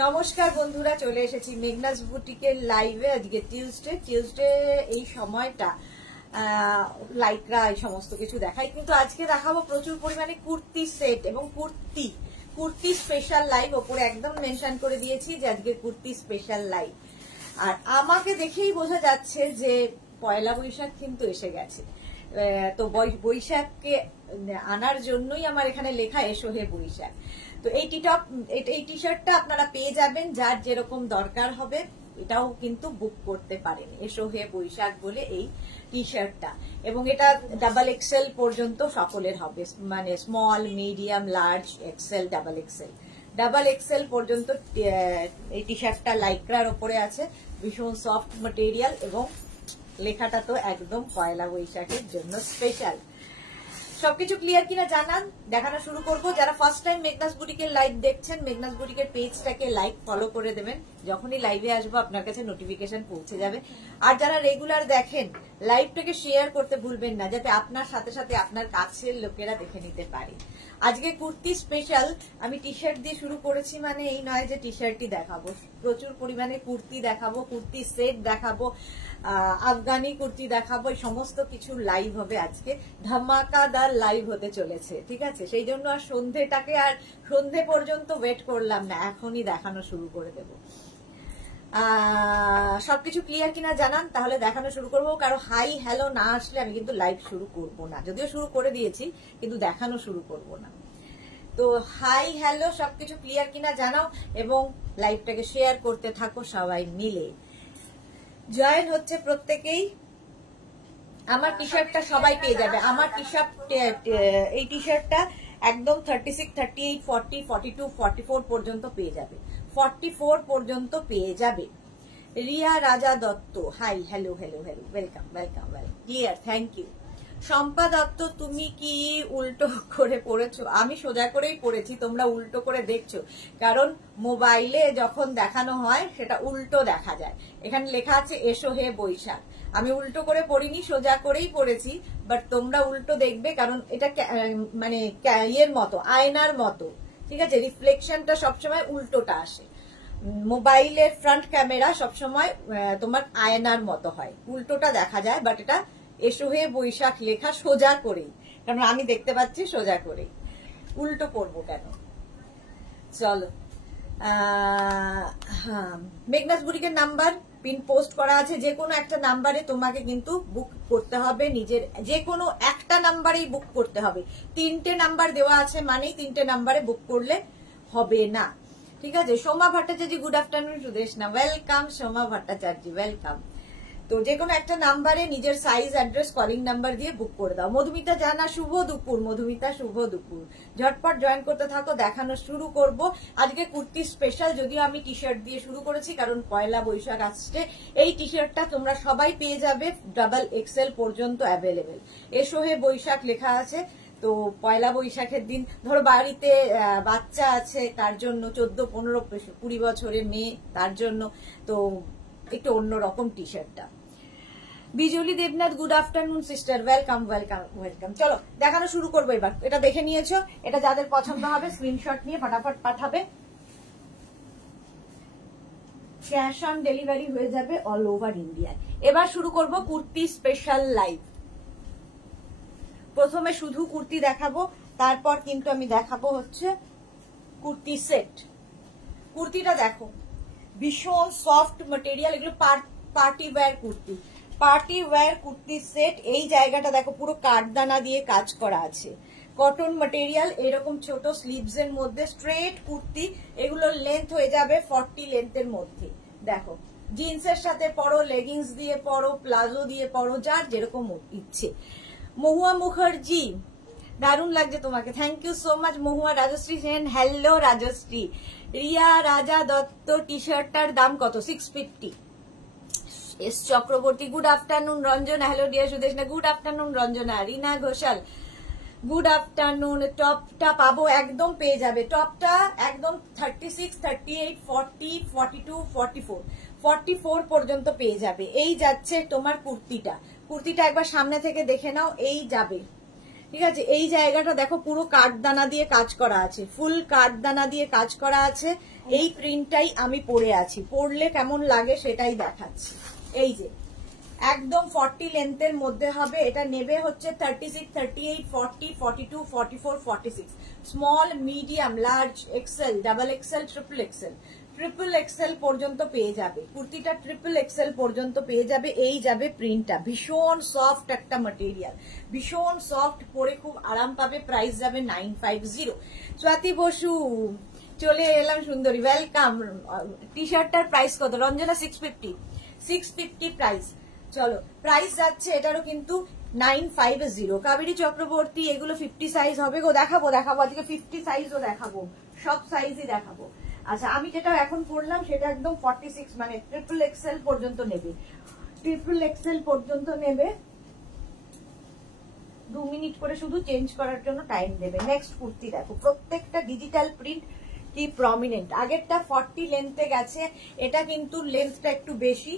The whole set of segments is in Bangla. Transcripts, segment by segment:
নমস্কার বন্ধুরা, চলে এসেছি মেঘনাস বুটিকের লাইভে। আজকে টিউসডে এই সময়টা লাইকরা এই সমস্ত কিছু দেখাই, কিন্তু আজকে দেখাবো প্রচুর পরিমাণে কুর্তি সেট এবং কুর্তি স্পেশাল লাইভ। ওপরে একদম মেনশন করে দিয়েছি যে আজকে কুর্তি স্পেশাল লাইভ। আর আমাকে দেখেই বোঝা যাচ্ছে যে পয়লা বৈশাখ কিন্তু এসে গেছে। তো বৈশাখকে আনার জন্যই আমার এখানে লেখা এসো হে বৈশাখ। তো এই টি শার্টটা আপনারা পেয়ে যাবেন, যার যেরকম দরকার হবে এটাও কিন্তু বুক করতে পারেন। এসো হে বৈশাখ বলে এই টি শার্টটা, এবং এটা ডাবল এক্সেল পর্যন্ত সকলের হবে, মানে small, medium, large, XL, double XL পর্যন্ত এই টি শার্টটা লাইক্রার ওপরে আছে। ভীষণ সফট ম্যাটেরিয়াল এবং লেখাটা তো একদম পয়লা বৈশাখের জন্য স্পেশাল। সবকিছু ক্লিয়ার কিনা জানান, দেখানো শুরু করব। যারা ফার্স্ট টাইম মেঘনাস বুটিকের লাইভ দেখছেন, মেঘনাস বুটিকের পেজটাকে লাইক ফলো করে দেবেন। যখনই লাইভে আসবো আপনার কাছে নোটিফিকেশন পৌঁছে যাবে। আর যারা রেগুলার দেখেন, লাইভটাকে শেয়ার করতে ভুলবেন না, যাতে আপনার সাথে সাথে আপনার কাছের লোকেরা দেখে নিতে পারে। আজকে কুর্তি স্পেশাল। আমি টি শার্ট দিয়ে শুরু করেছি মানে এই নয় যে টি শার্টই দেখাবো, প্রচুর পরিমাণে কুর্তি দেখাবো, কুর্তি সেট দেখাবো, আফগানি কুর্তি দেখাবো। এই সমস্ত কিছু লাইভ হবে আজকে, ধামাকাদার লাইভ হতে চলেছে, ঠিক আছে? সেই জন্য আর সন্ধে পর্যন্ত ওয়েট করলাম না, এখনই দেখানো শুরু করে দেব। সবকিছু ক্লিয়ার কিনা জানান, তাহলে দেখানো শুরু করবো। কারো হাই হ্যালো না আসলে আমি কিন্তু লাইভ শুরু করব না, যদিও শুরু করে দিয়েছি কিন্তু দেখানো শুরু করব না। তো হাই হ্যালো সবকিছু ক্লিয়ার কিনা জানাও এবং লাইভটাকে শেয়ার করতে থাকো সবাই মিলে। জয়েন হচ্ছে প্রত্যেকেই। আমার টি শার্টটা সবাই পেয়ে যাবে। আমার এই টি শার্টটা একদম 36, 38, 40, 42, 44 পর্যন্ত পেয়ে যাবে। 44 পর্যন্ত পেয়ে যাবে। Riya Raja Dutta, hi hello, welcome dear, thank you. Shampa Dutta, তুমি কি উল্টো করে পড়েছো? আমি সোজা করেই পড়েছি, তোমরা উল্টো করে দেখছো, কারণ মোবাইলে যখন দেখানো হয় সেটা উল্টো দেখা যায়। এখানে লেখা আছে এসো হে বৈশাখ। আমি উল্টো করে পড়িনি, সোজা করেই পড়েছি, বাট তোমরা উল্টো দেখবে, কারণ এটা মানে ইয়ের মতো, আয়নার মতো, ঠিক আছে? রিফ্লেকশনটা সবসময় উল্টোটা আসে। মোবাইলের ফ্রন্ট ক্যামেরা সবসময় তোমার আয়নার মতো হয়, উল্টোটা দেখা যায়। বাট এটা এসো হে বৈশাখ লেখা সোজা করেই, কারণ আমি দেখতে পাচ্ছি সোজা করেই, উল্টো করবো কেন? চলো, মেঘনাস বুটিকের নাম্বার পিন পোস্ট করা আছে। যে কোনো একটা নাম্বারে তোমাকে কিন্তু বুক করতে হবে, নিজের যে কোনো একটা নাম্বারেই বুক করতে হবে। 3টে নাম্বার দেওয়া আছে, মানেই 3টে নাম্বারে বুক করলে হবে না, ঠিক আছে? Soma Bhattacharya, good afternoon. Sudeshna, welcome. Soma Bhattacharya, welcome. তো যে কোনো একটা নাম্বারে নিজের সাইজ, অ্যাড্রেস, কলিং নাম্বার দিয়ে বুক করে দাও। মধুমিতা জানা, শুভ দুপুর। মধুমিতা, শুভ দুপুর। ঝটপট জয়েন করতে থাকো, দেখানো শুরু করব। আজকে কুর্তি স্পেশাল, যদিও আমি টি শার্ট দিয়ে শুরু করেছি কারণ পয়লা বৈশাখ আসছে। এই টি শার্টটা তোমরা সবাই পেয়ে যাবে, ডাবল এক্সেল পর্যন্ত অ্যাভেলেবেল। এসো হে বৈশাখ লেখা আছে। তো পয়লা বৈশাখের দিন ধরো বাড়িতে বাচ্চা আছে, তার জন্য 14, 15, 20 বছরের মেয়ে, তার জন্য তো একটু অন্যরকম টি শার্টটা। Bijli Debnath, good afternoon sister, welcome. চলো দেখানো শুরু করবো এবার। এটা দেখে নিয়েছো, এটা যাদের পছন্দ হবে স্ক্রিনশট নিয়ে ফটাফট পাঠাবে। ক্যাশ অন ডেলিভারি হয়ে যাবে অল ওভার ইন্ডিয়ায়। এবার শুরু করব কুর্তি স্পেশাল লাইভ। প্রথমে শুধু কুর্তি দেখাবো, তারপর কিন্তু আমি দেখাবো হচ্ছে কুর্তি সেট। কুর্তিটা দেখো, ভীষণ সফট ম্যাটেরিয়াল, এগুলো পার্টি ওয়্যার কুর্তি সেট। এই জায়গাটা দেখো পুরো কাঠদানা দিয়ে কাজ করা আছে, কটন ম্যাটেরিয়াল। এরকম ছোট স্লিভস এর মধ্যে স্ট্রেট কুর্তি, এগুলো লেন্থ হয়ে যাবে 40 লেন্থের মধ্যে। দেখো, জিন্সের সাথে পরো, লেগিংস দিয়ে পরো, প্লাজো দিয়ে পরো, যার যেরকম ইচ্ছে। মহুয়া মুখার্জি, দারুণ লাগছে তোমাকে, thank you so much Mahua. Rajashree Sen, hello Rajashree. Riya Raja Dutta, টি শার্টটার দাম কত? 650। S Chakraborty, good afternoon. Ranjana, hello dear Sudeshna, good afternoon Ranjana. Rina Ghoshal, good afternoon. টপটা পাবো, একদম পেয়ে যাবে। টপটা একদম 36, 38, 40, 42, 44 পর্যন্ত পেয়ে যাবে। এই যাচ্ছে তোমার কুর্তিটা একবার সামনে থেকে দেখে নাও, এই যাবে, ঠিক আছে। এই জায়গাটা দেখো পুরো কাঠদানা দিয়ে কাজ করা আছে, ফুল কাঠদানা দিয়ে কাজ করা আছে। এই প্রিন্টটাই আমি পরে আছি, পরলে কেমন লাগে সেটাই দেখাচ্ছি। এই যে একদম 40 লেন্থের মধ্যে হবে, এটা নেবে হচ্ছে 36, 38, 40, 42, 44, 46, small, medium, large, XL, double XL, triple XL. Triple XL পর্যন্ত পেয়ে যাবে কুর্তিটা, ট্রিপল এক্সেল পর্যন্ত পেয়ে যাবে। এই যাবে প্রিন্টটা, ভীষণ সফট একটা ম্যাটেরিয়াল, ভীষণ সফট, পরে খুব আরাম পাবে। প্রাইস যাবে 950। স্বাতি বসু চলে এলাম, সুন্দরী ওয়েলকাম। টি শার্টটার প্রাইস কত রঞ্জনা? 650, 650 প্রাইস। চলো প্রাইস যাচ্ছে এটারও কিন্তু 950। কাবেরী চক্রবর্তী এগুলো 50 সাইজ হবে গো। দেখাবো দেখাবো আজকে 50 সাইজও দেখাবো, সব সাইজই দেখাবো। আচ্ছা আমি যেটা এখন পড়লাম সেটা একদম 46 মানে ট্রিপল এক্সেল পর্যন্ত নেবে, ট্রিপল এক্সেল পর্যন্ত নেবে। 2 মিনিট করে শুধু চেঞ্জ করার জন্য টাইম দেবে। নেক্সট কুর্তি দেখো, প্রত্যেকটা ডিজিটাল প্রিন্ট কি প্রমিনেন্ট। আগেরটা 40 লেন্থে গেছে, এটা কিন্তু লেন্থটা একটু বেশি,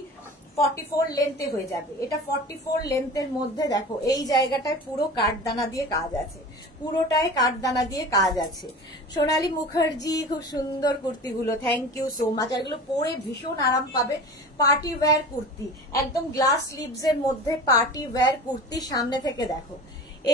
44 লেন্থে হয়ে যাবে। এটা 44 লেন্থের মধ্যে দেখো এই জায়গাটায় পুরো কাঠদানা দিয়ে কাজ আছে, পুরোটায় কাঠদানা দিয়ে কাজ আছে। সোনালী মুখার্জি খুব সুন্দর কুর্তিগুলো, থ্যাংক ইউ সো মাচ। এগুলো পরে ভীষণ আরাম পাবে। পার্টি ওয়্যার কুর্তি, একদম গ্লাস স্লিভস এর মধ্যে পার্টি ওয়্যার কুর্তি। সামনে থেকে দেখো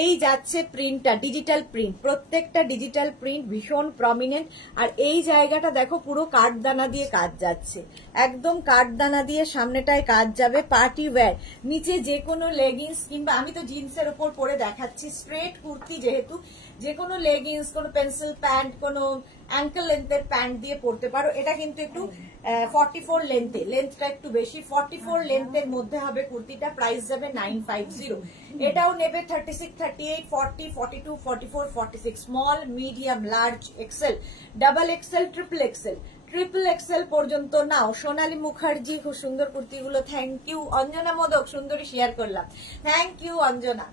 এই যাচ্ছে প্রিন্টটা, ডিজিটাল প্রিন্ট, প্রত্যেকটা ডিজিটাল প্রিন্ট ভীষণ প্রমিনেন্ট। আর এই জায়গাটা দেখো পুরো কাঠদানা দিয়ে কাজ যাচ্ছে, একদম কাঠদানা দিয়ে সামনেটায় কাজ যাবে। পার্টি ওয়্যার, নিচে যে কোনো লেগিংস কিংবা আমি তো জিন্সের ওপর পরে দেখাচ্ছি, স্ট্রেট কুর্তি যেহেতু, যে কোনো লেগিংস, কোনো পেন্সিল প্যান্ট, কোনো অ্যাঙ্কেল লেন্থের প্যান্ট দিয়ে পরতে পারো। এটা কিন্তু একটু 44 লেন্থে, লেন্থটা একটু বেশি, 44 লেন্থের মধ্যে হবে কুর্তিটা। প্রাইস যাবে 950। এটাও নেবে 36, 38, 40, 42, 44, 46, small, medium, large, XL, double XL, triple XL. Triple XL পর্যন্ত নাও। সোনালী মুখার্জি খুব সুন্দর কুর্তিগুলো, থ্যাংক ইউ। অঞ্জনা মোদক সুন্দরী শেয়ার করলাম, থ্যাংক ইউ অঞ্জনা।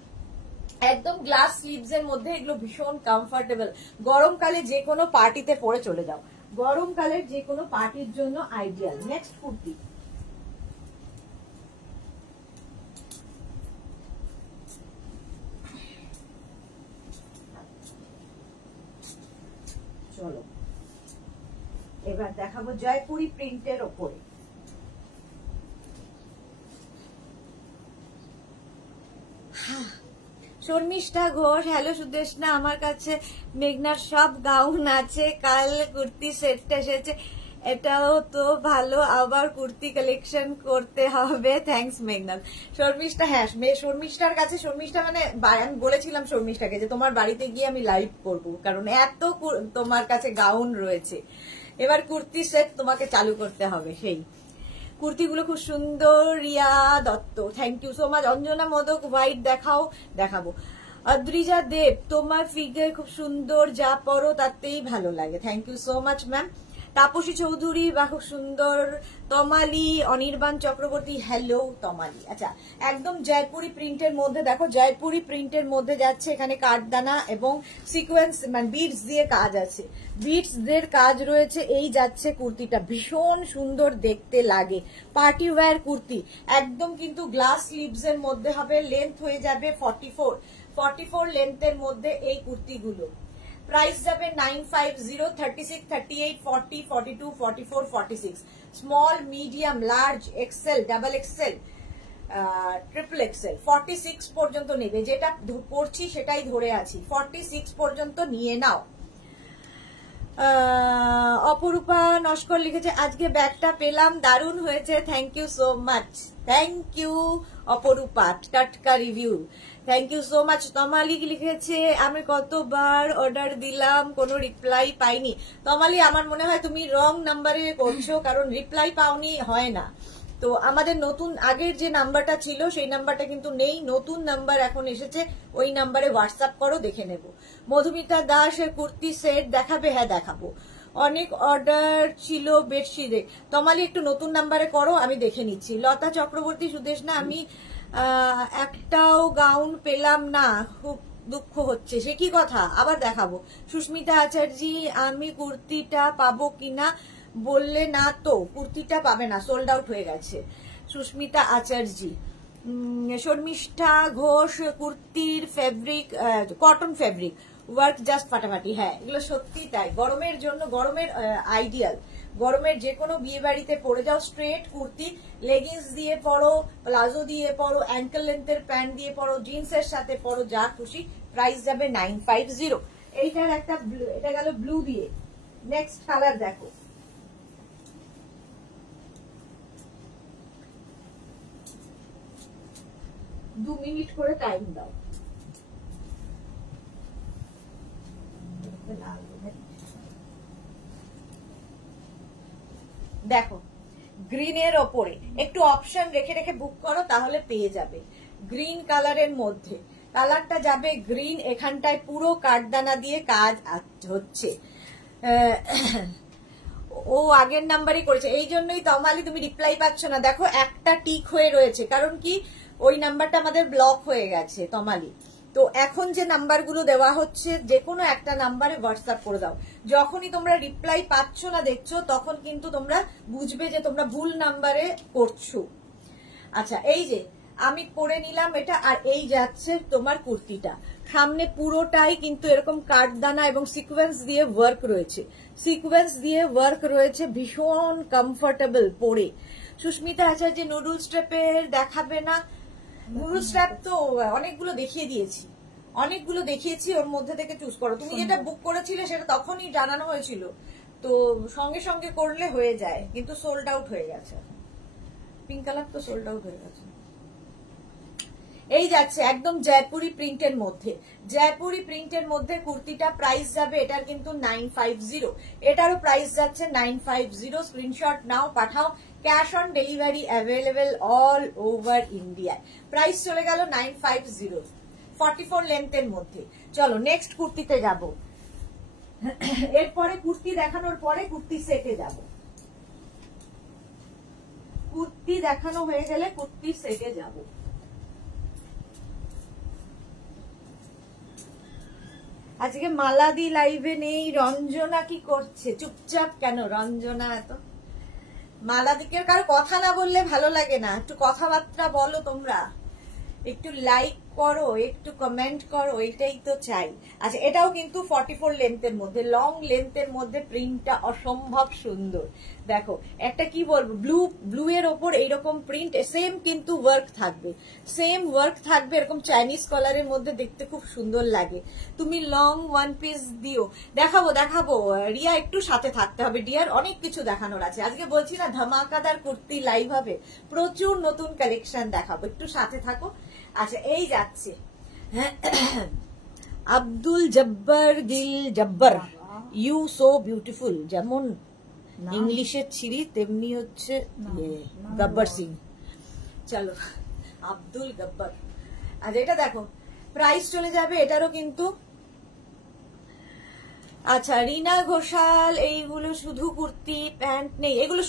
একদম গ্লাস স্লিভস এর মধ্যে, এগুলো ভীষণ কমফোর্টেবল। গরমকালে যে কোনো পার্টিতে পরে চলে যাও, গরমকালের যে কোনো পার্টির জন্য আইডিয়াল। নেক্সট কুর্তি, চলো এবার দেখাবো জয়পুরি প্রিন্টের ওপরে। শর্মিষ্ঠা ঘোষ, হ্যালো সুদেশনা, আমার কাছে মেঘনার সব গাউন আছে, কাল কুর্তি সেটটা এসেছে, এটাও তো ভালো, আবার কুর্তি কালেকশন করতে হবে। থ্যাংকস মেঘনাথ। শর্মিষ্ঠা, হ্যাঁ শর্মিষ্ঠার কাছে, শর্মিষ্ঠা মানে আমি বলেছিলাম শর্মিষ্ঠাকে যে তোমার বাড়িতে গিয়ে আমি লাইভ করব, কারণ এত তোমার কাছে গাউন রয়েছে, এবার কুর্তি সেট তোমাকে চালু করতে হবে। সেই কুর্তিগুলো খুব সুন্দর। Riya Dutta, thank you so much. Anjana Modak white দেখাও, দেখাবো। অদ্রিজা দেব, তোমার ফিগার খুব সুন্দর, যা পরো তাতেই ভালো লাগে, thank you so much ma'am. Tapasi Chowdhury, বা খুব সুন্দর। তমালি, অনির্বাণ চক্রবর্তী, হ্যালো তমালি। আচ্ছা একদম জয়পুরি প্রিন্টের মধ্যে দেখো, জয়পুরি প্রিন্টের মধ্যে যাচ্ছে, এখানে কাঠদানা এবং সিকোয়েন্স মানে বিডস দিয়ে কাজ আছে, বিডস দের কাজ রয়েছে। এই যাচ্ছে কুর্তিটা, ভীষণ সুন্দর দেখতে লাগে, পার্টি ওয়্যার কুর্তি, একদম কিন্তু গ্লাস স্লিভস এর মধ্যে হবে। লেন্থ হয়ে যাবে 44 লেন্থের মধ্যে এই কুর্তিগুলো। প্রাইস যাবে 950, 36, 38, 40, 42, 44, 46, small, medium, large, XL, double XL, triple XL. 46 পর্যন্ত নেবে, যেটা পড়ছি সেটাই ধরে আছি, 46 পর্যন্ত নিয়ে নাও। অপরূপা নস্কর লিখেছে, আজকে ব্যাগটা পেলাম, দারুণ হয়েছে, thank you so much, thank you Aparupa, টাটকা review, thank you so much. Tamali লিখেছে, আমি কতবার অর্ডার দিলাম কোনো রিপ্লাই পাইনি। তমালি, আমার মনে হয় তুমি রং নাম্বারে করছো, কারণ রিপ্লাই পাওনি হয় না। তো আমাদের নতুন আগের যে নাম্বারটা ছিল সেই নাম্বারটা কিন্তু নেই, নতুন নাম্বার এখন এসেছে, ওই নাম্বারে হোয়াটসঅ্যাপ করো, দেখে নেব। মধুমিতা দাসের কুর্তি সেট দেখাবে? হ্যাঁ দেখাবো, অনেক অর্ডার ছিল বেডশিটে। তমালি একটু নতুন নাম্বারে করো, আমি দেখে নিচ্ছি। লতা চক্রবর্তী, সুদেশ না, আমি একটাও গাউন পেলাম না, খুব দুঃখ হচ্ছে। সে কি কথা, আবার দেখাবো। সুস্মিতা আচার্যি, আমি কুর্তিটা পাবো কিনা বললে না তো, কুর্তিটা পাবে না, সোল্ড আউট হয়ে গেছে। সুস্মিতা আচার্যি, শর্মিষ্ঠা ঘোষ কুর্তির fabric cotton fabric work just ফাটাফাটি। হ্যাঁ, এগুলো সত্যি তাই, গরমের জন্য, গরমের আইডিয়াল। গরমের যে কোনো বিয়ে বাড়িতে পরে যাও, স্ট্রেট কুর্তি, লেগিংস দিয়ে পরো, প্লাজো দিয়ে পরো, অ্যাঙ্কেল লেন্থের প্যান্ট দিয়ে পরো, জিন্সের সাথে পরো, যা খুশি। প্রাইস যাবে 950। এইটার একটা এটা গেল ব্লু দিয়ে। নেক্সট কালার দেখো, দু মিনিট করে টাইম দাও। দেখো, গ্রিনের ওপরে একটু অপশন রেখে রেখে বুক করো, তাহলে পেয়ে যাবে। গ্রিন কালারের মধ্যে, কালারটা যাবে গ্রিন, এখানটায় পুরো কাঠদানা দিয়ে কাজ হচ্ছে। ও আগের নাম্বারই করেছে, এই জন্যই তমালি তুমি রিপ্লাই পাচ্ছ না। দেখো একটা টিক হয়ে রয়েছে, কারণ কি ওই নাম্বারটা আমাদের ব্লক হয়ে গেছে তমালি। তো এখন যে নাম্বারগুলো দেওয়া হচ্ছে, যে কোনো একটা নাম্বারে হোয়াটসঅ্যাপ করে দাও। যখনই তোমরা রিপ্লাই পাচ্ছ না দেখছো, তখন কিন্তু তোমরা বুঝবে যে তোমরা ভুল নাম্বারে করছো। আচ্ছা, এই যে আমি পরে নিলাম এটা, আর এই যাচ্ছে তোমার কুর্তিটা। সামনে পুরোটাই কিন্তু এরকম কাঠদানা এবং সিকোয়েন্স দিয়ে ওয়ার্ক রয়েছে, সিকোয়েন্স দিয়ে ওয়ার্ক রয়েছে, ভীষণ কমফোর্টেবল পরে। সুস্মিতা আচার্য নুডল স্ট্র্যাপের দেখাবে না? নুডল স্ট্র্যাপ তো অনেকগুলো দেখিয়ে দিয়েছি, অনেকগুলো দেখিয়েছি, ওর মধ্যে থেকে চুজ করো। তুমি যেটা বুক করেছিলে সেটা তখনই জানানো হয়েছিল, তো সঙ্গে সঙ্গে করলে হয়ে যায়, কিন্তু সোল্ড আউট হয়ে গেছে। পিঙ্ক কালার তো সোল্ড আউট হয়ে গেছে। এই যাচ্ছে একদম জয়পুরি প্রিন্টের মধ্যে, জয়পুরি প্রিন্টের মধ্যে কুর্তিটা। প্রাইস যাবে এটার কিন্তু 950, এটারও প্রাইস যাচ্ছে 950। স্ক্রিনশট নাও, পাঠাও। Cash on delivery available all over ইন্ডিয়ায়। প্রাইস চলে গেল 950, 44 লেন্থের মধ্যে। চলো নেক্সট কুর্তিতে যাব। এরপরে কুর্তি দেখানোর পরে কুর্তি সেটে যাব। কুর্তি দেখানো হয়ে গেলে কুর্তি সেটে যাব। আজকে মালাদি লাইভে নেই। রঞ্জনা কি করছে? চুপচাপ কেন রঞ্জনা? এত মালাদিকে কারো কথা না বললে ভালো লাগে না, একটু কথাবার্তা বলো তোমরা, একটু লাইক করো, একটু কমেন্ট করো, এটাই তো চাই। আচ্ছা, এটাও কিন্তু 44 লেন্থের মধ্যে, লং লেন্থের মধ্যে, প্রিন্টটা অসম্ভব সুন্দর। দেখো একটা কি বলবো, ব্লু এর ওপর এইরকম প্রিন্ট, সেম কিন্তু ওয়ার্ক থাকবে, সেম ওয়ার্ক থাকবে, এরকম চাইনিজ কলারের মধ্যে, দেখতে খুব সুন্দর লাগে। তুমি লং ওয়ান পিস দিও। দেখাবো দেখাবো রিয়া, একটু সাথে থাকতে হবে ডিয়ার, অনেক কিছু দেখানোর আছে। আজকে বলছি না ধামাকাদার কুর্তি লাইভ হবে, প্রচুর নতুন কালেকশন দেখাবো, একটু সাথে থাকো। আচ্ছা, এই যাচ্ছে আব্দুল জব্বার দিল জব্বার, ইউ সো বিউটিফুল। যেমন ইংলিশের ছিরি, তেমনি হচ্ছে গব্বর সিং। চলো, আব্দুল গব্বর। আচ্ছা, এটা দেখো প্রাইস চলে যাবে এটারও কিন্তু। আচ্ছা, রিনা ঘোষাল, এইগুলো শুধু কুর্তি, প্যান্ট নেই, এগুলো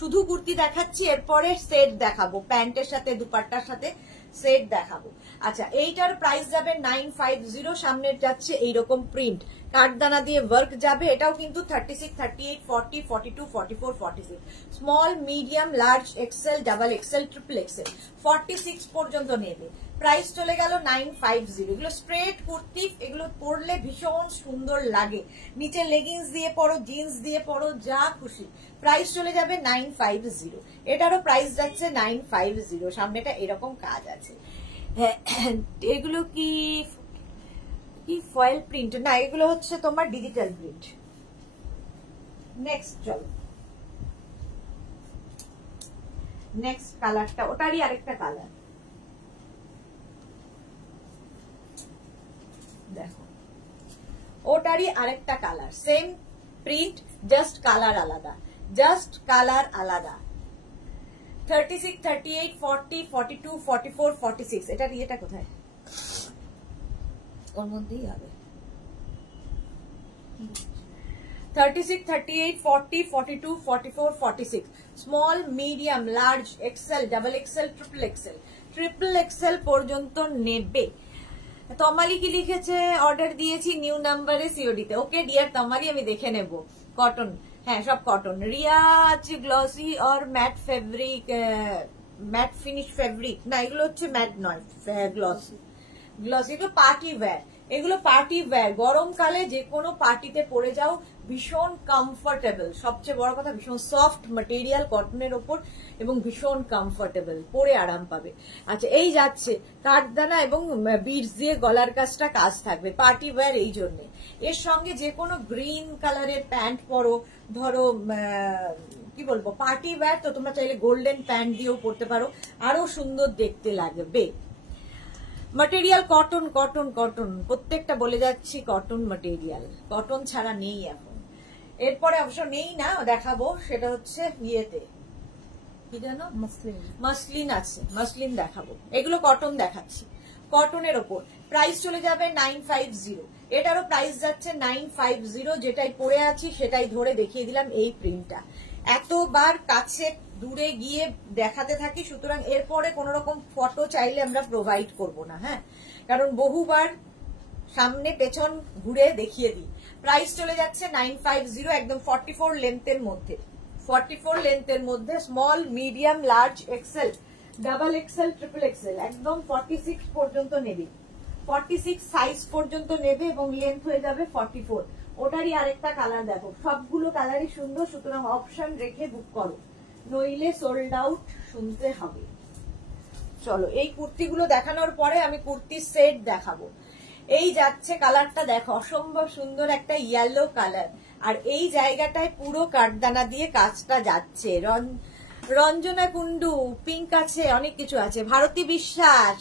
শুধু কুর্তি দেখাচ্ছি। এরপরে সেট দেখাবো, প্যান্টের সাথে দুপাট্টার সাথে সেট দেখাবো। আচ্ছা, এইটার প্রাইস যাবে 950। সামনের যাচ্ছে এইরকম প্রিন্ট, কাঠদানা দিয়ে ওয়ার্ক যাবে। এটাও কিন্তু 36, 38, 40, 42, 44, 46, small, medium, large, XL, double XL, triple XL, 46 পর্যন্ত নেবে। প্রাইস চলে গেল 950। এগুলো স্ট্রেট কুর্তি, এগুলো পরলে ভীষণ সুন্দর লাগে। নিচে লেগিংস দিয়ে পরো, জিন্স দিয়ে পরো, যা খুশি। প্রাইস চলে যাবে 950। এটারও প্রাইস যাচ্ছে 950। সামনেটা এরকম কাজ আছে। এগুলো কি ফয়েল প্রিন্ট না, এগুলো হচ্ছে তোমার ডিজিটাল প্রিন্ট। নেক্সট চলো, নেক্সট কালারটা ওটারই আরেকটা কালার। দেখো ওটারই আরেকটা colour, same print, just colour আলাদা, জাস্ট কালার আলাদা। 36, 38, 40, 42, 44, 46। এটার ইয়েটা কোথায়? ওর মধ্যেই হবে। 36, 38, 40, 42, 44, 46, small, medium, large, XL, double XL, triple XL, triple XL পর্যন্ত নেবে। তমালি কি লিখেছে? অর্ডার দিয়েছি নিউ নাম্বারে সিওডিতে। ওকে ডিয়ার তমালি, আমি দেখে নেব। কটন, হ্যাঁ সব কটন। রিয়া আছে গ্লসি और matte fabric matte finish fabric না, এগুলো হচ্ছে ম্যাট নয়, গ্লসি গ্লসি। এগুলো পার্টি ওয়্যার, এগুলো পার্টি ওয়্যার, গরমকালে যে কোনো পার্টিতে পরে যাও, ভীষণ কমফোর্টেবল, সবচেয়ে বড় কথা ভীষণ সফট ম্যাটেরিয়াল কটনের ওপর এবং ভীষণ কমফোর্টেবল, পরে আরাম পাবে। আচ্ছা এই যাচ্ছে কাঠদানা এবং বিডস দিয়ে গলার কাজটা কাজ থাকবে, পার্টি ওয়্যার এই জন্য। এর সঙ্গে যে কোনো গ্রিন কালারের প্যান্ট পরো, ধরো কি বলবো পার্টি ওয়্যার, তো তোমরা চাইলে গোল্ডেন প্যান্ট দিয়েও পরতে পারো, আরো সুন্দর দেখতে লাগবে। ম্যাটেরিয়াল কটন কটন কটন, প্রত্যেকটা বলে যাচ্ছি কটন ম্যাটেরিয়াল, কটন ছাড়া নেই এখন। এরপরে অবশ্য নেই না, দেখাবো, সেটা হচ্ছে ইয়েতে কি জানো মাসলিন আছে, মাসলিন দেখাবো। এগুলো কটন দেখাচ্ছি, কটনের ওপর প্রাইস চলে যাবে 950, এটারও প্রাইস যাচ্ছে 950। যেটাই পরে আছি সেটাই ধরে দেখিয়ে দিলাম। এই প্রিন্টটা এতবার কাছে দূরে গিয়ে দেখাতে থাকি, সুতরাং এরপরে কোন রকম ফটো চাইলে আমরা প্রোভাইড করব না, হ্যাঁ, কারণ বহুবার সামনে পেছন ঘুরে দেখিয়ে দিই। প্রাইস চলে যাচ্ছে 950, একদম 44 লেন্থের মধ্যে, 44 লেন্থের মধ্যে, small medium large XL double XL triple XL, একদম 46 পর্যন্ত নেবে, 46 সাইজ পর্যন্ত নেবে এবং লেন্থ হয়ে যাবে 44। ওটারই আরেকটা কালার দেখো, সবগুলো কালারই সুন্দর, সুতরাং অপশন রেখে বুক করো, নইলে সোল্ড আউট শুনতে হবে। চলো এই কুর্তিগুলো দেখানোর পরে আমি কুর্তির সেট দেখাবো। এই যাচ্ছে কালারটা দেখো, অসম্ভব সুন্দর একটা ইয়েলো কালার, আর এই জায়গাটায় পুরো কাঠদানা দিয়ে কাজটা যাচ্ছে। রঞ্জনা কুন্ডু পিঙ্ক আছে, অনেক কিছু আছে। Bharati Biswas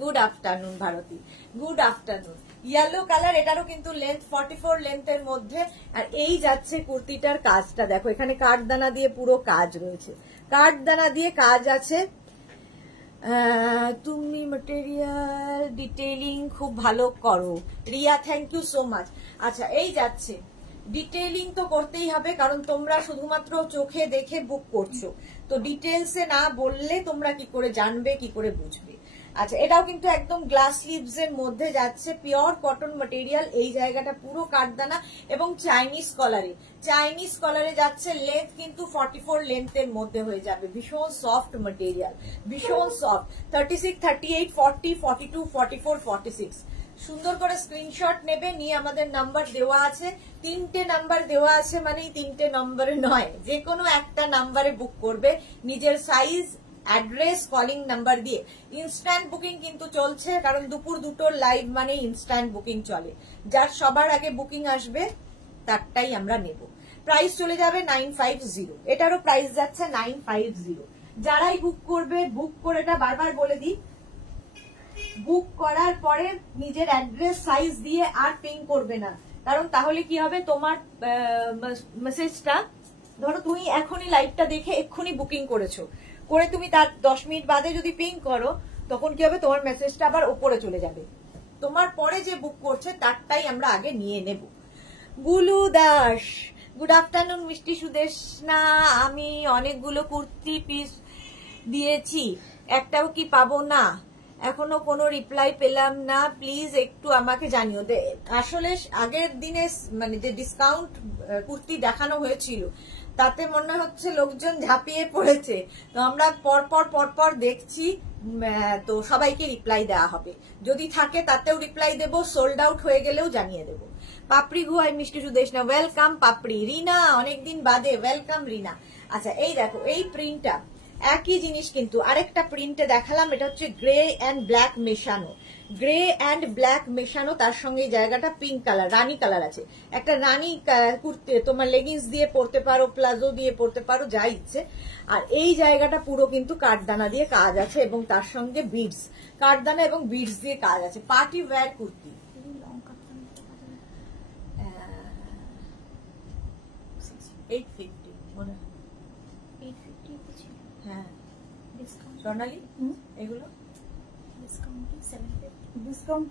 good afternoon, Bharati good afternoon. Yellow colour, এটারও কিন্তু লেন্থ 44 লেন্থের মধ্যে। আর এই যাচ্ছে কুর্তিটার কাজটা দেখো, এখানে কাঠদানা দিয়ে পুরো কাজ রয়েছে, কাঠদানা দিয়ে কাজ আছে। তুমি ম্যাটেরিয়াল ডিটেইলিং খুব ভালো করো Riya, thank you so much. আচ্ছা এই যাচ্ছে, ডিটেইলিং তো করতেই হবে, কারণ তোমরা শুধুমাত্র চোখে দেখে বুক করছো, তো ডিটেলসে না বললে তোমরা কি করে জানবে, কি করে বুঝবে। আচ্ছা এটাও কিন্তু একদম গ্লাস স্লিভস এর মধ্যে যাচ্ছে, পিওর কটন ম্যাটেরিয়াল, এই জায়গাটা পুরো কাঠদানা এবং চাইনিজ কলারে, চাইনিজ কলারে যাচ্ছে। লেন্থ কিন্তু 44 লেন্থের মধ্যে হয়ে যাবে, ভীষণ সফট ম্যাটেরিয়াল, ভীষণ সফট। 36, 38, 40, 42, 44, 46 সুন্দর করে স্ক্রিনশট নেবে, নিয়ে আমাদের নাম্বার দেওয়া আছে, 3টে নাম্বার দেওয়া আছে, মানে 3টে নম্বরে নয়, যে কোনো একটা নাম্বারে বুক করবে নিজের সাইজ, অ্যাড্রেস, কলিং নাম্বার দিয়ে। ইনস্ট্যান্ট বুকিং কিন্তু চলছে, কারণ দুপুর 2টোর লাইভ মানে ইনস্ট্যান্ট বুকিং চলে, যার সবার আগে বুকিং আসবে তারটাই আমরা নেব। প্রাইস চলে যাবে 950, এটারও প্রাইস যাচ্ছে 950। যারাই বুক করবে, বুক করে, এটা বারবার বলে দিই, বুক করার পরে নিজের অ্যাড্রেস সাইজ দিয়ে আর পিং করবে না, কারণ তাহলে কি হবে, তোমার মেসেজটা, ধরো তুমি এখনই লাইভটা দেখে এক্ষুনি বুকিং করেছো, করে তুমি তার 10 মিনিট বাদে যদি পিং করো, তখন কি হবে, তোমার মেসেজটা আবার উপরে চলে যাবে, তোমার পরে যে বুক করছে তারটাই আমরা আগে নিয়ে নেব। গুলু দাস গুড আফটারনুন। মিষ্টি সুদেশনা, আমি অনেকগুলো কুর্তি পিস দিয়েছি, একটাও কি পাবো না? এখনো কোনো রিপ্লাই পেলাম না, প্লিজ একটু আমাকে জানিও। আসলে আগের দিনে মানে যে ডিসকাউন্ট কুর্তি দেখানো হয়েছিল, তাতে মনে হচ্ছে লোকজন ঝাঁপিয়ে পড়েছে, তো আমরা পরপর দেখছি, তো সবাইকে রিপ্লাই দেওয়া হবে, যদি থাকে তাতেও রিপ্লাই দেব, সোল্ড আউট হয়ে গেলেও জানিয়ে দেব। পাপড়ি গুহাই মিষ্টি সুদেশনা, ওয়েলকাম পাপড়ি। রিনা অনেকদিন বাদে, ওয়েলকাম রিনা। আচ্ছা এই দেখো, এই প্রিন্টটা একই জিনিস কিন্তু আরেকটা প্রিন্টে দেখালাম, এটা হচ্ছে গ্রে অ্যান্ড ব্ল্যাক মেশানো, গ্রে অ্যান্ড ব্ল্যাক মেশানো, তার সঙ্গে এই জায়গাটা পিঙ্ক কালার, রানী কালার আছে। একটা রানী কুর্তি তোমার লেগিংস দিয়ে পরতে পারো, প্লাজো দিয়ে পরতে পারো, যা ইচ্ছে। আর এই জায়গাটা পুরো কিন্তু কাঠদানা দিয়ে কাজ আছে এবং তার সঙ্গে বিডস, কাঠদানা এবং বিডস দিয়ে কাজ আছে, পার্টি ওয়্যার কুর্তি। 850 মনে হয়, 850 হ্যাঁ। স্বর্ণালী এগুলো ডিসকাউন্ট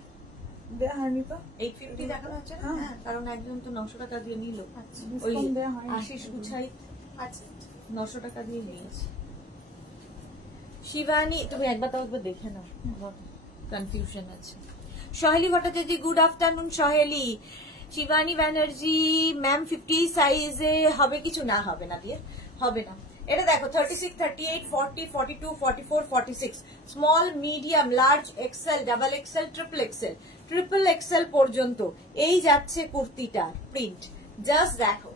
দেওয়া হয়নি তো, 850 দেখানো হচ্ছে না, হ্যাঁ, কারণ একজন তো 900 টাকা দিয়ে নিল, আশিস গুছাই, আচ্ছা 900 টাকা দিয়ে নিয়েছে। শিবানী, তুমি একবার তো একবার দেখে নাও, কনফিউশন আছে। Saheli Bhattacharya good afternoon. Saheli, Shivani Banerjee ma'am 50 সাইজে হবে কিছু? না হবে না দিয়ে, হবে না, এটা দেখো 36, 38, 40, 42, 44, 46 small, medium, large, XL, double XL, triple XL পর্যন্ত এই যাচ্ছে কুর্তিটার প্রিন্ট। জাস্ট দেখো,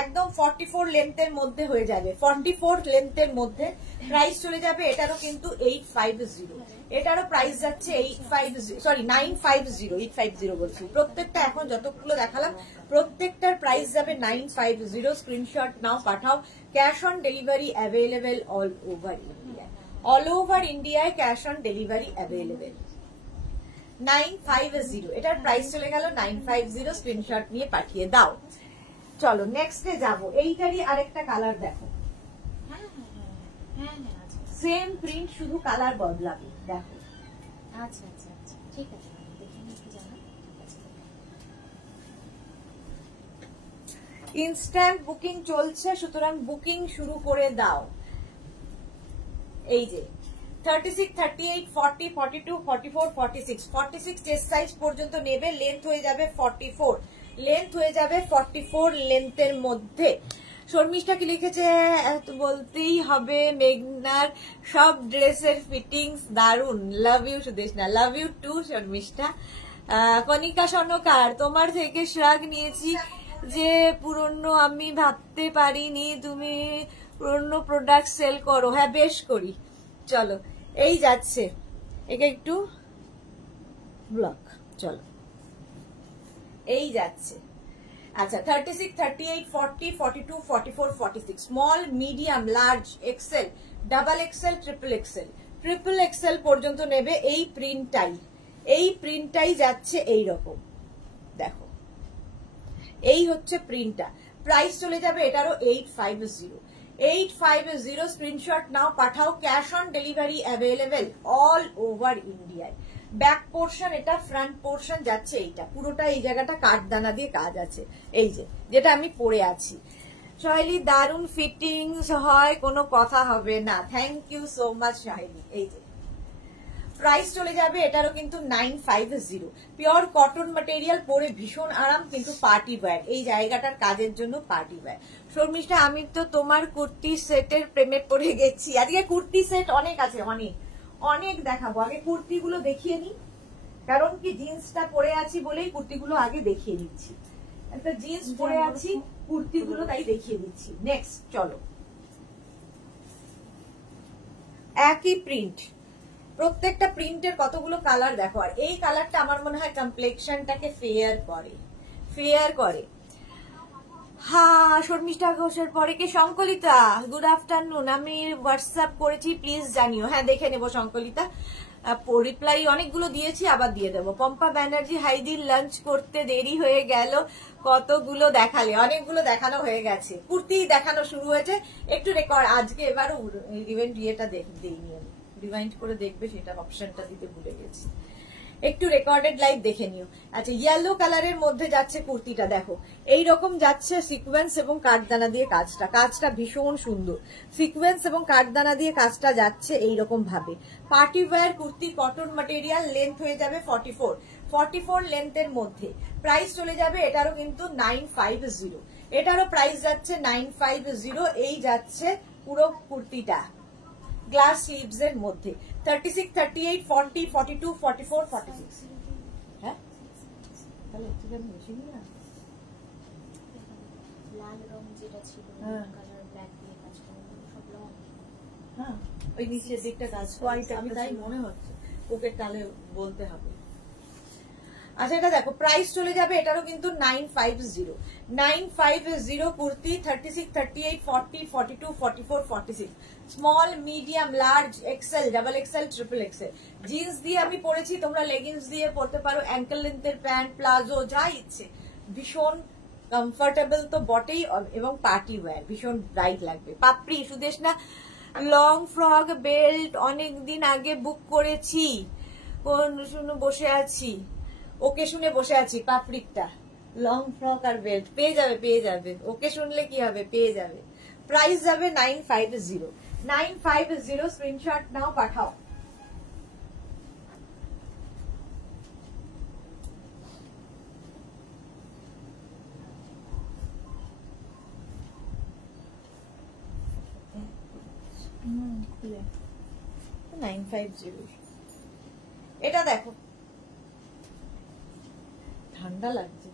একদম 44 লেন্থের মধ্যে হয়ে যাবে, 44 লেন্থের মধ্যে। প্রাইস চলে যাবে এটারও কিন্তু 850, এটারও প্রাইস যাচ্ছে 850 বলছি। প্রত্যেকটা এখন যতগুলো দেখালাম প্রত্যেকটার প্রাইস যাবে 950। স্ক্রিনশট নাও, পাঠাও। Cash on delivery available all over India, all over ইন্ডিয়ায় ক্যাশ অন ডেলিভারি অ্যাভেলেবেল। 950, এটার প্রাইস চলে গেল 950। স্ক্রিনশট নিয়ে পাঠিয়ে দাও। চলো নেক্সটে যাব। এইটারই আরেকটা কালার দেখো, সেম প্রিন্ট, শুধু কালার বদলাবে। দেখো আচ্ছা আচ্ছা আচ্ছা, ঠিক আছে, দেখে নিয়ে একটু জানাও। ইনস্ট্যান্ট বুকিং চলছে, সুতরাং বুকিং শুরু করে দাও। এই যে 36, 38, 40, 42, 44, 46 46 চেস্ট সাইজ পর্যন্ত নেবে। লেন্থ হয়ে যাবে 44, লেন্থ হয়ে যাবে 44 লেন্থের মধ্যে। শর্মিষ্ঠা কি লিখেছে বলতেই হবে, মেঘনার সব ড্রেসের ফিটিংস দারুন, love you Sudeshna, love you too Sharmistha. Kanika Swarnakar, তোমার থেকে শ্রাগ নিয়েছি যে পুরনো, আমি ভাবতে পারিনি তুমি পুরনো প্রোডাক্ট সেল করো। হ্যাঁ বেশ করি। চলো এই যাচ্ছে, একে একটু ব্লক, চলো এই যাচ্ছে। আচ্ছা 36, 38, 40, 42, 44, 46 small, medium, large, XL, double XL, triple XL পর্যন্ত নেবে। এই প্রিন্টটাই যাচ্ছে এই রকম। দেখো এই হচ্ছে প্রিন্টটা। প্রাইস চলে যাবে এটারও 850। স্ক্রিনশট নাও, পাঠাও। Cash on delivery available all over ইন্ডিয়ায়। ব্যাক পোর্শন এটা, ফ্রন্ট পোর্শন যাচ্ছে এইটা পুরোটা। এই জায়গাটা কাঠদানা দিয়ে কাজ আছে, এই যে যেটা আমি পরে আছি। সাহেলি দারুন ফিটিংস হয়, কোনো কথা হবে না। Thank you so much Saheli. এই যে প্রাইস চলে যাবে এটারও কিন্তু 950। পিওর কটন ম্যাটেরিয়াল, পরে ভীষণ আরাম, কিন্তু পার্টি ওয়্যার। এই জায়গাটার কাজের জন্য পার্টি ওয়্যার। শর্মিষ্ঠা, আমি তো তোমার কুর্তি সেটের প্রেমে পড়ে গেছি। আজকে কুর্তি সেট অনেক আছে, অনেক দেখাবো। আগে কুর্তিগুলো দেখিয়ে নিই, কারণ কি জিন্সটা পরে আছি বলেই কুর্তিগুলো আগে দেখিয়ে দিচ্ছি। একটা জিন্স পরে আছি, কুর্তিগুলো তাই দেখিয়ে দিচ্ছি। নেক্সট চলো, একই প্রিন্ট, প্রত্যেকটা প্রিন্টের কতগুলো কালার দেখো। আর এই কালারটা আমার মনে হয় কমপ্লেকশনটাকে ফেয়ার করে। হ্যাঁ শর্মিষ্ঠা ঘোষের পরে কি শঙ্কলিতা? গুড আফটারনুন, আমি হোয়াটসঅ্যাপ করেছি, প্লিজ জানিও। হ্যাঁ দেখে নেবো শঙ্কলিতা, রিপ্লাই অনেকগুলো দিয়েছি, আবার দিয়ে দেবো। পম্পা ব্যানার্জি, হাইদির লাঞ্চ করতে দেরি হয়ে গেল, কতগুলো দেখালে? অনেকগুলো দেখানো হয়ে গেছে, কুর্তি দেখানো শুরু হয়েছে। একটু রেকর্ড আজকে এবারও ইভেন্ট ইয়েটা দিইনি আমি, রিমাইন্ড করে দেখবে, সেটা অপশনটা দিতে ভুলে গেছি। একটু রেকর্ডেড লাইভ দেখে নিও। আচ্ছা ইয়েলো কালারের মধ্যে যাচ্ছে কুর্তিটা, দেখো এইরকম যাচ্ছে সিকোয়েন্স এবং কাঠদানা দিয়ে কাজটা ভীষণ সুন্দর। সিকোয়েন্স এবং কাঠদানা দিয়ে কাজটা যাচ্ছে এইরকম ভাবে। Party wear kurti, cotton material, length হয়ে যাবে 44 লেন্থের মধ্যে। প্রাইস চলে যাবে এটারও কিন্তু 950, এটারও প্রাইস যাচ্ছে 950। এই যাচ্ছে পুরো কুর্তিটা গ্লাস স্লিভস এর মধ্যে। 36, 38, 40, 42, 44, 46। হ্যাঁ তাহলে একটু বেশি নিই না, লাল রং যেটা ছিল, কালার ব্ল্যাক দিয়ে কাজ করা, সব রং। হ্যাঁ ওই নিচের দিকটা কাজ হোয়াইট, আমি তাই মনে হচ্ছে ওকে তাহলে বলতে হবে। আচ্ছা এটা দেখো প্রাইস চলে যাবে এটারও কিন্তু 950 kurti. 36, 38, 40, 42, 44, 46 small, medium, large, XL, double XL, triple XL. Jeans দিয়ে আমি পরেছি, তোমরা লেগিংস দিয়ে পরতে পারো, অ্যাঙ্কেল লেন্থের প্যান্ট, প্লাজো, যা ইচ্ছে। ভীষণ কমফোর্টেবল তো বটেই, এবং পার্টি ওয়্যার, ভীষণ ব্রাইট লাগবে। পাপড়ি সুদেশনা, লং ফ্রক বেল্ট অনেকদিন আগে বুক করেছি, কোন শুনে বসে আছি, ওকে শুনে বসে আছি। পাপড়িটা লং ফ্রক আর বেল্ট পেয়ে যাবে। ওকে শুনলে কি হবে, পেয়ে যাবে। প্রাইস যাবে 950। স্ক্রিনশট নাও, পাঠাও। খুলে 950। এটা দেখো, ঠান্ডা লাগছে,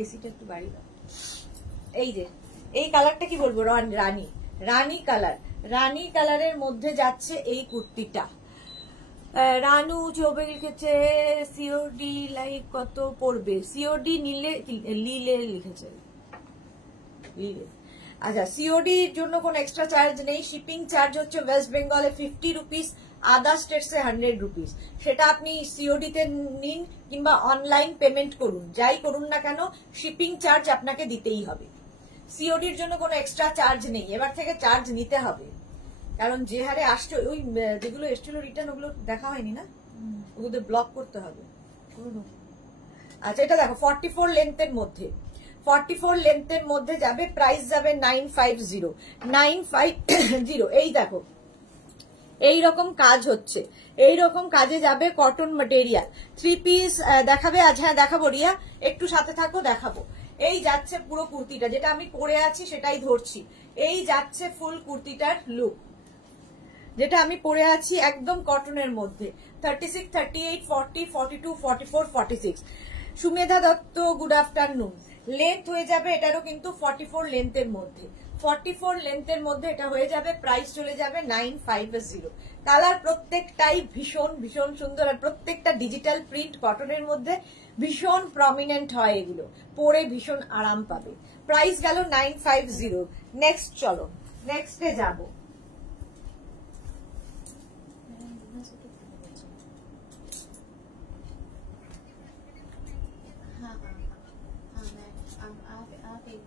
এসিটা একটু বাড়ি দাও। এই যে এই কালারটা কি বলবো, রানী রানী কালার, রানী কালারের মধ্যে যাচ্ছে এই কুর্তিটা। রানু চৌবে লিখেছে সিওডি লাইক কত পড়বে, সিওডি নিলে লিলে লিখেছে, লিলে। আচ্ছা, সিওডির জন্য কোনো এক্সট্রা চার্জ নেই, শিপিং চার্জ হচ্ছে ওয়েস্ট বেঙ্গলে 50 রুপিস, আদার স্টেটসে 100 রুপিস। সেটা আপনি সিওডি তে নিন কিংবা অনলাইন পেমেন্ট করুন, যাই করুন না কেন শিপিং চার্জ আপনাকে দিতেই হবে। সিওডির জন্য কোনো এক্সট্রা চার্জ নেই, এবার থেকে চার্জ নিতে হবে, কারণ যে হারে আসছে, ওই যেগুলো এসছিল রিটার্ন ওগুলো দেখা হয়নি না, ওগুলো ব্লক করতে হবে। আচ্ছা, এটা দেখো 44 লেন্থের মধ্যে, 44 লেন্থের মধ্যে যাবে, প্রাইস যাবে 950। 950। এই দেখো এই রকম কাজ হচ্ছে, এই রকম কাজে যাবে, কটন ম্যাটেরিয়াল, 3 পিস দেখাবে আজ। হ্যাঁ দেখাবো রিয়া, একটু সাথে থাকো, দেখাবো। এই যাচ্ছে পুরো কুর্তিটা, যেটা আমি পরে আছি সেটাই ধরছি। এই যাচ্ছে ফুল কুর্তিটার লুক, যেটা আমি পরে আছি একদম কটনের মধ্যে। 36, 38, 40, 42, 44, 46। Sumedha Dutta good afternoon. Length হয়ে যাবে এটারও কিন্তু 44 লেন্থের মধ্যে, 44 লেন্থের মধ্যে এটা হয়ে যাবে, প্রাইস চলে যাবে 950। কালার প্রত্যেকটাই ভীষণ ভীষণ সুন্দর, আর প্রত্যেকটা ডিজিটাল প্রিন্ট কটনের মধ্যে, ভীষণ প্রমিনেন্ট হয় এগুলো, পরে ভীষণ আরাম পাবে। প্রাইস গেল 950। নেক্সট চলো, নেক্সটে যাবো। आप एक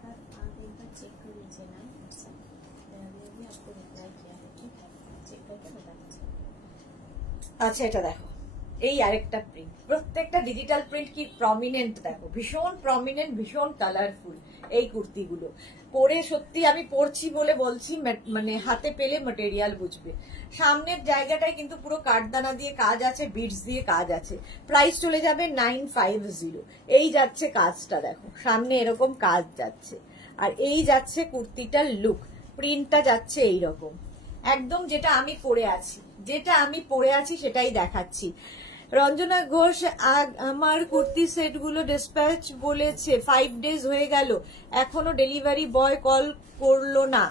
बार चेक कर लीजिए ना व्हाट्सएप, मैंने अभी आपको रिप्लाई किया है, ठीक है, चेक करके बता दीजिए। আচ্ছা, এটা দেখো, এই আরেকটা প্রিন্ট, প্রত্যেকটা ডিজিটাল প্রিন্ট কি প্রমিনেন্ট দেখো, ভীষণ প্রমিনেন্ট, ভীষণ কালারফুল এই কুর্তিগুলো। পরে সত্যি আমি পরছি বলে বলছি, মানে হাতে পেলে ম্যাটেরিয়াল বুঝবে। সামনের জায়গাটায় কিন্তু পুরো কাঠদানা দিয়ে কাজ আছে, বিডস দিয়ে কাজ আছে। প্রাইস চলে যাবে 950। এই যাচ্ছে কাজটা দেখো, সামনে এরকম কাজ যাচ্ছে, আর এই যাচ্ছে কুর্তিটার লুক, প্রিন্টটা যাচ্ছে এইরকম, একদম যেটা আমি পরে আছি, যেটা আমি পরে আছি সেটাই দেখাচ্ছি। রঞ্জনা ঘোষ, আমার কুর্তি সেট গুলো ডিসপ্যাচ বলেছে, 5 ডেজ হয়ে গেল, এখনো ডেলিভারি বয় কল করলো না।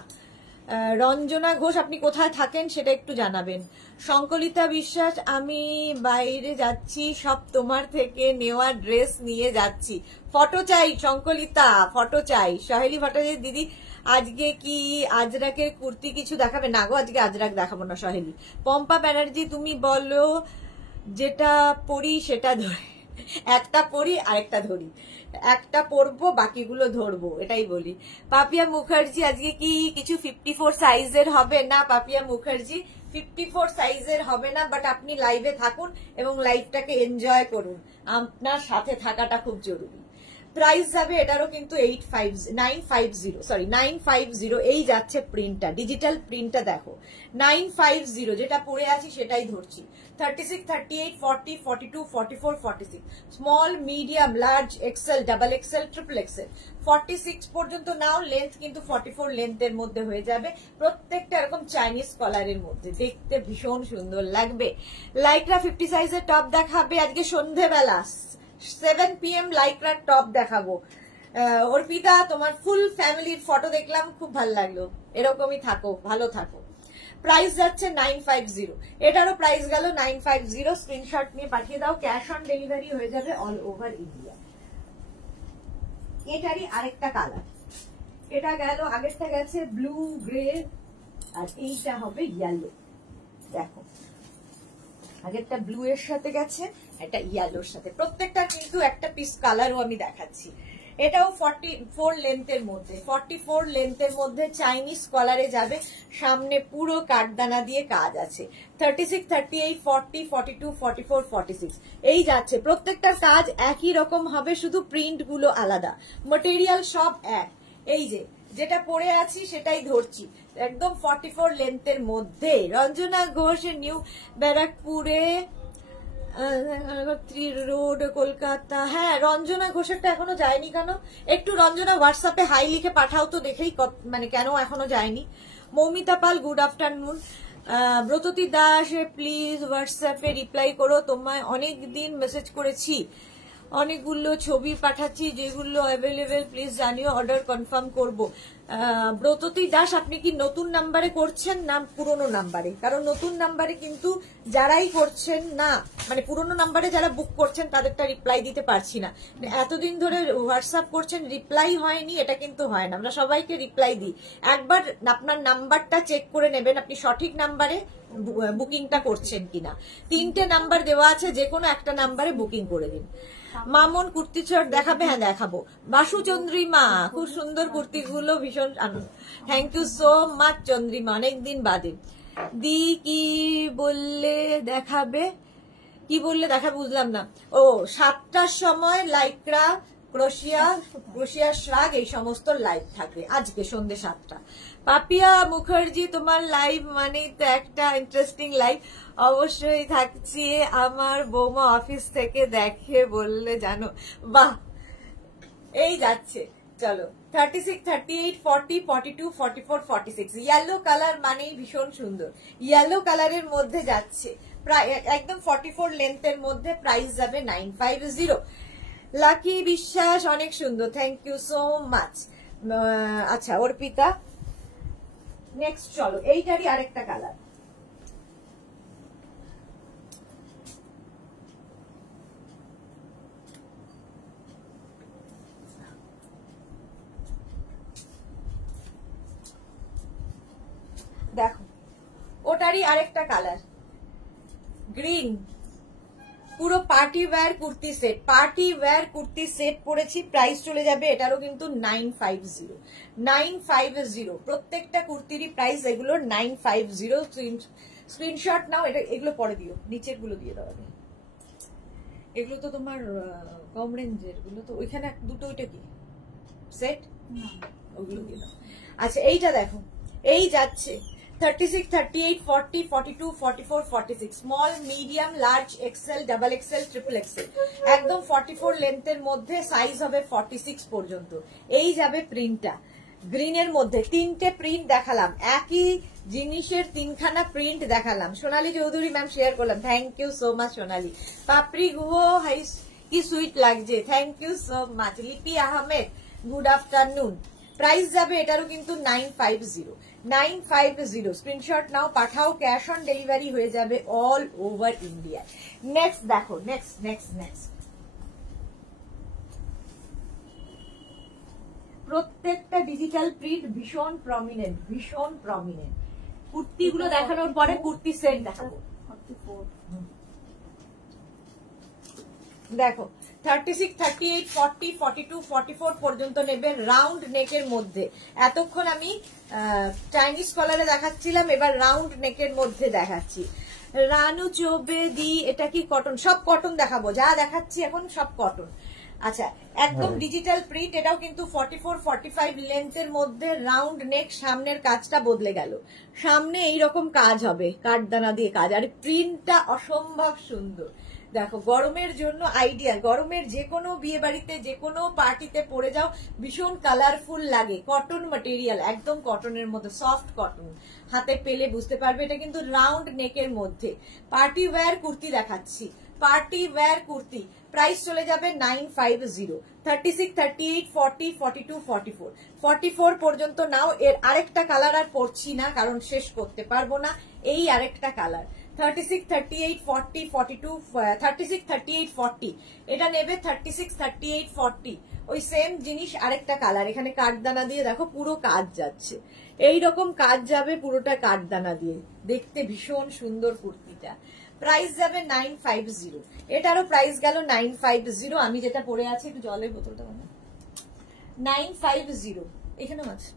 রঞ্জনা ঘোষ, আপনি কোথায় থাকেন সেটা একটু জানাবেন। শঙ্কলিতা বিশ্বাস, আমি বাইরে যাচ্ছি, সব তোমার থেকে নেওয়া ড্রেস নিয়ে যাচ্ছি, ফটো চাই। শঙ্কলিতা, ফটো চাই। সহেলি ভট্টাচার্য, দিদি আজকে কি আজরাকের কুর্তি কিছু দেখাবে? না গো, আজকে আজরাক দেখাবো না সহেলি। পম্পা ব্যানার্জি, তুমি বলো যেটা পরি সেটা ধরে, একটা পরি আরেকটা ধরি, একটা পরবো বাকিগুলো ধরবো, এটাই বলি। পাপিয়া মুখার্জি, আজকে কি কিছু 54 সাইজের হবে? না পাপিয়া মুখার্জি, 54 সাইজের হবে না, বাট আপনি লাইভে থাকুন এবং লাইভটাকে এনজয় করুন, আপনার সাথে থাকাটা খুব জরুরি। প্রাইস যাবে এটারও কিন্তু 950। এই যাচ্ছে প্রিন্টটা, ডিজিটাল প্রিন্টটা দেখো, 950, যেটা পরে আছি সেটাই ধরছি। 36, 38, 40, 42, 44, 46, small, medium, large, XL, double XL, triple XL, 46 পর্যন্ত নাও। লেন্থ কিন্তু 44 লেন্থের মধ্যে হয়ে যাবে, প্রত্যেকটা এরকম চাইনিজ কলারের মধ্যে, দেখতে ভীষণ সুন্দর লাগবে। লাইকরা 50 সাইজের টপ দেখাবে আজকে সন্ধেবেলা, 7 PM লাইকরার টপ দেখাবো। অর্পিতা, তোমার ফুল ফ্যামিলির ফটো দেখলাম, খুব ভালো লাগলো, এরকমই থাকো, ভালো থাকো। প্রাইস যাচ্ছে 950, এটারও প্রাইস গেল 950। স্ক্রিনশট নিয়ে পাঠিয়ে দাও, ক্যাশ অন ডেলিভারি হয়ে যাবে অল ওভার ইন্ডিয়া। এটারই আরেকটা কালার, এটা গেল, আগেরটা গেছে ব্লু গ্রে, আর এইটা হবে ইয়েলো। দেখো, আগেরটা ব্লু এর সাথে গেছে, এটা ইয়েলোর সাথে, প্রত্যেকটা কিন্তু একটা পিস কালারও আমি দেখাচ্ছি। এটাও 44 লেন্থের মধ্যে, 44 লেন্থের মধ্যে চাইনিজ কলারে যাবে, সামনে পুরো কাঠদানা দিয়ে কাজ আছে। 36, 38, 40, 42, 44, 46 এই যাচ্ছে, প্রত্যেকটার কাজ একই রকম হবে, শুধু প্রিন্ট গুলো আলাদা, ম্যাটেরিয়াল সব এক। এই যে যেটা পরে আছি সেটাই ধরছি, একদম 44 লেন্থের মধ্যে। রঞ্জনা ঘোষ, নিউ ব্যারাকপুরে রোড, কলকাতা। হ্যাঁ, রঞ্জনা ঘোষেরটা এখনো যায়নি কেন? একটু রঞ্জনা হোয়াটসঅ্যাপে হাই লিখে পাঠাও তো, দেখেই মানে কেন এখনো যায়নি। Moumita Pal good afternoon. Bratati Das please হোয়াটসঅ্যাপে রিপ্লাই করো, তোমায় অনেক দিন মেসেজ করেছি, অনেকগুলো ছবি পাঠাচ্ছি, যেগুলো অ্যাভেলেবেল প্লিজ জানিও, অর্ডার কনফার্ম করব। ব্রততী দাস আপনি কি নতুন নাম্বারে করছেন না পুরনো নাম্বারে? কারণ নতুন নাম্বারে কিন্তু যারাই করছেন না, মানে পুরনো নাম্বারে যারা বুক করছেন তাদেরটা রিপ্লাই দিতে পারছি না। এতদিন ধরে হোয়াটসঅ্যাপ করছেন রিপ্লাই হয়নি, এটা কিন্তু হয় না, আমরা সবাইকে রিপ্লাই দিই। একবার আপনার নাম্বারটা চেক করে নেবেন আপনি সঠিক নাম্বারে বুকিংটা করছেন কিনা। 3টে নাম্বার দেওয়া আছে, যে কোনো একটা নাম্বারে বুকিং করে দিন। মামন কুর্তি শর্ট দেখাবে? হ্যাঁ দেখাবো। বাসু চন্দ্রিমা খুব সুন্দর কুর্তিগুলো, ভীষণ আনন্দ। Thank you so much Chandrima, অনেকদিন বাদে। দি কি বললে দেখাবে? কি বললে দেখাবে বুঝলাম না। ও 7টার সময় লাইক্রা, ক্রোশিয়া শ্রাগ এই সমস্ত লাইভ থাকবে আজকে সন্ধ্যে 7টা। পাপিয়া মুখার্জি তোমার লাইভ মানে তো একটা ইন্টারেস্টিং লাইভ। অবশ্যই থাকছি, আমার বৌমা অফিস থেকে দেখে বললে জানো। বাহ, এই যাচ্ছে। চলো 36, 38, 40, 42, 44, 46 ইয়েলো কালার মানেই ভীষণ সুন্দর। ইয়েলো কালারের মধ্যে যাচ্ছে প্রায় একদম 44 লেন্থের মধ্যে, প্রাইস যাবে 950। লাকি বিশ্বাস অনেক সুন্দর, থ্যাংক ইউ সো মাচ। আচ্ছা অর্পিতা, নেক্সট চলো এইটারই আরেকটা কালার। দেখো ওটারই আরেকটা কালার, গ্রিন, পুরো party wear kurti set, party wear kurti set পরেছি, প্রাইস চলে যাবে এটারও কিন্তু 950। প্রত্যেকটা কুর্তিরই প্রাইস এগুলো 950। স্ক্রিনশট নাও, এটা এগুলো পরে দিও, নিচের গুলো দিয়ে দাও আগে। এগুলো তো তোমার কম রেঞ্জের গুলো, তো ওইখানে দুটো, ওইটা কি সেট, ওগুলো দিয়ে দাও। আচ্ছা এইটা দেখো, এই যাচ্ছে 36, 38, 40, 42, 44, 46 small, medium, large, XL, double XL, triple XL, একদম 44 লেন্থের মধ্যে, সাইজ হবে 46 পর্যন্ত। এই যাবে প্রিন্টটা গ্রিনের মধ্যে। 3টে প্রিন্ট দেখালাম, একই জিনিসের 3খানা প্রিন্ট দেখালাম। সোনালী চৌধুরী ম্যাম শেয়ার করলাম, thank you so much Sonali. Papri Guha hi, কি সুইট লাগছে, thank you so much. Lipi Ahmed good afternoon. Price যাবে এটারও কিন্তু 950। স্ক্রিনশট নাও, পাঠাও, ক্যাশ অন ডেলিভারি হয়ে যাবে অল ওভার ইন্ডিয়া। নেক্সট দেখো, নেক্সট প্রত্যেকটা ডিজিটাল প্রিন্ট ভীষণ প্রমিনেন্ট, কুর্তিগুলো দেখানোর পরে কুর্তি সেট দেখাবো। দেখো 36, 38, 40, 42, 44 পর্যন্ত নেবে, রাউন্ড নেকের মধ্যে। এতক্ষণ আমি চাইনিজ কলারে দেখাচ্ছিলাম, এবার রাউন্ড নেকের মধ্যে দেখাচ্ছি। রানু চৌবে দি, এটা কি কটন? সব কটন দেখাবো, যা দেখাচ্ছি এখন সব কটন। আচ্ছা একদম ডিজিটাল প্রিন্ট, এটাও কিন্তু 44, 45 লেন্থের মধ্যে, রাউন্ড নেক, সামনের কাজটা বদলে গেল, সামনে এইরকম কাজ হবে, কাঠদানা দিয়ে কাজ, আর প্রিন্টটা অসম্ভব সুন্দর। দেখো গরমের জন্য আইডিয়াল, গরমের যে কোনো বিয়ে বাড়িতে যে কোনো পার্টিতে পরে যাও, ভীষণ কালারফুল লাগে। কটন ম্যাটেরিয়াল, একদম কটনের মধ্যে, সফট কটন, হাতে পেলে বুঝতে পারবে। এটা কিন্তু রাউন্ড নেকের মধ্যে পার্টি ওয়্যার কুর্তি দেখাচ্ছি, পার্টি ওয়্যার কুর্তি, প্রাইস চলে যাবে 950। 36, 38, 40, 42, 44 44 পর্যন্ত নাও। এর আরেকটা কালার আর পড়ছি না কারণ শেষ করতে পারবো না। এই আরেকটা কালার 36, 38, 40, 42, 36, 38, 40 এটা নেবে 36, 38, 40 ওই সেম জিনিস আরেকটা কালার। এখানে কাঠদানা দিয়ে দেখো পুরো কাজ যাচ্ছে, এইরকম কাজ যাবে পুরোটা কাঠদানা দিয়ে, দেখতে ভীষণ সুন্দর কুর্তিটা। প্রাইস যাবে 950, এটারও প্রাইস গেল 950। আমি যেটা পরে আছি, একটু জলের বোতলটা 950 এখানেও আছে।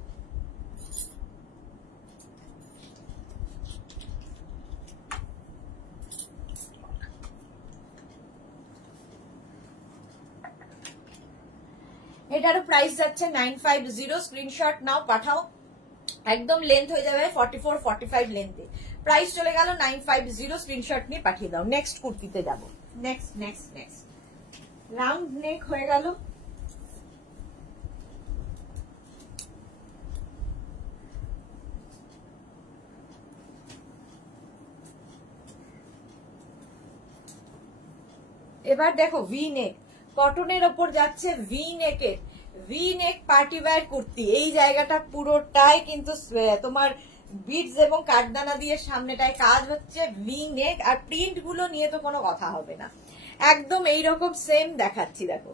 এটারও প্রাইস যাচ্ছে 950। স্ক্রিনশট নাও, পাঠাও, একদম লেন্থ হয়ে যাবে 44, 45 লেন্থে। প্রাইস চলে গেল 950। স্ক্রিনশট নিয়ে পাঠিয়ে দাও। নেক্সট কুর্তিতে যাব। নেক্সট রাউন্ড নেক হয়ে গেল। এবার দেখো ভি নেক, কটনের ওপর যাচ্ছে ভি নেকের, ভি নেক পার্টি ওয়্যার কুর্তি। এই জায়গাটা পুরোটাই কিন্তু তোমার বিটস এবং কাঠদানা দিয়ে সামনেটায় কাজ হচ্ছে, ভি নেক। আর প্রিন্ট গুলো নিয়ে তো কোনো কথা হবে না, একদম এইরকম সেম দেখাচ্ছি। দেখো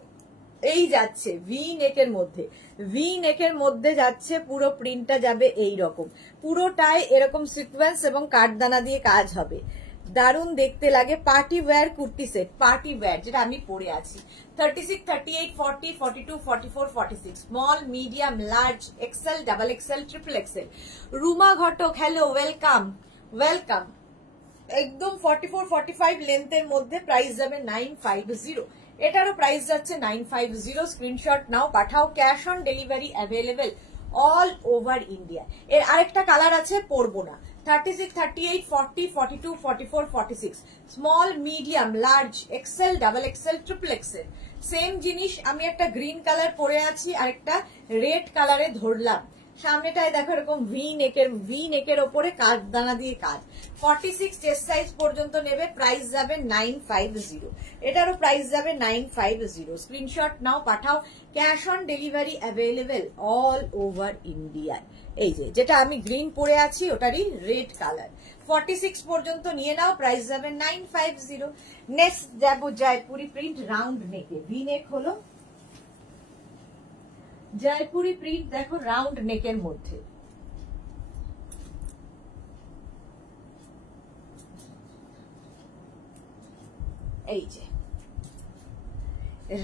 এই যাচ্ছে ভি নেকের মধ্যে, ভি নেকের মধ্যে যাচ্ছে, পুরো প্রিন্টটা যাবে এইরকম, পুরোটাই এরকম সিকোয়েন্স এবং কাঠদানা দিয়ে কাজ হবে। দারুণ দেখতে লাগে। Party wear kurti set, party wear যেটা আমি পরে আছি। 36, 38, 40, 42, 44, 46, small, medium, large, XL, double XL, triple XL. Ruma Ghatak, hello, welcome welcome. একদম 44, 45 লেন্থের মধ্যে, প্রাইস যাবে 950। এটারও প্রাইস যাচ্ছে 950। স্ক্রিনশট নাও, পাঠাও। Cash on delivery available all over India. এর আরেকটা কালার আছে, পরবো না। 36, 38, 40, 42, 44, 46, small, medium, large, XL, double XL, triple XL. Same জিনিস আমি একটা গ্রিন কালার পরে আছি, আরেকটা রেড কালারে ধরলাম। সামনেটায় দেখো এরকম ভি নেকের ওপরে কাঠদানা দিয়ে কাজ। 46 চেস্ট সাইজ পর্যন্ত নেবে, প্রাইস যাবে 950। এটারও প্রাইস যাবে 950। স্ক্রিনশট নাও, পাঠাও। Cash on delivery available all over India. এই যে যেটা আমি গ্রিন পরে আছি ওটারই রেড কালার। 46 পর্যন্ত নিয়ে নাও, প্রাইস যাবে 950। নেক্সট যাবো জয়পুরি প্রিন্ট রাউন্ড নেকে, ভি নেক হলো জয়পুরি প্রিন্ট। দেখো রাউন্ড নেকের মধ্যে, এই যে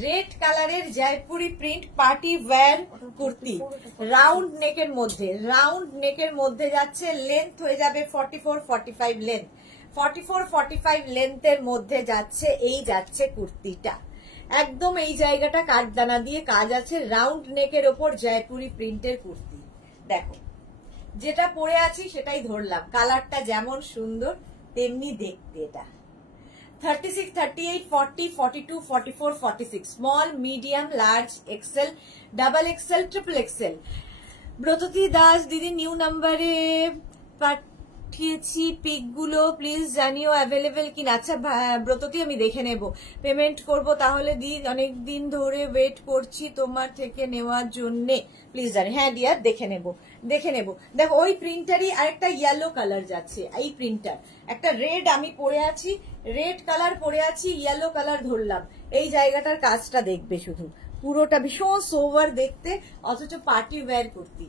রেড কালারের Jaipuri print party wear kurti, round নেকের মধ্যে। রাউন্ড নেকের মধ্যে যাচ্ছে, লেন্থ হয়ে যাবে 44, 45 লেন্থ। 44, 45 লেন্থের মধ্যে যাচ্ছে, এই যাচ্ছে কুর্তিটা। একদম এই জায়গাটা কাঠদানা দিয়ে কাজ আছে, রাউন্ড নেকের ওপর জয়পুরি প্রিন্টের কুর্তি। দেখো যেটা পরে আছি সেটাই ধরলাম, কালারটা যেমন সুন্দর তেমনি দেখতে। এটা 36, 38, 40, 42, 44, 46, small, medium, large, XL, double XL, triple XL. Bratati Das দিদি নিউ নাম্বারে পাঠিয়েছি পিক গুলো, প্লিজ জানিও অ্যাভেলেবেল কিনা। আচ্ছা ব্রততী আমি দেখে নেব, পেমেন্ট করব তাহলে। দি অনেকদিন ধরে ওয়েট করছি তোমার থেকে নেওয়ার জন্য, প্লিজ জানি। হ্যাঁ ডিয়ার, দেখে নেব দেখে নেব। দেখো ওই প্রিন্টারই আরেকটা ইয়েলো কালার যাচ্ছে, এই প্রিন্টার। একটা রেড আমি পরে আছি, রেড কালার পরে আছি, ইয়েলো কালার ধরলাম। এই জায়গাটার কাজটা দেখবে শুধু, পুরোটা ভীষণ সোভার দেখতে, অথচ পার্টি ওয়্যার কুর্তি।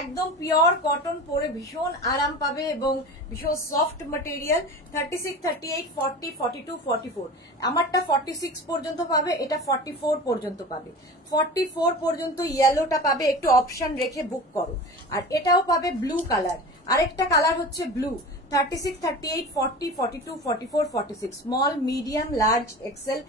একদম পিওর কটন, পরে ভীষণ আরাম পাবে এবং ভীষণ সফট ম্যাটেরিয়াল। 36, 38, 40, 42, 44, আমারটা 46 পর্যন্ত পাবে, এটা 44 পর্যন্ত পাবে। 44 পর্যন্ত ইয়েলোটা পাবে, একটু অপশন রেখে বুক করো। আর এটাও পাবে ব্লু কালার, আরেকটা কালার হচ্ছে blue. 36, 38, 40, 42, 44, 46, small, medium, large, XL,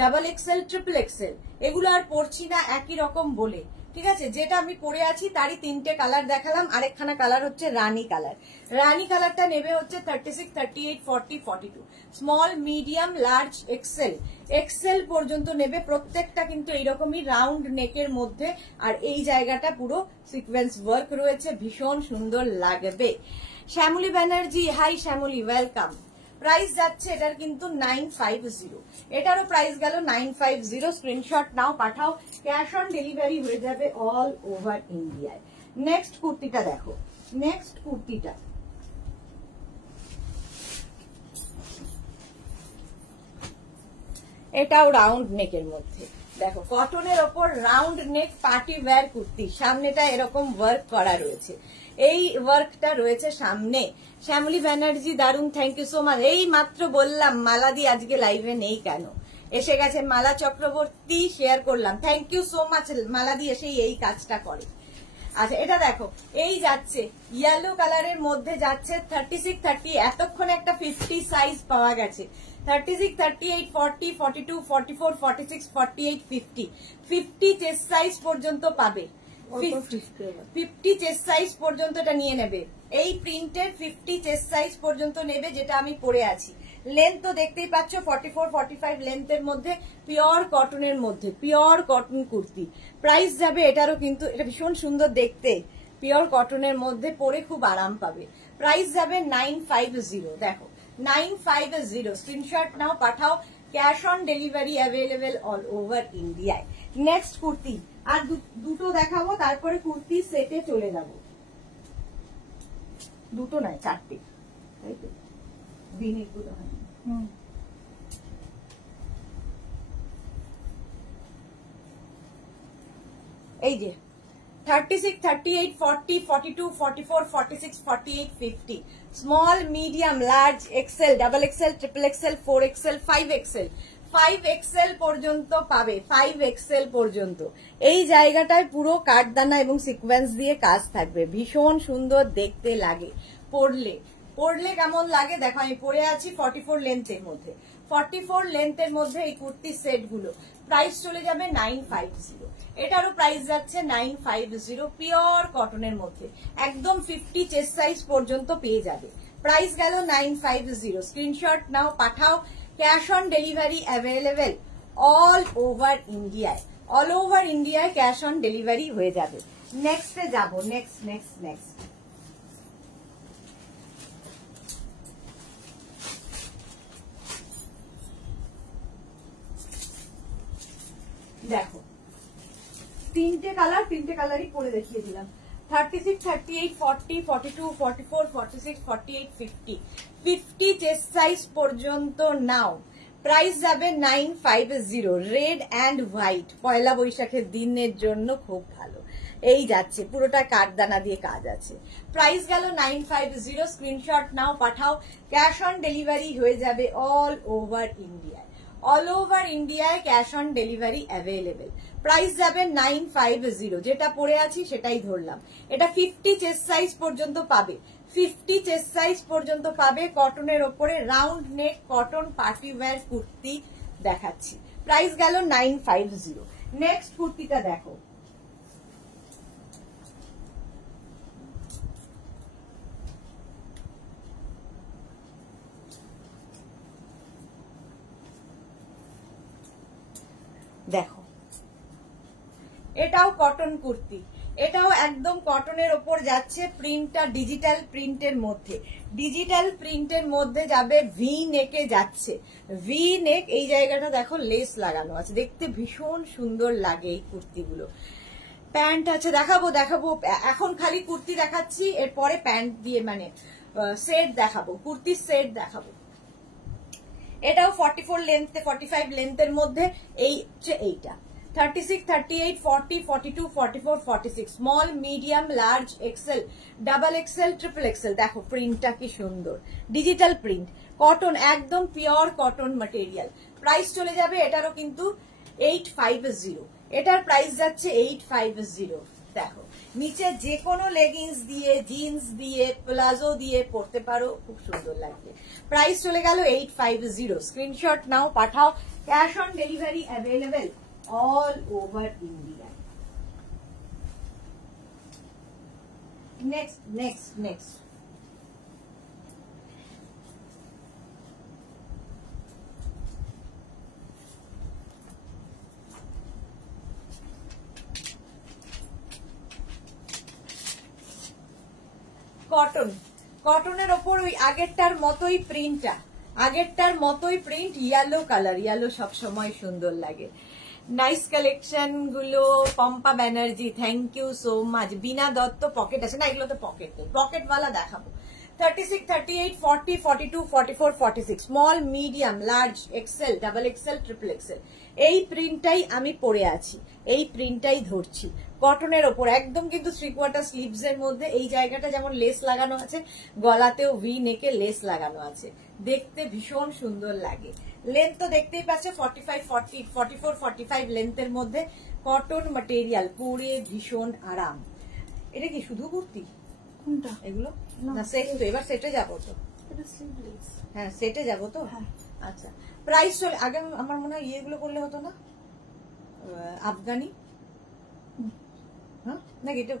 double XL, triple XL. এগুলো আর পড়ছি না একই রকম বলে, ঠিক আছে। যেটা আমি পরে আছি তারই 3টে কালার দেখালাম, আরেকখানা কালার হচ্ছে রানী কালার। রানী কালারটা নেবে হচ্ছে 36, 38, 40, 42, small, medium, large, XL, XL পর্যন্ত নেবে। প্রত্যেকটা কিন্তু এইরকমই রাউন্ড নেকের মধ্যে, আর এই জায়গাটা পুরো সিকোয়েন্স ওয়ার্ক রয়েছে, ভীষণ সুন্দর লাগবে। Shyamali Banerjee, hi Shyamali, welcome. Price যাচ্ছে এটার কিন্তু 950, এটারও প্রাইস গেল 950। স্ক্রিনশট নাও, পাঠাও। ক্যাশ অন ডেলিভারি হয়ে যাবে অল ওভার ইন্ডিয়ায়। নেক্সট কুর্তিটা দেখো, নেক্সট কুর্তিটা এটাও রাউন্ড নেকের মধ্যে। দেখো কটনের ওপর round neck party wear kurti, সামনেটা এরকম ওয়ার্ক করা রয়েছে, এই ওয়ার্কটা রয়েছে সামনে। শ্যামলী ব্যানার্জি দারুন, থ্যাংক ইউ সো মাচ। এই মাত্র বললাম মালা দি আজকে লাইভে নেই কেন, এসে গেছে মালা চক্রবর্তী, শেয়ার করলাম। Thank you so much. Mala দি এসে এই কাজটা করে। আচ্ছা এটা দেখো, এই যাচ্ছে ইয়েলো কালারের মধ্যে যাচ্ছে 36, 30, এতক্ষণে একটা 50 সাইজ পাওয়া গেছে। 36, 38, 40, 42, 44, 46, 48, 50, 50 চেস্ট সাইজ পর্যন্ত পাবে। 50 চেস্ট সাইজ পর্যন্ত এটা নিয়ে নেবে, এই প্রিন্টের 50 চেস্ট সাইজ পর্যন্ত নেবে, যেটা আমি পরে আছি। লেন্থ তো দেখতেই পাচ্ছ 44, 45 লেন্থের মধ্যে, পিওর কটনের মধ্যে, পিওর কটন কুর্তি। প্রাইস যাবে এটারও কিন্তু, এটা ভীষণ সুন্দর দেখতে, পিওর কটনের মধ্যে, পরে খুব আরাম পাবে। প্রাইস যাবে 950। দেখো 950, স্ক্রিনশট নাও, পাঠাও। Cash on delivery available all over ইন্ডিয়ায়। নেক্সট কুর্তি, আর দুটো দেখাবো, তারপরে কুর্তি সেটে চলে যাব। দুটো নয়, চারটে, তাই তো দিনের গুলো হয়। এই যে 36, 38, 40, 42, 44, 46, 48, 50, small, medium, large, XL, double XL, triple XL, 4XL, 5XL, 5XL পর্যন্ত পাবে, 5XL পর্যন্ত। এই জায়গাটায় পুরো কাঠদানা এবং সিকোয়েন্স দিয়ে কাজ থাকবে, ভীষণ সুন্দর দেখতে লাগে। পরলে পরলে কেমন লাগে দেখো, আমি পরে আছি 44 লেন্থের মধ্যে, 44 লেন্থের মধ্যে এই কুর্তির সেট গুলো প্রাইস চলে যাবে 950। এটারও প্রাইস যাচ্ছে 950, পিওর কটনের মধ্যে, একদম 50 চেস্ট সাইজ পর্যন্ত পেয়ে যাবে। প্রাইস গেল 950। স্ক্রিনশট নাও, পাঠাও। Cash on delivery available all over ইন্ডিয়ায়, অল ওভার ইন্ডিয়ায় ক্যাশ অন ডেলিভারি হয়ে যাবে। নেক্সটে যাব, নেক্সট নেক্সট নেক্সট দেখো, তিনটে কালার, তিনটে কালারই পরে দেখিয়ে দিলাম। 36, 38, 40, 42, 44, 46, 48, 50, 50 চেস্ট সাইজ পর্যন্ত নাও। প্রাইস যাবে 950। রেড অ্যান্ড হোয়াইট, পয়লা বৈশাখের দিনের জন্য খুব ভালো। এই যাচ্ছে, পুরোটা কাঠদানা দিয়ে কাজ আছে। প্রাইস গেল 950। স্ক্রিনশট নাও, পাঠাও। ক্যাশ অন ডেলিভারি হয়ে যাবে অল ওভার ইন্ডিয়ায়, অল ওভার ইন্ডিয়ায় cash on delivery available. Price যাবে 950। যেটা পরে আছি সেটাই ধরলাম। এটা 50 চেস্ট সাইজ পর্যন্ত পাবে, 50 চেস্ট সাইজ পর্যন্ত পাবে। কটনের ওপরে round neck cotton party wear kurti দেখাচ্ছি। প্রাইস গেল 950। নেক্সট কুর্তিটা দেখো, দেখো এটাও কটন কুর্তি, এটাও একদম কটনের ওপর যাচ্ছে। প্রিন্টটা ডিজিটাল প্রিন্টের মধ্যে, ডিজিটাল প্রিন্টের মধ্যে যাবে, ভি নেকে যাচ্ছে, ভি নেক। এই জায়গাটা দেখো লেস লাগানো আছে, দেখতে ভীষণ সুন্দর লাগে এই কুর্তিগুলো। প্যান্ট আছে, দেখাবো দেখাবো, এখন খালি কুর্তি দেখাচ্ছি, এরপরে প্যান্ট দিয়ে মানে সেট দেখাবো, কুর্তির সেট দেখাবো। এটাও 44 লেন্থ, 45 লেন্থের মধ্যে। এই হচ্ছে এইটা 36, 38, 40, 42, 44, 46, small, medium, large, XL, double XL, triple XL. দেখো প্রিন্টটা কি সুন্দর, ডিজিটাল প্রিন্ট, কটন, একদম পিওর কটন ম্যাটেরিয়াল। প্রাইস চলে যাবে এটারও কিন্তু 850। এটার প্রাইস যাচ্ছে 850। দেখো নিচে যে কোনো লেগিংস দিয়ে, জিন্স দিয়ে, প্লাজো দিয়ে পরতে পারো, খুব সুন্দর লাগবে। প্রাইস চলে গেল 850। স্ক্রিনশট নাও, পাঠাও। Cash on delivery available all over India. Next next next cotton, কটনের ওপর ওই আগেরটার মতোই প্রিন্টটা, আগেরটার মতোই প্রিন্ট, ইয়েলো কালার, ইয়েলো সবসময় সুন্দর লাগে। নাইস কালেকশন গুলো। Pompa Banerjee, thank you so much. Bina Dutta, pocket আছে না, এগুলো তো পকেট নেই, পকেটওয়ালা দেখাবো। 36, 38, 40, 42, 44, 46, small, medium, large, XL, double XL, triple XL. এই প্রিন্টটাই আমি পরে আছি, এই প্রিন্টটাই ধরছি কটনের ওপর, একদম কিন্তু 3/4 স্লিভস এর মধ্যে। এই জায়গাটা যেমন লেস লাগানো আছে, গলাতেও ভি নেকে লেস লাগানো আছে, দেখতে ভীষণ সুন্দর লাগে। লেন্থ তো দেখতেই পাচ্ছে 45, 40, 44, 45 লেন্থের মধ্যে, কটন ম্যাটেরিয়াল, পরে ভীষণ আরাম। এটা কি শুধু কুর্তি কোনটা? এগুলো না সেট তো, এবার সেটে যাবো তো। এটা স্লিভলেস। হ্যাঁ সেটে যাবো তো। হ্যাঁ। আচ্ছা প্রাইস চলে, আগে আমার মনে হয় ইয়েগুলো করলে হতো না, আফগানি, হ্যাঁ নাকি এটা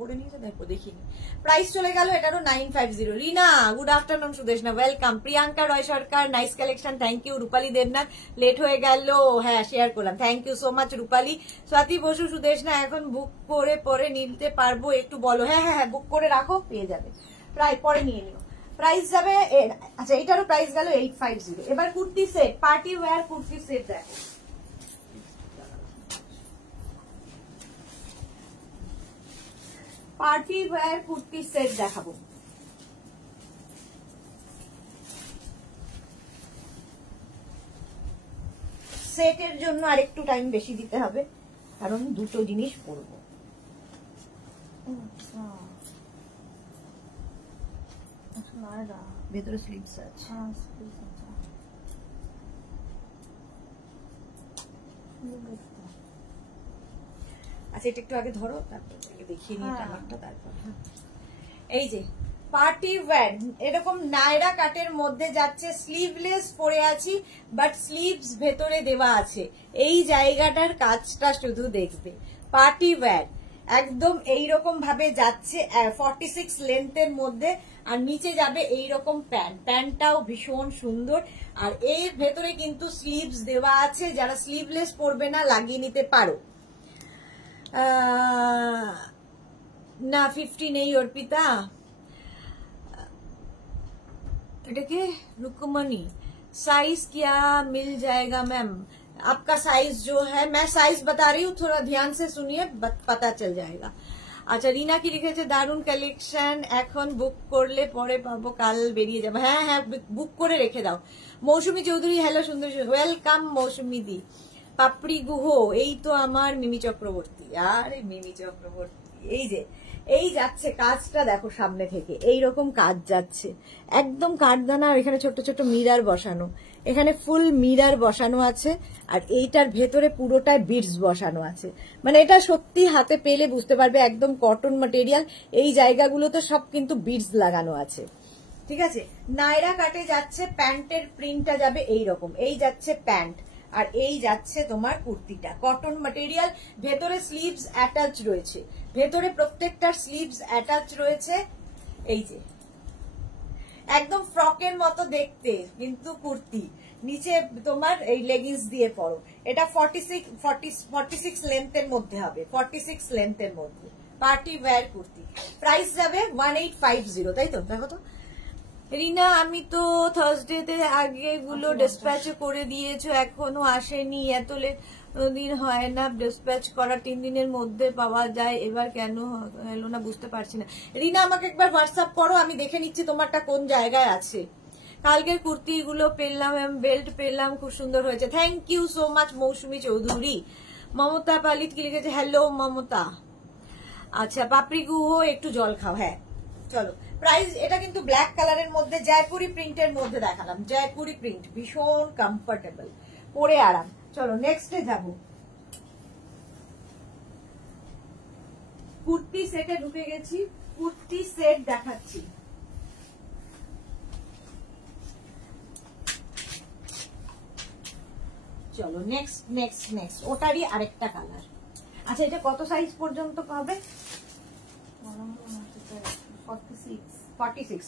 পরে নিয়েছে, দেখো দেখিনি। প্রাইস চলে গেল এটারও 950। Rina good afternoon, Sudeshna welcome. Priyanka Roy Sarkar, nice collection, thank you. Rupali Debnath, late হয়ে গেল, হ্যাঁ শেয়ার করলাম, thank you so much Rupali. Swati Basu, Sudeshna এখন বুক করে পরে নিতে পারবো একটু বলো। হ্যাঁ হ্যাঁ হ্যাঁ, বুক করে রাখো, পেয়ে যাবে, প্রায় পরে নিয়ে নিও। প্রাইস যাবে আচ্ছা এটারও প্রাইস গেল 850। এবার kurti set, party wear kurti set দেখো। পার্টি ওয়্যার কুর্তি সেট দেখাবো। সেটের জন্য আরেকটু টাইম বেশি দিতে হবে, কারণ দুটো জিনিস পরবো। ভেতরে স্লিভস আছে। আচ্ছা এটা একটু আগে ধরো, তারপর দেখিয়ে নিই আমারটা। তারপর এই যে পার্টি ওয়্যার এরকম নায়রা কাটের মধ্যে যাচ্ছে, স্লিভলেস পরে আছি বাট স্লিভস ভেতরে দেওয়া আছে। এই জায়গাটার কাজটা শুধু দেখবে। পার্টি ওয়্যার একদম এইরকম ভাবে যাচ্ছে 46 লেন্থের মধ্যে, আর নিচে যাবে এইরকম প্যান্ট। প্যান্টটাও ভীষণ সুন্দর, আর এর ভেতরে কিন্তু স্লিভস দেওয়া আছে। যারা স্লিভলেস পরবে না লাগিয়ে নিতে পারো। না 50 নেই অর্পিতা, এটাকে रुकमनी साइज क्या मिल जाएगा मैम? आपका साइज जो है, मैं साइज बता रही हूँ, थोड़ा ध्यान से सुनिए, पता चल जाएगा। আচ্ছা রিনা কি লিখেছে, দারুন কালেকশন, এখন বুক করলে পরে পাবো, কাল বেরিয়ে যাবো। হ্যাঁ হ্যাঁ বুক করে রেখে দাও। মৌসুমী চৌধুরী হ্যালো সুন্দর, ওয়েলকাম মৌসুমী দি। পাপড়ি গুহ, এই তো আমার মিমি চক্রবর্তী। আরে মিমি চক্রবর্তী, এই যে এই যাচ্ছে কাজটা দেখো সামনে থেকে, এই রকম কাজ যাচ্ছে একদম কাঠদানা। এখানে ছোট ছোট মিরার বসানো, এখানে ফুল মিরার বসানো আছে, আর এইটার ভেতরে পুরোটাই বিডস বসানো আছে। মানে এটা সত্যি হাতে পেলে বুঝতে পারবে একদম কটন ম্যাটেরিয়াল। এই জায়গাগুলোতে সব কিন্তু বিডস লাগানো আছে। ঠিক আছে, নায়রা কাটে যাচ্ছে, প্যান্টের প্রিন্টটা যাবে এইরকম। এই যাচ্ছে প্যান্ট, আর এই যাচ্ছে তোমার কুর্তিটা কটন ম্যাটেরিয়াল। ভেতরে স্লিভস অ্যাটাচ রয়েছে, ভেতরে প্রত্যেকটার স্লিভস অ্যাটাচ রয়েছে। এই যে একদম ফ্রকের মতো দেখতে কিন্তু কুর্তি, নিচে তোমার এই লেগিংস দিয়ে পরো। এটা 46 লেন্থের মধ্যে হবে, 46 লেন্থের মধ্যে পার্টি ওয়্যার কুর্তি। প্রাইস যাবে 1850, তাই তো? দেখো তো রিনা, আমি তো থার্সডেতে আগে গুলো ডিসপ্যাচ করে দিয়েছো, এখনো আসেনি। এত দিন হয় না ডিসপ্যাচ করা, 3 দিনের মধ্যে পাওয়া যায়, এবার কেন এলো না বুঝতে পারছি না। রিনা আমাকে একবার হোয়াটসঅ্যাপ করো, আমি দেখে নিচ্ছি তোমারটা কোন জায়গায় আছে। কালকের কুর্তি গুলো পেলাম, বেল্ট পেলাম, খুব সুন্দর হয়েছে। থ্যাংক ইউ সো মাচ মৌসুমী চৌধুরী। মমতা পালিত কি লিখেছে, হ্যালো মমতা। আচ্ছা পাপড়ি গুহ, একটু জল খাও। হ্যাঁ চলো। প্রাইস এটা কিন্তু ব্ল্যাক কালারের মধ্যে জয়পুরি প্রিন্টের মধ্যে দেখালাম। জয়পুরি প্রিন্ট ভীষণ কমফোর্টেবল, পরে আরাম। চলো নেক্সটে যাব। কুর্তি সেটে ঢুকে গেছি, কুর্তি সেট দেখাচ্ছি। চলো নেক্সট নেক্সট নেক্সট, ওটারই আরেকটা কালার। আচ্ছা এটা কত সাইজ পর্যন্ত পাবে? 46।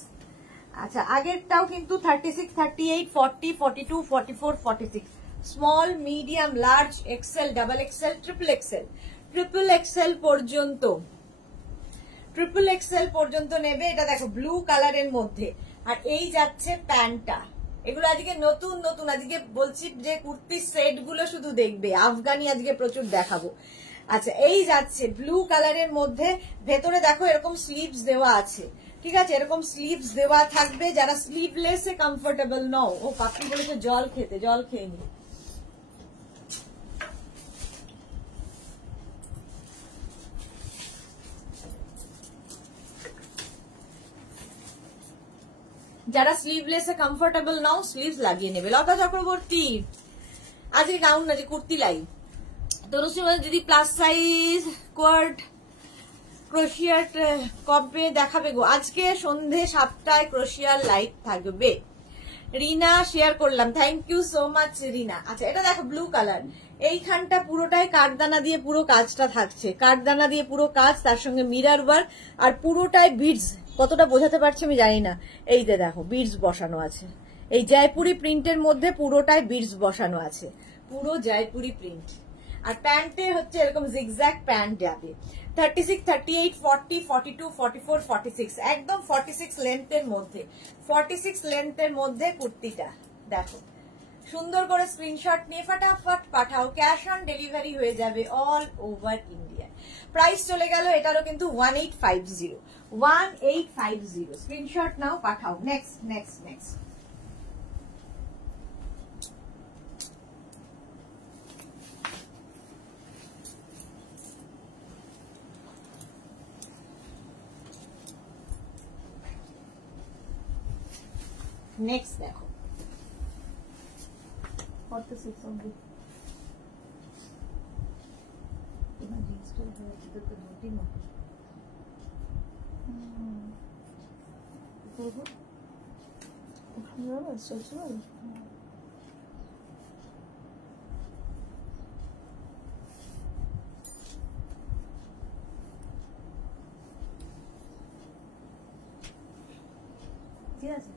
আচ্ছা আগেরটাও কিন্তু 36, 38, 40, 42, 44, 46। Small, medium, large, XL, double XL, triple XL. Triple XL পর্যন্ত নেবে। এটা দেখো ব্লু কালারের মধ্যে, আর এই যাচ্ছে প্যান্টটা। এগুলো আজকে নতুন নতুন, আজকে বলছি যে কুর্তির সেট গুলো শুধু দেখবে, আফগানি আজকে প্রচুর দেখাবো। আচ্ছা এই যাচ্ছে ব্লু কালারের মধ্যে, ভেতরে দেখো এরকম স্লিভস দেওয়া আছে। ঠিক আছে, এরকম স্লিভস দেওয়া থাকবে। যারা স্লিভলেস এ কমফোর্টেবল নও, ও পাপড়ি বলেছে জল খেতে, জল খেয়ে নি। যারা sleeveless a comfortable now, sleeves লাগিয়ে নেবে। লতা চক্রবর্তী আজকে গাউন না, যে কুর্তি লাই। তনুশ্রী দিদি প্লাস সাইজ কোয়ার্ড ক্রোশিয়ার কবে দেখাবে গো? আজকে সন্ধে 7টায় ক্রোশিয়ার লাইভ থাকবে। রিনা শেয়ার করলাম, থ্যাংক ইউ সো মাচ রিনা। আচ্ছা এটা দেখো ব্লু কালার, এইখানটা পুরোটাই কাঠদানা দিয়ে পুরো কাজটা থাকছে। কাঠদানা দিয়ে পুরো কাজ, তার সঙ্গে মিরার ওয়ার্ক, আর পুরোটাই বিডস। কতটা বোঝাতে পারছি আমি জানি না। এই যে দেখো বিডস বসানো আছে। এই জয়পুরি প্রিন্টের মধ্যে পুরোটাই বিডস বসানো আছে, পুরো জয়পুরি প্রিন্ট। আর প্যান্টে হচ্ছে এরকম জিগজ্যাগ প্যান্ট যাবে। 36, 38, 40, 42, 44, 46 একদম 46 লেন্থের মধ্যে, 46 লেন্থের মধ্যে কুর্তিটা দেখো। সুন্দর করে স্ক্রিনশট নিয়ে ফটাফট পাঠাও, ক্যাশ অন ডেলিভারি হয়ে যাবে অল ওভার ইন্ডিয়া। প্রাইস চলে গেল এটারও কিন্তু 1850, 1850। স্ক্রিনশট নাও, পাঠাও। নেক্সট নেক্সট নেক্সট নেক্সট দেখো 46 only. তোমার জিন্সটা হয়েছে তো ধুতি মতো দেখো ভালো সচল। ঠিক আছে।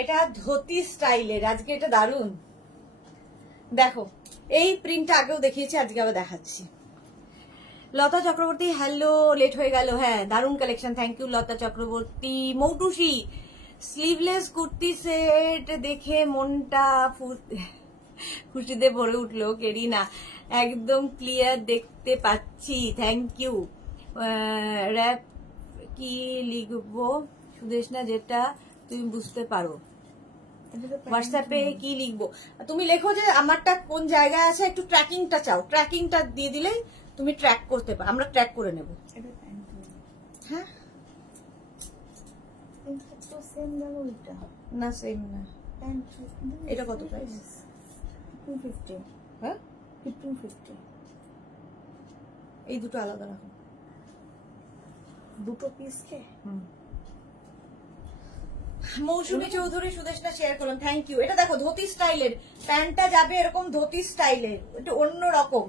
এটা ধুতি স্টাইলের, আজকে এটা দারুন। দেখো এই প্রিন্টটা আগেও দেখিয়েছি, আজকে আবার দেখাচ্ছি। লতা চক্রবর্তী হ্যালো, লেট হয়ে গেল। হ্যাঁ দারুন collection, thank you Lata Chakraborty. Moutusi sleeveless kurti set দেখে মনটা খুশিতে ভরে উঠলো। কেরিনা একদম ক্লিয়ার দেখতে পাচ্ছি, থ্যাংক ইউ। র্যাপ কি লিখবো সুদেশনা, যেটা তুমি বুঝতে পারো। হোয়াটসঅ্যাপে কি লিখবো তুমি লেখো যে আমারটা কোন জায়গায় আছে, একটু ট্র্যাকিংটা চাও, ট্র্যাকিংটা দিয়ে দিলে তুমি ট্র্যাক করতে পারো, আমরা ট্র্যাক করে নেব। হ্যাঁ তো সেম লাগো এটা না সেম না, এটা কত প্রাইস? 1550। হ্যাঁ 1550। এই দুটো আলাদা রাখো, দুটো পিস কে। মৌসুমী চৌধুরী সুদেশনা শেয়ার করলাম, থ্যাংক ইউ। এটা দেখো ধুতি স্টাইলের, প্যান্টটা যাবে এরকম ধুতি স্টাইলের, একটু অন্য রকম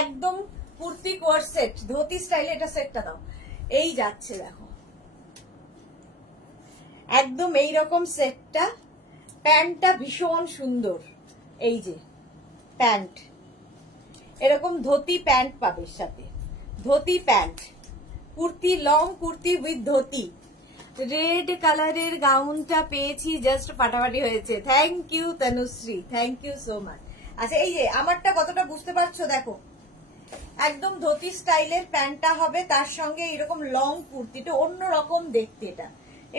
একদম কুর্তি কোয়ার সেট, ধুতি স্টাইলে। এটা সেটটা দাও, এই যাচ্ছে দেখো একদম এইরকম সেটটা। প্যান্টটা ভীষণ সুন্দর, এই যে প্যান্ট, এরকম ধুতি প্যান্ট পাবে সাথে, dhoti pant, kurti long kurti with dhoti. Red কালারের গাউনটা পেয়েছি, জাস্ট ফাটাফাটি হয়েছে। Thank you Tanushree, thank you so much. আচ্ছা এই যে আমারটা কতটা বুঝতে পারছো দেখো, একদম ধুতি স্টাইলের প্যান্টটা হবে, তার সঙ্গে এরকম লং কুর্তিটা অন্য রকম দেখতে, এটা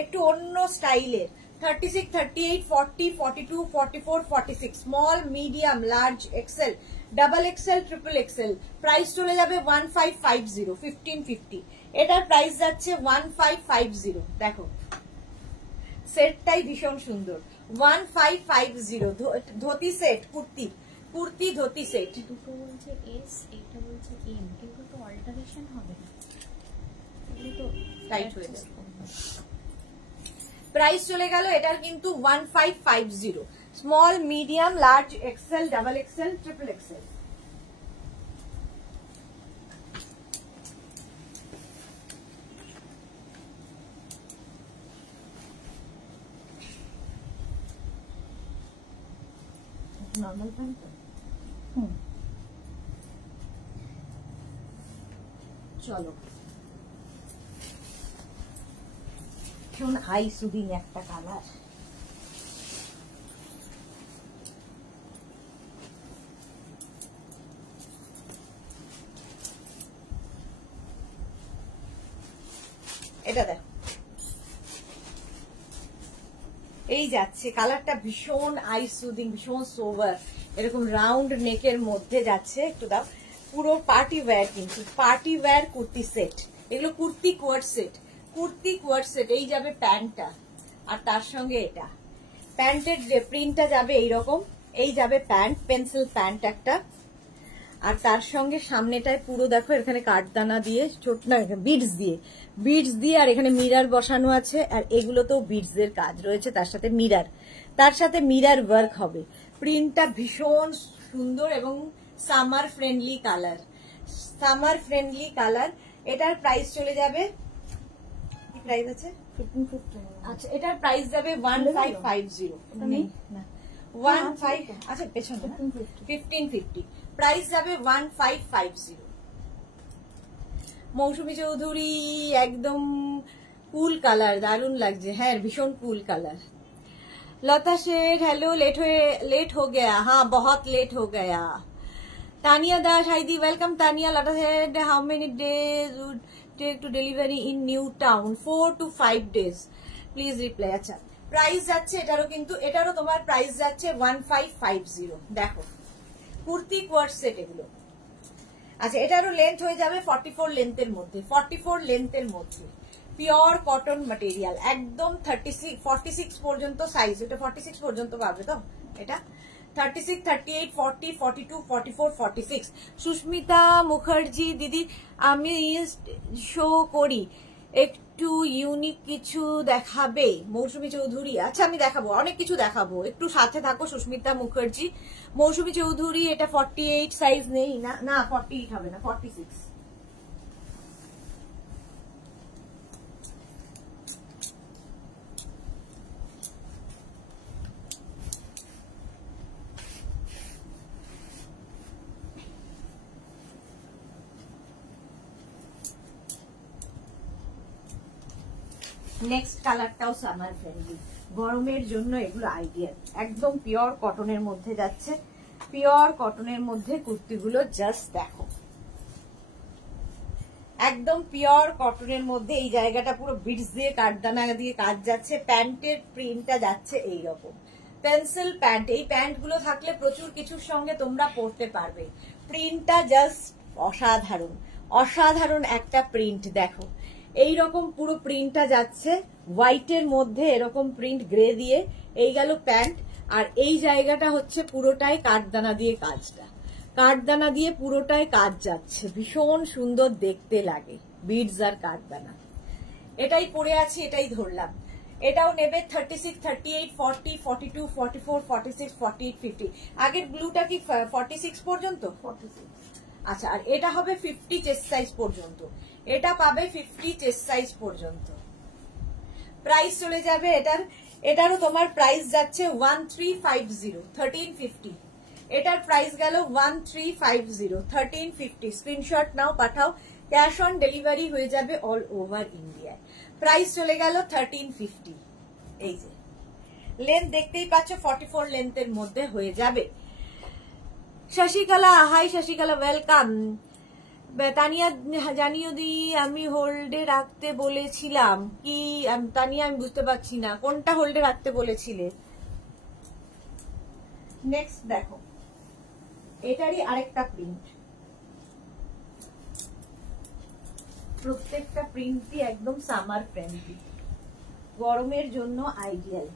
একটু অন্য স্টাইলের। 36, 38, 40, 42, 44, 46 small, medium, large, XL, double XL, triple XL. Price চলে যাবে 1550, 1550। এটার প্রাইস যাচ্ছে 1550। দেখো সেটটাই ভীষণ সুন্দর, 1550 ধুতি সেট, কুর্তি কুর্তি ধুতি সেট। দুটো বলছে এস, এটা বলছে এম, কিন্তু তো অল্টারেশন হবে না, এগুলো তো টাইট হয়ে যাবে। প্রাইস চলে গেল এটার কিন্তু 1550, small, medium, large, XL, double XL, triple XL. Normal pant তো চলো, ভীষণ হাই সুদিং একটা কালার। এটা দেখো এই যাচ্ছে কালারটা, ভীষণ আই সুদিং, ভীষণ সোভার, এরকম রাউন্ড নেকের মধ্যে যাচ্ছে। একটু দাও, পুরো পার্টি ওয়্যার, কিন্তু পার্টি ওয়্যার কুর্তি সেট, এগুলো kurti quart set, kurti quart set. এই যাবে প্যান্টটা, আর তার সঙ্গে এটা প্যান্টের প্রিন্টটা যাবে এইরকম, এই যাবে প্যান্ট, পেন্সিল প্যান্ট একটা, আর তার সঙ্গে সামনেটায় পুরো দেখো এখানে কাঠদানা দিয়ে, ছোট না বিডস দিয়ে, আর এখানে মিরার বসানো আছে, আর এগুলোতেও বিডস এর কাজ রয়েছে, তার সাথে মিরার ওয়ার্ক হবে। প্রিন্টটা ভীষণ সুন্দর এবং সামার ফ্রেন্ডলি কালার। এটার প্রাইস চলে যাবে, কি প্রাইস আছে? 1550। আচ্ছা এটার প্রাইস যাবে 1550। নেই না 15, আচ্ছা পেছনে 1550, প্রাইস যাবে 1550। মৌসুমী চৌধুরী একদম কুল কালার, দারুণ লাগছে। হ্যাঁ ভীষণ কুল কালার। लता शेठ हेलो, लेट हो गया, हाँ बहुत लेट हो गया। तानिया दास हाइदी welcome Tania. Lata Sheth how many days would take to delivery in New Town? 4 to 5 days please reply. আচ্ছা প্রাইস যাচ্ছে এটারও, কিন্তু এটারও তোমার প্রাইস যাচ্ছে 1550। দেখো কুর্তি কোয়ার্ট সেট এগুলো। আচ্ছা এটারও লেন্থ হয়ে যাবে 44 লেন্থের মধ্যে, 44 লেন্থের মধ্যে পিওর কটন ম্যাটেরিয়াল, একদম 46 পর্যন্ত সাইজ। এটা 46 পর্যন্ত পাবে তো, এটা 36, 38, 40, 42, 44, 46। সুস্মিতা মুখার্জি দিদি আমি শো করি, একটু ইউনিক কিছু দেখাবে? মৌসুমী চৌধুরী আচ্ছা আমি দেখাবো, অনেক কিছু দেখাবো, একটু সাথে থাকো। সুস্মিতা মুখার্জি, মৌসুমী চৌধুরী এটা 48 সাইজ নেই না, না 48 হবে না, 46। নেক্সট কালারটাও সামার ফ্রেন্ডলি, গরমের জন্য এগুলো আইডিয়াল। একদম পিওর কটনের মধ্যে যাচ্ছে, পিওর কটনের মধ্যে কুর্তিগুলো জাস্ট দেখো, একদম পিওর কটনের মধ্যে। এই জায়গাটা পুরো বিটস দিয়ে কাঠদানা দিয়ে কাজ যাচ্ছে, প্যান্টের প্রিন্টটা যাচ্ছে এইরকম পেন্সিল প্যান্ট। এই প্যান্ট গুলো থাকলে প্রচুর কিছুর সঙ্গে তোমরা পরতে পারবে। প্রিন্টটা জাস্ট অসাধারণ, অসাধারণ একটা প্রিন্ট। দেখো এইরকম পুরো প্রিন্টটা যাচ্ছে হোয়াইটের মধ্যে, এরকম প্রিন্ট গ্রে দিয়ে। এই গেল প্যান্ট, আর এই জায়গাটা হচ্ছে পুরোটাই কাঠদানা দিয়ে কাজটা, কাঠদানা দিয়ে পুরোটাই কাজ যাচ্ছে, ভীষণ সুন্দর দেখতে লাগে, বিডস আর কাঠদানা। এটাই পরে আছি, এটাই ধরলাম। এটাও নেবে 36, 38, 40, 42, 44, 46, 48, 50। আগের ব্লুটা কি 46 পর্যন্ত? 46। আচ্ছা আর এটা হবে 50 চেস্ট সাইজ পর্যন্ত, এটা পাবে 50 চেস্ট সাইজ পর্যন্ত। প্রাইস চলে যাবে এটারও তোমার প্রাইস যাচ্ছে 1350, 1350। এটার প্রাইস গেল 1350, 1350। স্ক্রিনশট নাও, পাঠাও, ক্যাশ অন ডেলিভারি হয়ে যাবে অল ওভার ইন্ডিয়ায়। প্রাইস চলে গেল 1350। এই যে লেন্থ দেখতেই পাচ্ছ 44 লেন্থের মধ্যে হয়ে যাবে। Shashikala hi, Shashikala welcome. তানিয়া জানিও দি আমি হোল্ডে রাখতে বলেছিলাম কি? তানিয়া আমি বুঝতে পারছি না কোনটা হোল্ডে রাখতে বলেছিলে। নেক্সট দেখো এটারই আরেকটা প্রিন্ট, প্রত্যেকটা প্রিন্টই একদম সামার ফ্রেন্ডলি, গরমের জন্য আইডিয়াল।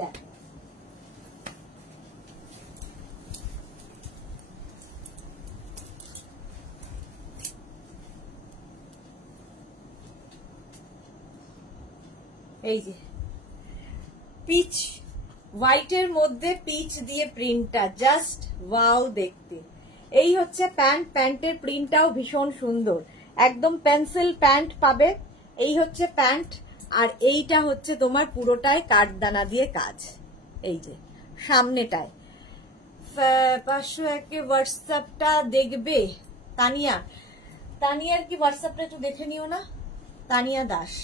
দেখো এই যে পিচ হোয়াইটের মধ্যে পিচ দিয়ে প্রিন্টটা জাস্ট ওয়াও দেখতে। এই হচ্ছে প্যান্ট, প্যান্টের প্রিন্টটাও ভীষণ সুন্দর, একদম পেন্সিল প্যান্ট পাবে। এই হচ্ছে প্যান্ট, আর এইটা হচ্ছে তোমার পুরোটাই কাঠদানা দিয়ে কাজ। এই যে সামনেটায় 501 হোয়াটসঅ্যাপটা দেখবে তানিয়া, তানিয়ার কি হোয়াটসঅ্যাপটা একটু দেখে নিও না, তানিয়া দাস।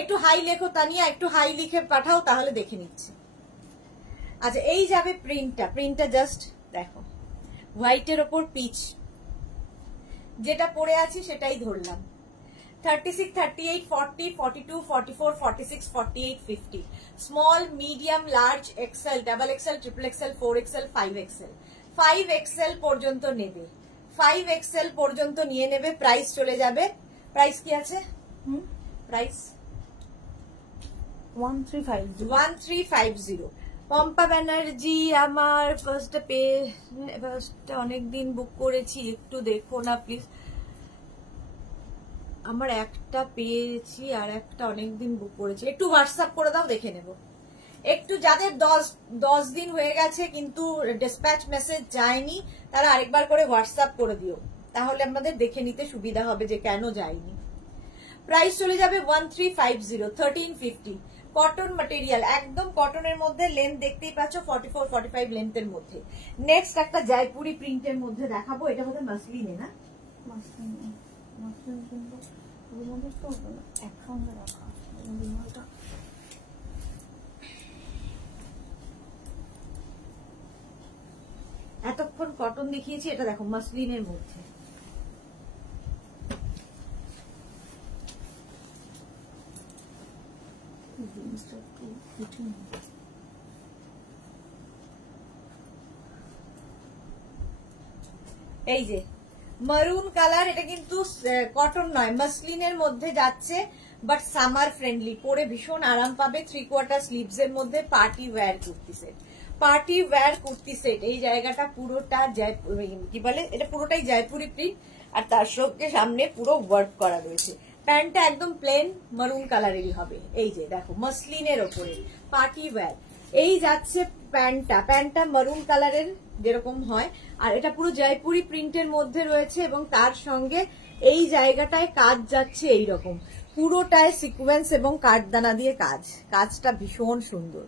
একটু হাই লেখো তানিয়া, একটু হাই লিখে পাঠাও, তাহলে দেখে নিচ্ছি। আচ্ছা এই যাবে প্রিন্টটা জাস্ট দেখো, হোয়াইটের ওপর পিচ। যেটা পরে আছি সেটাই ধরলাম। 36, 38, 40, 42, 44, 46, 48, 50। Small, medium, large, XL, double XL, triple XL, 4XL, 5XL। 5XL পর্যন্ত নেবে, 5XL পর্যন্ত নিয়ে নেবে। প্রাইস চলে যাবে, প্রাইস কি আছে? প্রাইস 1350। পম্পা ব্যানার্জি আমার ফার্স্টটা অনেকদিন বুক করেছি, একটু দেখো না প্লিজ। আমার একটা পেয়েছি আর একটা অনেকদিন বুক করেছি, একটু হোয়াটসঅ্যাপ করে দাও, দেখে নেব। একটু যাদের 10 দিন হয়ে গেছে কিন্তু ডিসপ্যাচ মেসেজ যায়নি, তারা আরেকবার করে হোয়াটসঅ্যাপ করে দিও, তাহলে আমাদের দেখে নিতে সুবিধা হবে যে কেন যায়নি। প্রাইস চলে যাবে 1350, 1350। কটন ম্যাটেরিয়াল, একদম কটনের মধ্যে, লেন্থ দেখতেই পাচ্ছ 44-45 লেন্থের মধ্যে। নেক্সট একটা জয়পুরি প্রিন্টের মধ্যে দেখাবো, এটা বোধহয় মাসলিনে না, মাসলিন কিন্তু ওর মধ্যে তো একসঙ্গে রাখা বিমলটা। এতক্ষণ কটন দেখিয়েছি, এটা দেখো মাসলিনের মধ্যে। জিনিসটা একটু কঠিন। এই যে মারুন কালার, এটা কিন্তু কটন নয়, মাসলিনের মধ্যে যাচ্ছে, বাট সামার ফ্রেন্ডলি, পরে ভীষণ আরাম পাবে। 3/4 স্লিভস এর মধ্যে party wear kurti set, party wear kurti set. এই জায়গাটা পুরোটা কি বলে, এটা পুরোটাই জয়পুরি প্রিন্ট, আর তার সঙ্গে সামনে পুরো ওয়ার্ক করা রয়েছে। প্যান্টটা একদম প্লেন মারুন কালারেরই হবে। এই যে দেখো মাসলিনের ওপরে পার্টি ওয়্যার। এই যাচ্ছে প্যান্টটা মারুন কালারের যেরকম হয়, আর এটা পুরো জয়পুরি প্রিন্টের মধ্যে রয়েছে, এবং তার সঙ্গে এই জায়গাটায় কাজ যাচ্ছে এইরকম, পুরোটায় সিকোয়েন্স এবং কাঠদানা দিয়ে কাজ, কাজটা ভীষণ সুন্দর।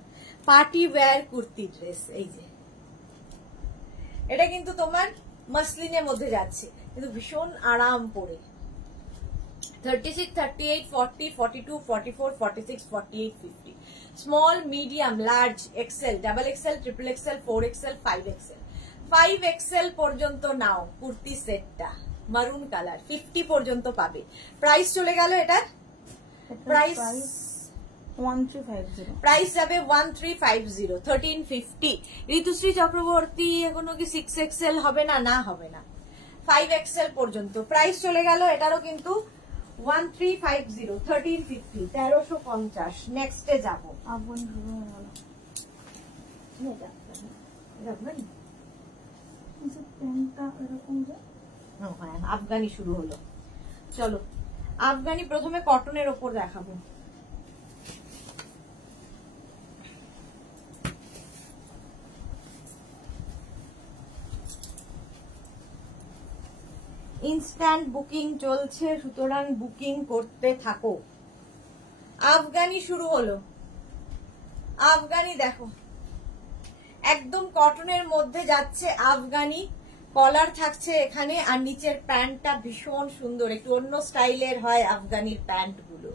Party wear kurti dress. এই যে এটা কিন্তু তোমার মাসলিনের মধ্যে যাচ্ছে, কিন্তু ভীষণ আরাম পরে। 36, 38, 40, 42, 44, 46, 48, 50, small, medium, large, XL, double XL, triple XL, 4XL, 5XL, 5XL পর্যন্ত নাও কুর্তি সেটটা, মারুন কালার, 50 পর্যন্ত পাবে। প্রাইস চলে গেল এটার, প্রাইস 1350, প্রাইস যাবে 1350, 1350। ঋতুশ্রী চক্রবর্তী এখনো কি 6XL হবে না? না, হবে না, 5XL পর্যন্ত প্রাইস চলে গেল এটারও কিন্তু 1350, 1350, 1350। নেক্সটে যাবো, আফগান শুরু হয়ে গেল। প্যান্টটা এরকম যে আফগানি শুরু হলো। চলো আফগানি প্রথমে কটনের ওপর দেখাবো। ইনস্ট্যান্ট বুকিং চলছে, সুতরাং বুকিং করতে থাকো। আফগানি শুরু হলো। আফগানি দেখো একদম কটনের মধ্যে যাচ্ছে আফগানি, কলার থাকছে এখানে, আর নিচের প্যান্টটা ভীষণ সুন্দর, একটু অন্য স্টাইলের হয় আফগানির প্যান্ট গুলো,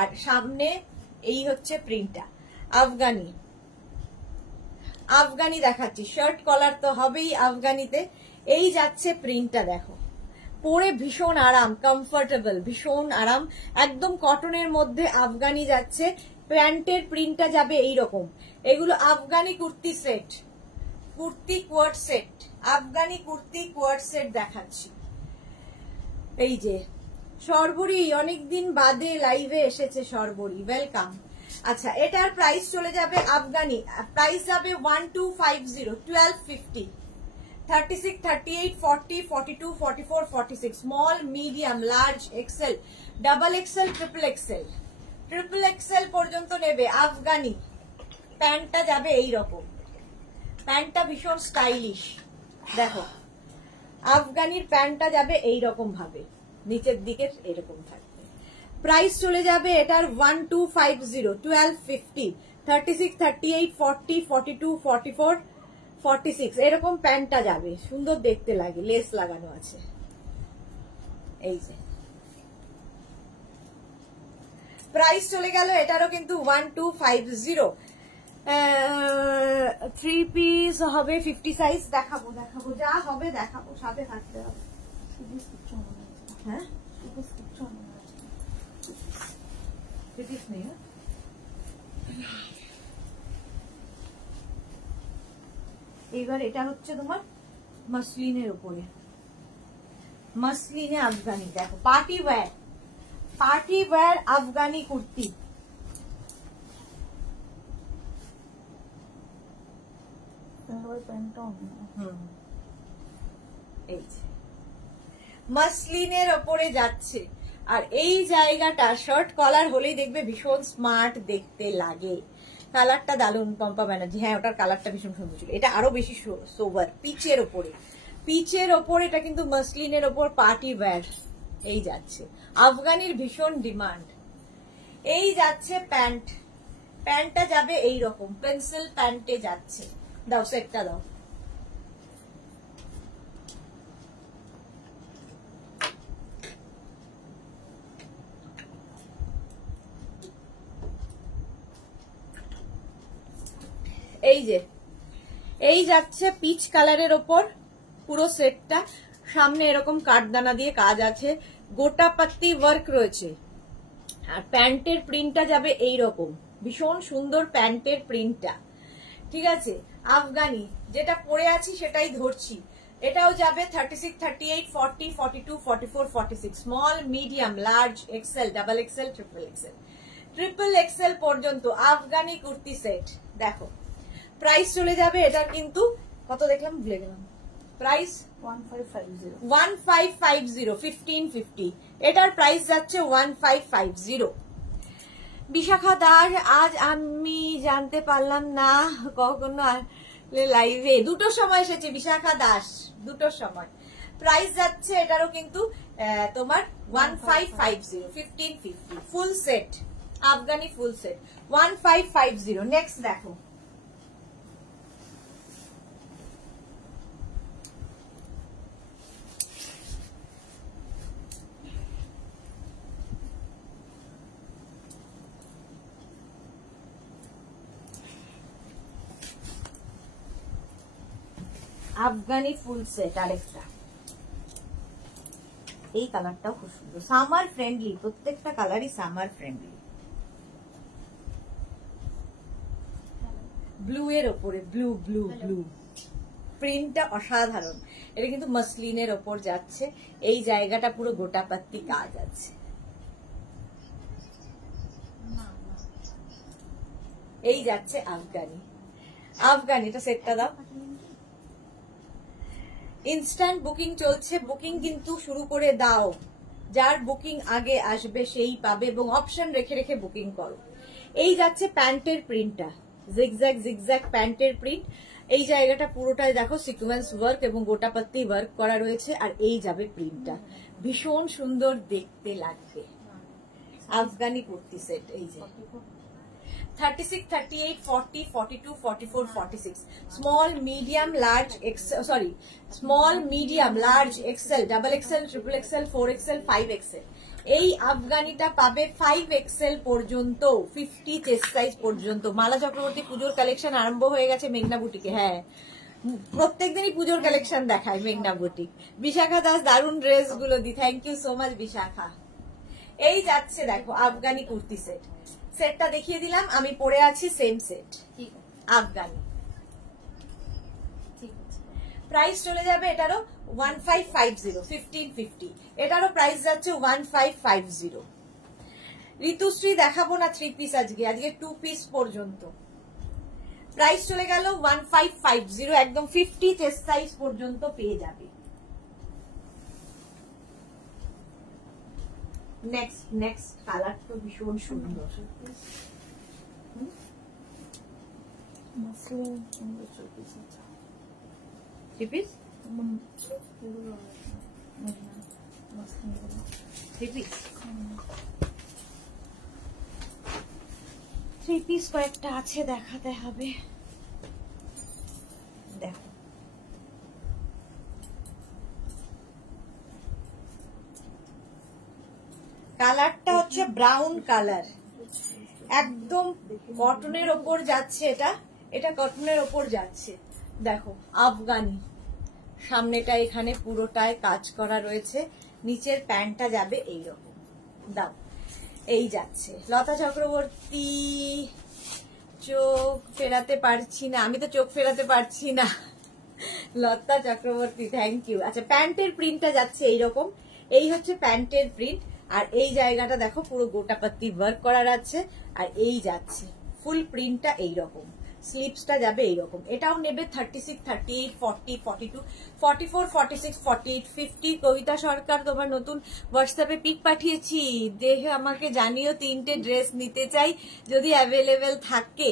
আর সামনে এই হচ্ছে প্রিন্টটা। আফগানি, আফগানি দেখাচ্ছি, শার্ট কলার তো হবেই আফগানিতে। এই যাচ্ছে প্রিন্টটা দেখো, পরে ভীষণ আরাম, কমফোর্টেবল, ভীষণ আরাম, একদম কটনের মধ্যে আফগানি যাচ্ছে। প্যান্টের প্রিন্টটা যাবে এইরকম। এগুলো Afghani kurti set, kurti quart set, Afghani kurti quart set দেখাচ্ছি। এই যে সর্বরী, অনেকদিন বাদে লাইভে এসেছে সর্বরী, ওয়েলকাম। আচ্ছা, এটার প্রাইস চলে যাবে, আফগানি প্রাইস যাবে 1250, 1250, 36, 38, 40, 42, 44, 46, small, medium, large, XL, double XL, triple XL, triple XL পর্যন্ত নেবে। আফগানি প্যান্টটা যাবে এইরকম, প্যান্টটা ভীষণ স্টাইলিশ দেখো, আফগানির প্যান্টটা যাবে এইরকম ভাবে, নিচের দিকে এরকম থাকবে। প্রাইস চলে যাবে এটার 1250, 1250, 36, 38, 40, 42, 44, 46, এরকম প্যান্টটা যাবে, সুন্দর দেখতে লাগে, লেস লাগানো আছে। এই যে প্রাইস চলে গেল এটারও কিন্তু 1250। 3 পিস হবে, 50 সাইজ দেখাবো, দেখাবো যা হবে দেখাবো, সাথে থাকতে হবে। হ্যাঁ নেই, এইবার এটা হচ্ছে তোমার মাসলিনের উপরে, মাসলিনে আফগানি দেখো, party wear, party wear Afghani kurti. মাসলিনের ওপরে যাচ্ছে, আর এই জায়গাটা শার্ট কলার হলেই দেখবে ভীষণ স্মার্ট দেখতে লাগে। কালারটা দারুন, পম্পা ব্যানার্জি, হ্যাঁ ওটার কালারটা ভীষণ সুন্দর ছিল, এটা আরো বেশি সোবার, পিচের ওপরে, পিচের ওপরে, এটা কিন্তু মাসলিনের ওপর পার্টি ওয়্যার। এই যাচ্ছে আফগানির ভীষণ ডিমান্ড। এই যাচ্ছে প্যান্ট, প্যান্টটা যাবে এইরকম পেন্সিল প্যান্টে যাচ্ছে। দাও সেটটা দাও। এই যে এই যাচ্ছে পিচ কালারের ওপর পুরো সেটটা, সামনে এরকম কাঠদানা দিয়ে কাজ আছে, গোটা পাত্তি ওয়ার্ক রয়েছে। আর প্যান্টের প্রিন্টটা যাবে এইরকম, ভীষণ সুন্দর প্যান্টের প্রিন্টটা, ঠিক আছে। আফগানি যেটা পরে আছি সেটাই ধরছি। এটাও যাবে 36, 38, 40, 42, 44, 46, small, medium, large, XL, double XL, triple XL পর্যন্ত আফগানি কুর্তি সেট। দেখো প্রাইস চলে যাবে এটার কিন্তু কত দেখলাম ভুলে গেলাম, প্রাইস 1550, 1550, এটার প্রাইস যাচ্ছে 1550। বিশাখা দাস আজ আমি জানতে পারলাম না কখনো লাইভে, দুটোর সময় এসেছে বিশাখা দাস, দুটোর সময়। প্রাইস যাচ্ছে এটারও কিন্তু তোমার 1550, 1550 full set, Afghani full set 1550। Next দেখো আফগানি ফুল সেট আরেকটা, এই কালারটাও খুব সুন্দর, সামার ফ্রেন্ডলি, প্রত্যেকটা কালারই সামার ফ্রেন্ডলি। ব্লু এর ওপরে ব্লু ব্লু ব্লু প্রিন্টটা অসাধারণ। এটা কিন্তু মসলিনের ওপর যাচ্ছে, এই জায়গাটা পুরো গোটা পাত্তি কাজ আছে। এই যাচ্ছে আফগানি, আফগানিটা সেটটা দাও। ইনস্ট্যান্ট বুকিং চলছে, বুকিং কিন্তু শুরু করে দাও, যার বুকিং আগে আসবে সেই পাবে, এবং অপশন রেখে রেখে বুকিং করো। এই যাচ্ছে প্যান্টের প্রিন্টটা, জিগজ্যাগ জিগজ্যাগ প্যান্টের প্রিন্ট, এই জায়গাটা পুরোটাই দেখো সিকোয়েন্স ওয়ার্ক এবং গোটাপাত্তি ওয়ার্ক করা রয়েছে। আর এই যাবে প্রিন্টটা, ভীষণ সুন্দর দেখতে লাগবে। আফগানি কুর্তি সেট, এই যে 36, 38, 40, 42, 44, 46, small, medium, large, sorry small, medium, large, XL, double XL, triple XL, 4XL, 5XL। এই আফগানিটা পাবে 5XL পর্যন্ত, 50 চেস্ট সাইজ পর্যন্ত। মালা চক্রবর্তী পুজোর কালেকশন আরম্ভ হয়ে গেছে মেঘনা বুটিকে, হ্যাঁ প্রত্যেকদিনই পুজোর কালেকশন দেখায় মেঘনা বুটিক। বিশাখা দাস দারুণ ড্রেস গুলো দি, thank you so much Bishakha. এই যাচ্ছে দেখো আফগানি কুর্তি সেট, সেটটা দেখিয়ে দিলাম, আমি পরে আছি সেম সেট আফগানি। প্রাইস চলে যাবে এটারও 1550, 1550, এটারও প্রাইস যাচ্ছে 1550। ঋতুশ্রী দেখাবো না 3 পিস আজকে, আজকে 2 পিস পর্যন্ত। প্রাইস চলে গেল 1550, একদম 50 চেস্ট সাইজ পর্যন্ত পেয়ে যাবে। নেক্সট কালার তো ভীষণ সুন্দর, থ্রি পিস কয়েকটা আছে দেখাতে হবে। দেখো কালারটা হচ্ছে ব্রাউন কালার, একদম কটনের ওপর যাচ্ছে, এটা কটনের ওপর যাচ্ছে। দেখো আফগানি, সামনেটা এখানে পুরোটায় কাজ করা রয়েছে, নিচের প্যান্টটা যাবে এইরকম। দাও এই যাচ্ছে। লতা চক্রবর্তী চোখ ফেরাতে পারছি না, আমি তো চোখ ফেরাতে পারছি না। লতা চক্রবর্তী থ্যাংক ইউ। আচ্ছা প্যান্টের প্রিন্টটা যাচ্ছে এইরকম, এই হচ্ছে প্যান্টের প্রিন্ট। আর এই জায়গাটা দেখো পুরো গোটাপাত্তি ওয়ার্ক করার আছে। আর এই যাচ্ছে ফুল প্রিন্টটা এইরকম, স্লিপসটা যাবে এইরকম। এটাও নেবে 36, 38, 40, 42, 44, 46, 48, 50। কবিতা সরকার তোমার নতুন হোয়াটসঅ্যাপে পিক পাঠিয়েছি, দেখে আমাকে জানিও, 3টে ড্রেস নিতে চাই যদি অ্যাভেলেবেল থাকে,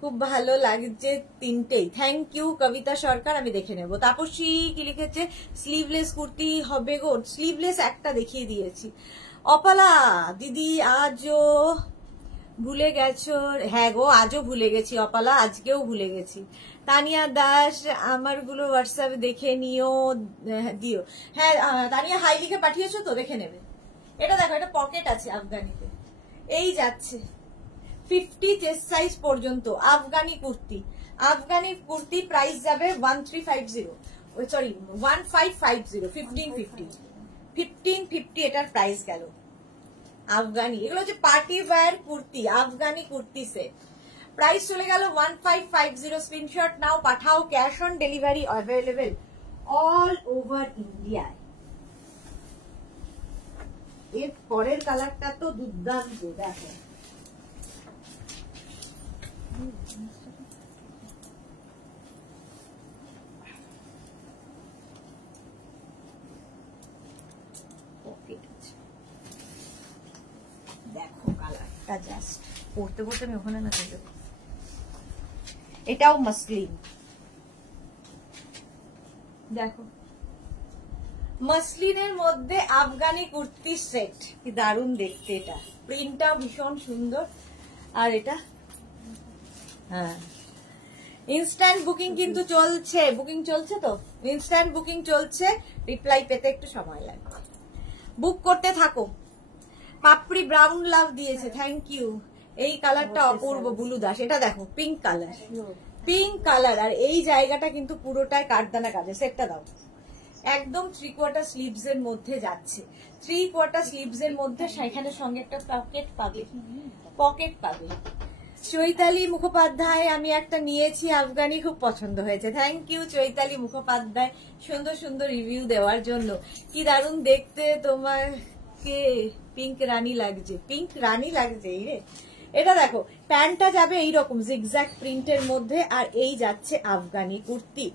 খুব ভালো লাগছে 3টেই। থ্যাংক ইউ কবিতা সরকার, আমি দেখে নেব। তাপসী কি লিখেছে, স্লিভলেস কুর্তি হবে গো, স্লিভলেস একটা দেখিয়ে দিয়েছি। অপালা দিদি আজও ভুলে গেছো? হ্যাঁ গো, আজও ভুলে গেছি অপালা, আজকেও ভুলে গেছি। তানিয়া দাস, আমারগুলো হোয়াটসঅ্যাপে দেখে নিও, দিও। হ্যাঁ তানিয়া হাই লিখে পাঠিয়েছো তো, দেখে নেবে। এটা দেখো, এটা পকেট আছে আফগানিতে, এই যাচ্ছে 50 চেস্ট সাইজ পর্যন্ত আফগানি কুর্তি। আফগানি কুর্তি প্রাইস যাবে 1350, সরি 1550, 1550 এটার প্রাইস গেল। আফগানি, এগুলো হচ্ছে party wear kurti, Afghani kurti set, price চলে গেল 1550। স্ক্রিনশট নাও, পাঠাও, cash on delivery available all over ইন্ডিয়ায়। এর পরের কালারটা তো দুর্দান্ত, দেখো দেখো কালারটা জাস্ট পড়তে পড়তে আমি ওখানে না চলে যাবো। এটাও মসলিন, দেখো মসলিনের মধ্যে আফগানি কুর্তি সেট, কি দারুণ দেখতে, এটা প্রিন্টটাও ভীষণ সুন্দর। আর এটা হ্যাঁ ইনস্ট্যান্ট বুকিং কিন্তু চলছে, বুকিং চলছে তো, ইনস্ট্যান্ট বুকিং চলছে, রিপ্লাই পেতে একটু সময় লাগবে, বুক করতে থাকো। পাপড়ি ব্রাউন লাভ দিয়েছে, থ্যাংক ইউ। এই কালারটা অপূর্ব, বুলু দাস, এটা দেখো পিঙ্ক কালার, পিঙ্ক কালার, আর এই জায়গাটা কিন্তু পুরোটাই কাঠদানা কাজে। সেটটা দাও, একদম 3/4 স্লিভস এর মধ্যে যাচ্ছে, 3/4 স্লিভস এর মধ্যে, সেখানে সঙ্গে একটা পকেট পাবে, পকেট পাবে। চৈতালি মুখোপাধ্যায়, আমি একটা নিয়েছি আফগানি, খুব পছন্দ হয়েছে, থ্যাংক ইউ চৈতালি মুখোপাধ্যায়, সুন্দর সুন্দর রিভিউ দেওয়ার জন্য। কি দারুণ দেখতে তোমাকে, পিঙ্ক রানী লাগছে, পিঙ্ক রানী লাগছে এই রে। এটা দেখো, প্যান্টটা যাবে এইরকম জিগজ্যাগ প্রিন্টের মধ্যে, আর এই যাচ্ছে আফগানি কুর্তি,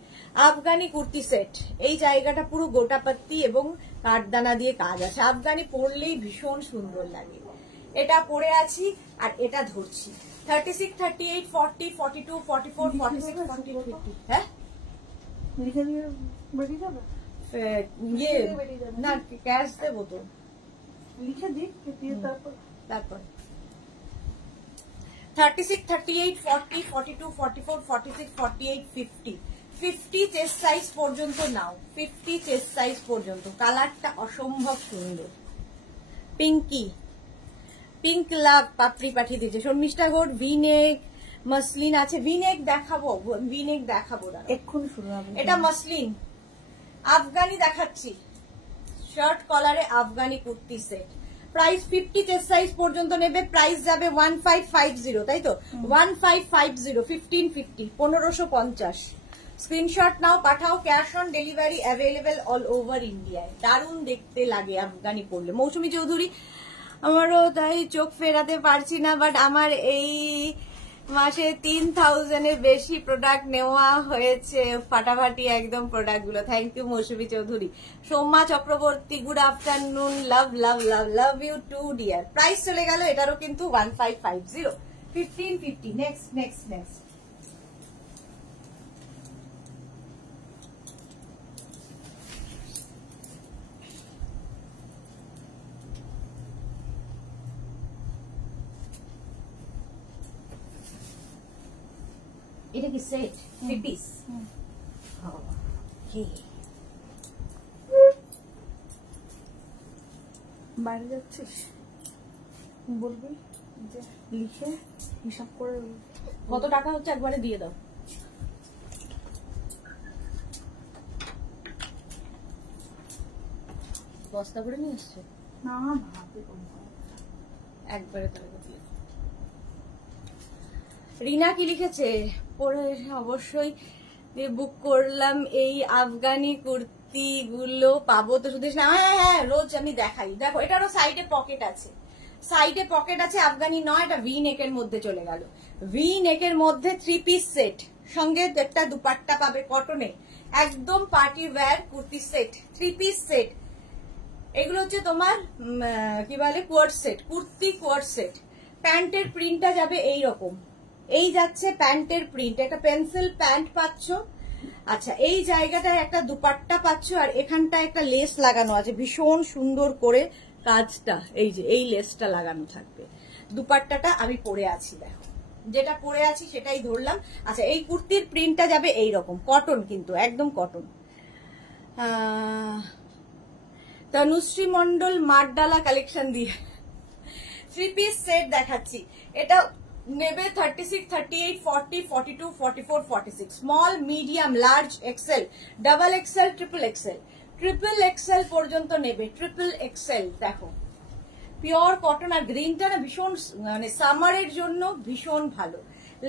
আফগানি কুর্তি সেট। এই জায়গাটা পুরো গোটাপাত্তি এবং কাঠদানা দিয়ে কাজ আছে, আফগানি পরলেই ভীষণ সুন্দর লাগে। এটা পরে আছি আর এটা ধরছি, 36, 38, 40, 42, 44, 46, 50, হ্যাঁ ইয়ে না ক্যাশ দেবো তো, লিখে দিই তারপর 36, 38, 40, 42, 44, 46, 48, 50, 50 চেস্ট সাইজ পর্যন্ত নাও, 50 চেস্ট সাইজ পর্যন্ত। কালারটা অসম্ভব সুন্দর, পিঙ্কি, পিঙ্ক লাভ পাপড়ি পাঠিয়ে দিয়েছে। শর্মিষ্ঠা ঘোষ, ভিনেক মসলিন আছে, ভিনেক দেখাবো, ভিনেক দেখাবো, এক্ষুনি শুরু হবে। এটা মসলিন আফগানি দেখাচ্ছি, শার্ট কলারে Afghani kurti set, price 50 chest size পর্যন্ত নেবে, প্রাইস যাবে 1550, তাই তো 1550, 1550, 1550। স্ক্রিনশট নাও, পাঠাও, cash on delivery available all over ইন্ডিয়ায়। দারুণ দেখতে লাগে আফগানি পরলে। মৌসুমী চৌধুরী, আমারও তাই, চোখ ফেরাতে পারছি না, বাট আমার এই মাসে 3000 এর বেশি প্রোডাক্ট নেওয়া হয়েছে, ফাটাফাটি একদম প্রোডাক্ট গুলো। Thank you Mousumi Chowdhury. Soumya Chakraborty, good afternoon, love love love love you too dear. Price চলে গেল এটারও কিন্তু 1550, 1550। নেক্সট নেক্সট নেক্সট, এটা কি সেট 3 পিস? বাইরে যাচ্ছিস বলবি যে লিখে হিসাব করে কত টাকা হচ্ছে একবারে দিয়ে দাও। বস্তা করে নিয়ে এসছে না, ভাবে একবারে তাহলে দিয়ে। রিনা কি লিখেছে পরে অবশ্যই বুক করলাম, এই আফগানি কুর্তি গুলো পাবো তো? শুধু হ্যাঁ হ্যাঁ রোজ আমি দেখাই, দেখো এটারও সাইডে পকেট আছে, সাইডে পকেট আছে, আফগানি নয়, এটা ভি নেকের মধ্যে চলে গেল। ভি নেকের মধ্যে 3 পিস সেট, সঙ্গে একটা দুপাট্টা পাবে কটনে, একদম party wear kurti set, 3 piece set. এগুলো হচ্ছে তোমার কি বলে কোয়ার্ড সেট, কুর্তি কোয়ার্ড সেট। প্যান্টের প্রিন্টটা যাবে এইরকম, এই যাচ্ছে প্যান্টের প্রিন্ট, একটা পেন্সিল প্যান্ট পাচ্ছ, আচ্ছা এই জায়গাটায় একটা দুপাট্টা পাচ্ছ, আর এখানটায় একটা লেস লাগানো আছে ভীষণ সুন্দর করে কাজটা, এই যে এই লেসটা লাগানো থাকবে। দুপাট্টাটা আমি পরে আছি, দেখো যেটা পরে আছি সেটাই ধরলাম। আচ্ছা, এই কুর্তির প্রিন্টটা যাবে এইরকম, কটন কিন্তু একদম কটন। তনুশ্রী মন্ডল মাঠডালা কালেকশন দিয়ে 3 পিস সেট দেখাচ্ছি। এটা নেবে 36, 38, 40, 42, 44, 46, small, medium, large, XL, double XL, triple XL. Triple XL পর্যন্ত নেবে, ট্রিপল এক্সেল। দেখো পিওর কটন, আর গ্রিনটা না ভীষণ মানে সামারের জন্য ভীষণ ভালো।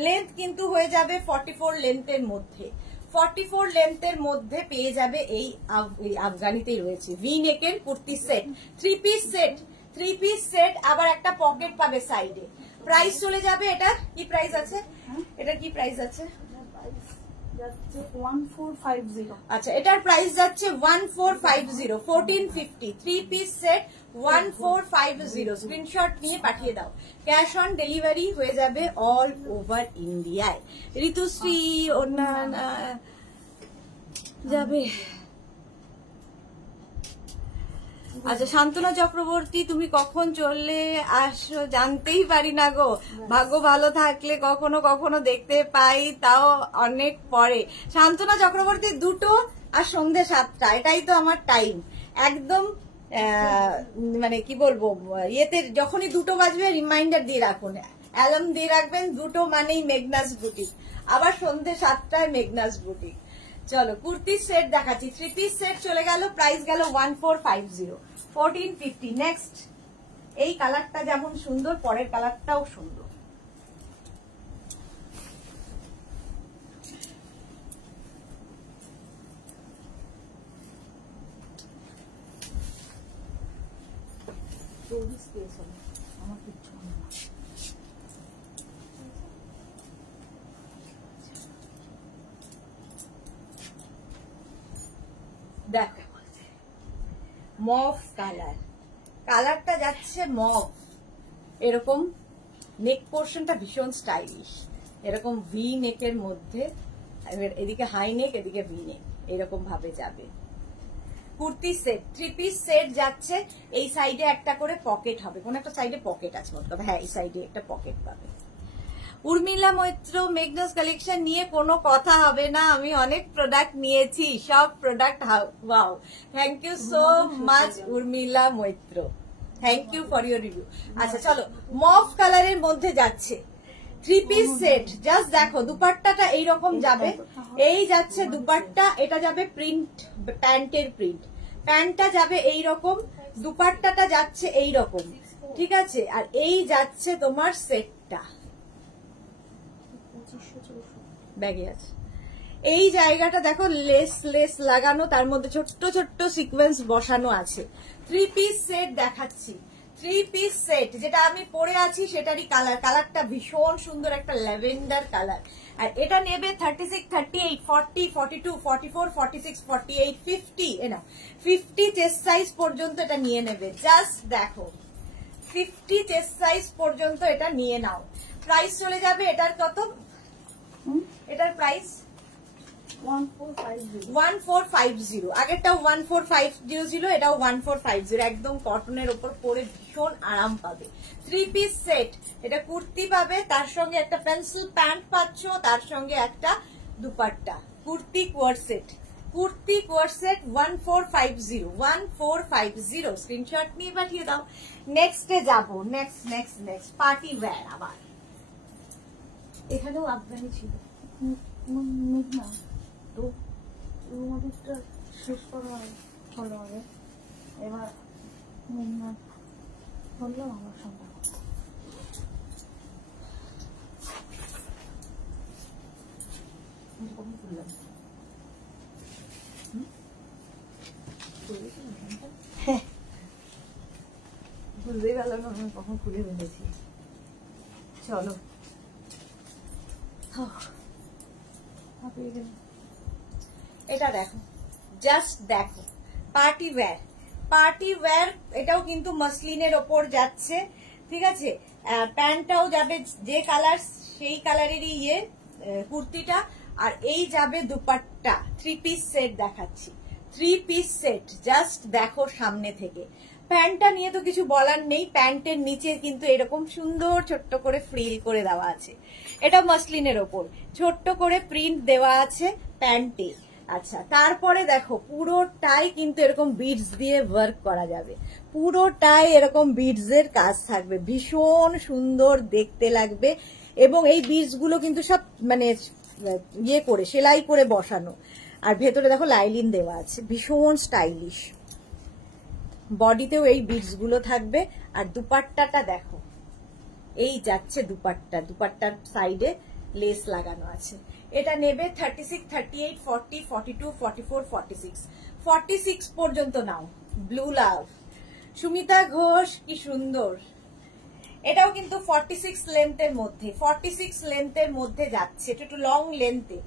লেন্থ কিন্তু হয়ে যাবে 44 লেন্থের মধ্যে, 44 লেন্থের মধ্যে পেয়ে যাবে। এই আফগানিতেই রয়েছে ভি নেকের kurti set, 3 piece set, 3 piece set, আবার একটা পকেট পাবে সাইডে। প্রাইস চলে যাবে, এটা কি প্রাইস আছে, এটা কি প্রাইস আছে? যাচ্ছে 1450। আচ্ছা, এটার প্রাইস যাচ্ছে 1450, 1450, 3 পিস সেট 1450। স্ক্রিনশট নিয়ে পাঠিয়ে দাও, ক্যাশ অন ডেলিভারি হয়ে যাবে অল ওভার ইন্ডিয়ায়। ঋতুশ্রী অন্যান্য যাবে। আচ্ছা, শান্তনা চক্রবর্তী, তুমি কখন চলে আসো জানতেই পারি না গো, ভাগ্য ভালো থাকলে কখনো কখনো দেখতে পাই, তাও অনেক পরে। শান্তনা চক্রবর্তী, 2টো আর সন্ধ্যে 7টা, এটাই তো আমার টাইম একদম। মানে কি বলবো, ইয়েতে যখনই 2টো বাজবে রিমাইন্ডার দিয়ে রাখুন, অ্যালার্ম দিয়ে রাখবেন, 2টো মানেই মেঘনাস বুটিক, আবার সন্ধ্যে 7টায় মেঘনাস বুটিক। চলো কুর্তির সেট দেখাচ্ছি, 3 পিস সেট চলে গেল, প্রাইস গেল 1450, 1450। নেক্সট, এই কালারটা যেমন সুন্দর, পরের কালারটাও সুন্দর। আমার কিচ্ছু হয় না। দেখো মফ কালার, কালারটা যাচ্ছে মফ, এরকম নেক পোর্শনটা ভীষণ স্টাইলিশ, এরকম ভি নেকের মধ্যে, এদিকে হাই নেক এদিকে ভি নেক, এরকম ভাবে যাবে। কুর্তি সেট, 3 পিস সেট যাচ্ছে, এই সাইডে একটা করে পকেট হবে, কোন একটা সাইডে পকেট আছে মতলব, হ্যাঁ এই সাইডে একটা পকেট পাবে। উর্মিলা মৈত্র, মেঘনাস কালেকশন নিয়ে কোনো কথা হবে না, আমি অনেক প্রোডাক্ট নিয়েছি, সব product wow. Thank you so much Urmila Maitra, thank you for your review. আচ্ছা চলো, মফ কালারের মধ্যে যাচ্ছে 3 পিস সেট, জাস্ট দেখো দুপাট্টাটা এইরকম যাবে, এই যাচ্ছে দুপাট্টা, এটা যাবে প্রিন্ট, প্যান্টের প্রিন্ট, প্যান্টটা যাবে এইরকম, দুপাট্টাটা যাচ্ছে এইরকম, ঠিক আছে, আর এই যাচ্ছে তোমার সেটটা ব্যাগে আছে। এই জায়গাটা দেখো লেস লেস লাগানো, তার মধ্যে ছোট্ট ছোট্ট সিকোয়েন্স বসানো আছে। 3 পিস সেট দেখাচ্ছি, 3 পিস সেট, যেটা আমি পরে আছি সেটারই কালার, কালারটা ভীষণ সুন্দর, একটা ল্যাভেন্ডার কালার। আর এটা নেবে 36, 38, 40, 42, 44, 46, 48, 50, না 50 চেস্ট সাইজ পর্যন্ত এটা নিয়ে নেবে। জাস্ট দেখো 50 চেস্ট সাইজ পর্যন্ত এটা নিয়ে নাও। প্রাইস চলে যাবে এটার কত, এটার প্রাইস 1450, আগেরটাও 1450 ছিল, এটাও 1450, একদম কটনের ওপর পরে ভীষণ আরাম পাবে। 3 পিস সেট, এটা কুর্তি পাবে, তার সঙ্গে একটা পেন্সিল প্যান্ট পাচ্ছ, তার সঙ্গে একটা দুপাট্টা, কুর্তি কোয়ার সেট, কুর্তি কোয়ার সেট 1450, 1450। স্ক্রিনশট নিয়ে পাঠিয়ে দাও। নেক্সটে যাবো, next next next party wear, আবার এখানেও আফগানি ছিল মেঘনা, তো আমাদেরটা শেষ করা হলো আগে, এবার মেঘনা বললাম আমার সঙ্গে বুঝতেই পারলাম না আমি কখন খুলে ফেলেছি। চলো এটা দেখো, জাস্ট দেখো, পার্টি ওয়্যার, পার্টি ওয়্যার, এটাও কিন্তু মসলিনের ওপর যাচ্ছে, ঠিক আছে, প্যান্টটাও যাবে যে কালার সেই কালারেরই ইয়ে কুর্তিটা, আর এই যাবে দুপাট্টা। 3 পিস সেট দেখাচ্ছি, 3 পিস সেট, জাস্ট দেখো সামনে থেকে, প্যান্টটা নিয়ে তো কিছু বলার নেই, প্যান্টের নিচে কিন্তু এরকম সুন্দর ছোট্ট করে ফ্রিল করে দেওয়া আছে, এটা মাসলিনের ওপর ছোট্ট করে প্রিন্ট দেওয়া আছে প্যান্টে। আচ্ছা, তারপরে দেখো পুরোটাই কিন্তু এরকম বিডস দিয়ে ওয়ার্ক করা যাবে, পুরোটাই এরকম বিডস এর কাজ থাকবে, ভীষণ সুন্দর দেখতে লাগবে। এবং এই বিডস গুলো কিন্তু সব মানে ইয়ে করে সেলাই করে বসানো, আর ভেতরে দেখো লাইলিন দেওয়া আছে, ভীষণ স্টাইলিশ। বডিতেও এই বিডস গুলো থাকবে। আর দুপাট্টাটা দেখো, এই যাচ্ছে দুপাট্টা, দুপাট্টার সাইডে লেস লাগানো আছে। এটা নেবে 36, 38, 40, 42, 44, 46, 46 পর্যন্ত নাও। ব্লু লাভ, সুমিতা ঘোষ, কি সুন্দর। এটাও কিন্তু 46 লেন্থের মধ্যে, 46 লেন্থের মধ্যে যাচ্ছে, এটা একটু লং লেন্থে,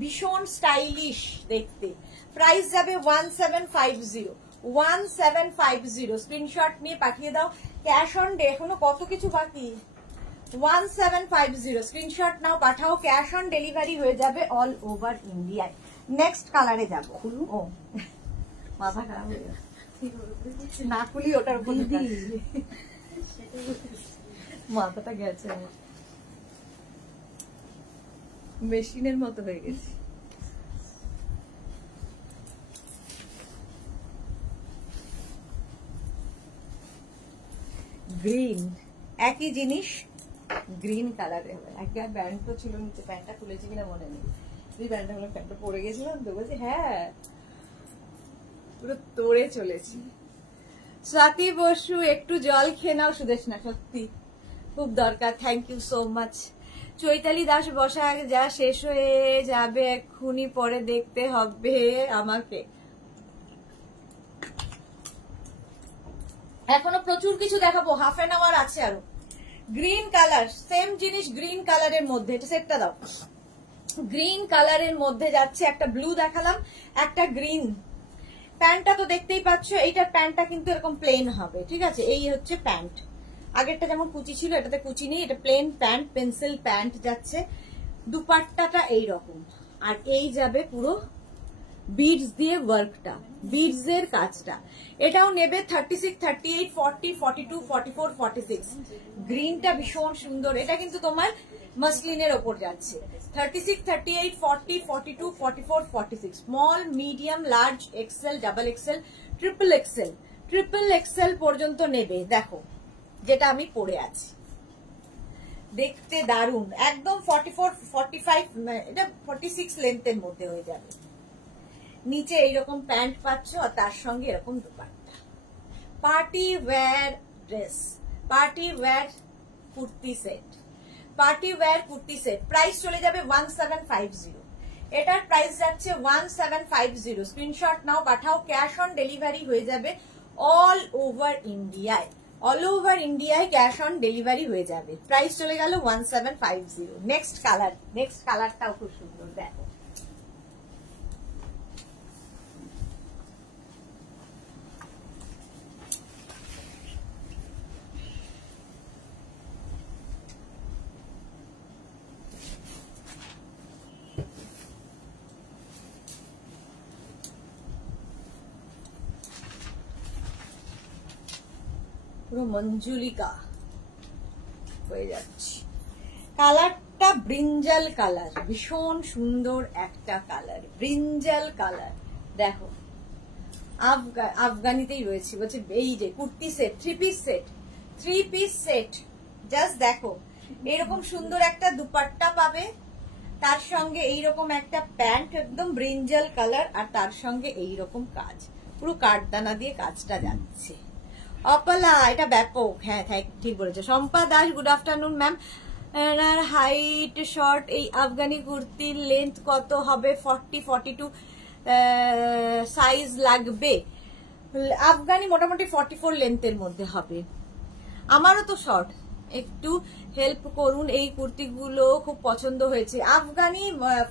ভীষণ স্টাইলিশ দেখতে। প্রাইস যাবে 1750, 1750। স্ক্রিনশট নিয়ে পাঠিয়ে দাও। ক্যাশ অন ডে এখনো কত কিছু বাকি, 1750 স্ক্রিনশট নাও, পাঠাও। ক্যাশ অন ডেলিভারি হয়ে যাবে অল ওভার ইন্ডিয়ায়। নেক্সট কালারে যাব। ও মাথা খারাপ হয়ে গেছে, না খুলি ওটার উপর মাথাটা গেছে, মেশিনের মতো হয়ে গেছে। গ্রিন, একই জিনিস গ্রিন কালারে হবে। একটা ব্যান্ড তো ছিল নিচে, প্যান্টটা খুলেছি কিনা মনে নেই, প্যান্টটা পরে গেছিলাম তো, বলছি হ্যাঁ পুরো তোড়ে চলেছি। স্বাতি বসু, একটু জল খেয়ে নাও সুদেশনা, সত্যি খুব দরকার, thank you so much. Chaitali Das, বসা যা শেষ হয়ে যাবে এক্ষুনি, পরে দেখতে হবে আমাকে। এখনো প্রচুর কিছু দেখাবো, হাফ এন আওয়ার আছে আরো। গ্রিন কালার, সেম জিনিস গ্রিন কালারের মধ্যে, এটা সেটটা দাও। গ্রিন কালারের মধ্যে যাচ্ছে, একটা ব্লু দেখালাম, একটা গ্রিন। প্যান্টটা তো দেখতেই পাচ্ছ, এইটার প্যান্টটা কিন্তু এরকম প্লেন হবে, ঠিক আছে। এই হচ্ছে প্যান্ট, আগেরটা যেমন কুচি ছিল এটাতে কুচি নেই, এটা প্লেন প্যান্ট, পেন্সিল প্যান্ট যাচ্ছে। দুপাট্টাটা এইরকম, আর এই যাবে পুরো বিডস দিয়ে ওয়ার্কটা, বিডস এর কাজটা। এটাও নেবে 36, 38, 40, 42, 44, 46। গ্রিনটা ভীষণ সুন্দর, এটা কিন্তু তোমার মাসলিনের ওপর যাচ্ছে। 36, 38, 40, 42, 44, 46। Small, medium, large, XL, double XL, triple XL, triple XL পর্যন্ত নেবে। দেখো যেটা আমি পরে আছি, দেখতে দারুণ, একদম 44, 45, এটা 46 লেন্থের মধ্যে হয়ে যাবে। নিচে এইরকম প্যান্ট পাচ্ছ, আর তার সঙ্গে এরকম dupatta. Party wear dress, party wear kurti set, party wear kurti set. Price চলে যাবে 1750। এটার প্রাইস যাচ্ছে 1750। স্ক্রিনশট নাও, পাঠাও। ক্যাশ অন ডেলিভারি হয়ে যাবে অল ওভার ইন্ডিয়ায়, অল ওভার ইন্ডিয়ায় ক্যাশ অন ডেলিভারি হয়ে যাবে। প্রাইস চলে গেল 1750। নেক্সট কালার, নেক্সট কালারটাও খুব সুন্দর, দেখো। পুরো মঞ্জুলিকা হয়ে যাচ্ছে। কালারটা ব্রিঞ্জাল কালার, ভীষণ সুন্দর একটা কালার, ব্রিঞ্জাল কালার। দেখো আফগানিতেই রয়েছে, বলছে এই যে kurti set, three piece set, three piece set. Just দেখো, এরকম সুন্দর একটা দুপাট্টা পাবে, তার সঙ্গে এইরকম একটা প্যান্ট, একদম ব্রিঞ্জাল কালার, আর তার সঙ্গে এইরকম কাজ, পুরো কাঠদানা দিয়ে কাজটা যাচ্ছে। অপলা, এটা ব্যাপক, হ্যাঁ ঠিক বলেছে। Shampa Das, good afternoon ma'am. Height short, এই আফগানি কুর্তির লেন্থ কত হবে? 40, 42 সাইজ লাগবে। আফগানি মোটামুটি 44 লেন্থের মধ্যে হবে। আমারও তো শর্ট, একটু হেল্প করুন, এই কুর্তিগুলো খুব পছন্দ হয়েছে। আফগানি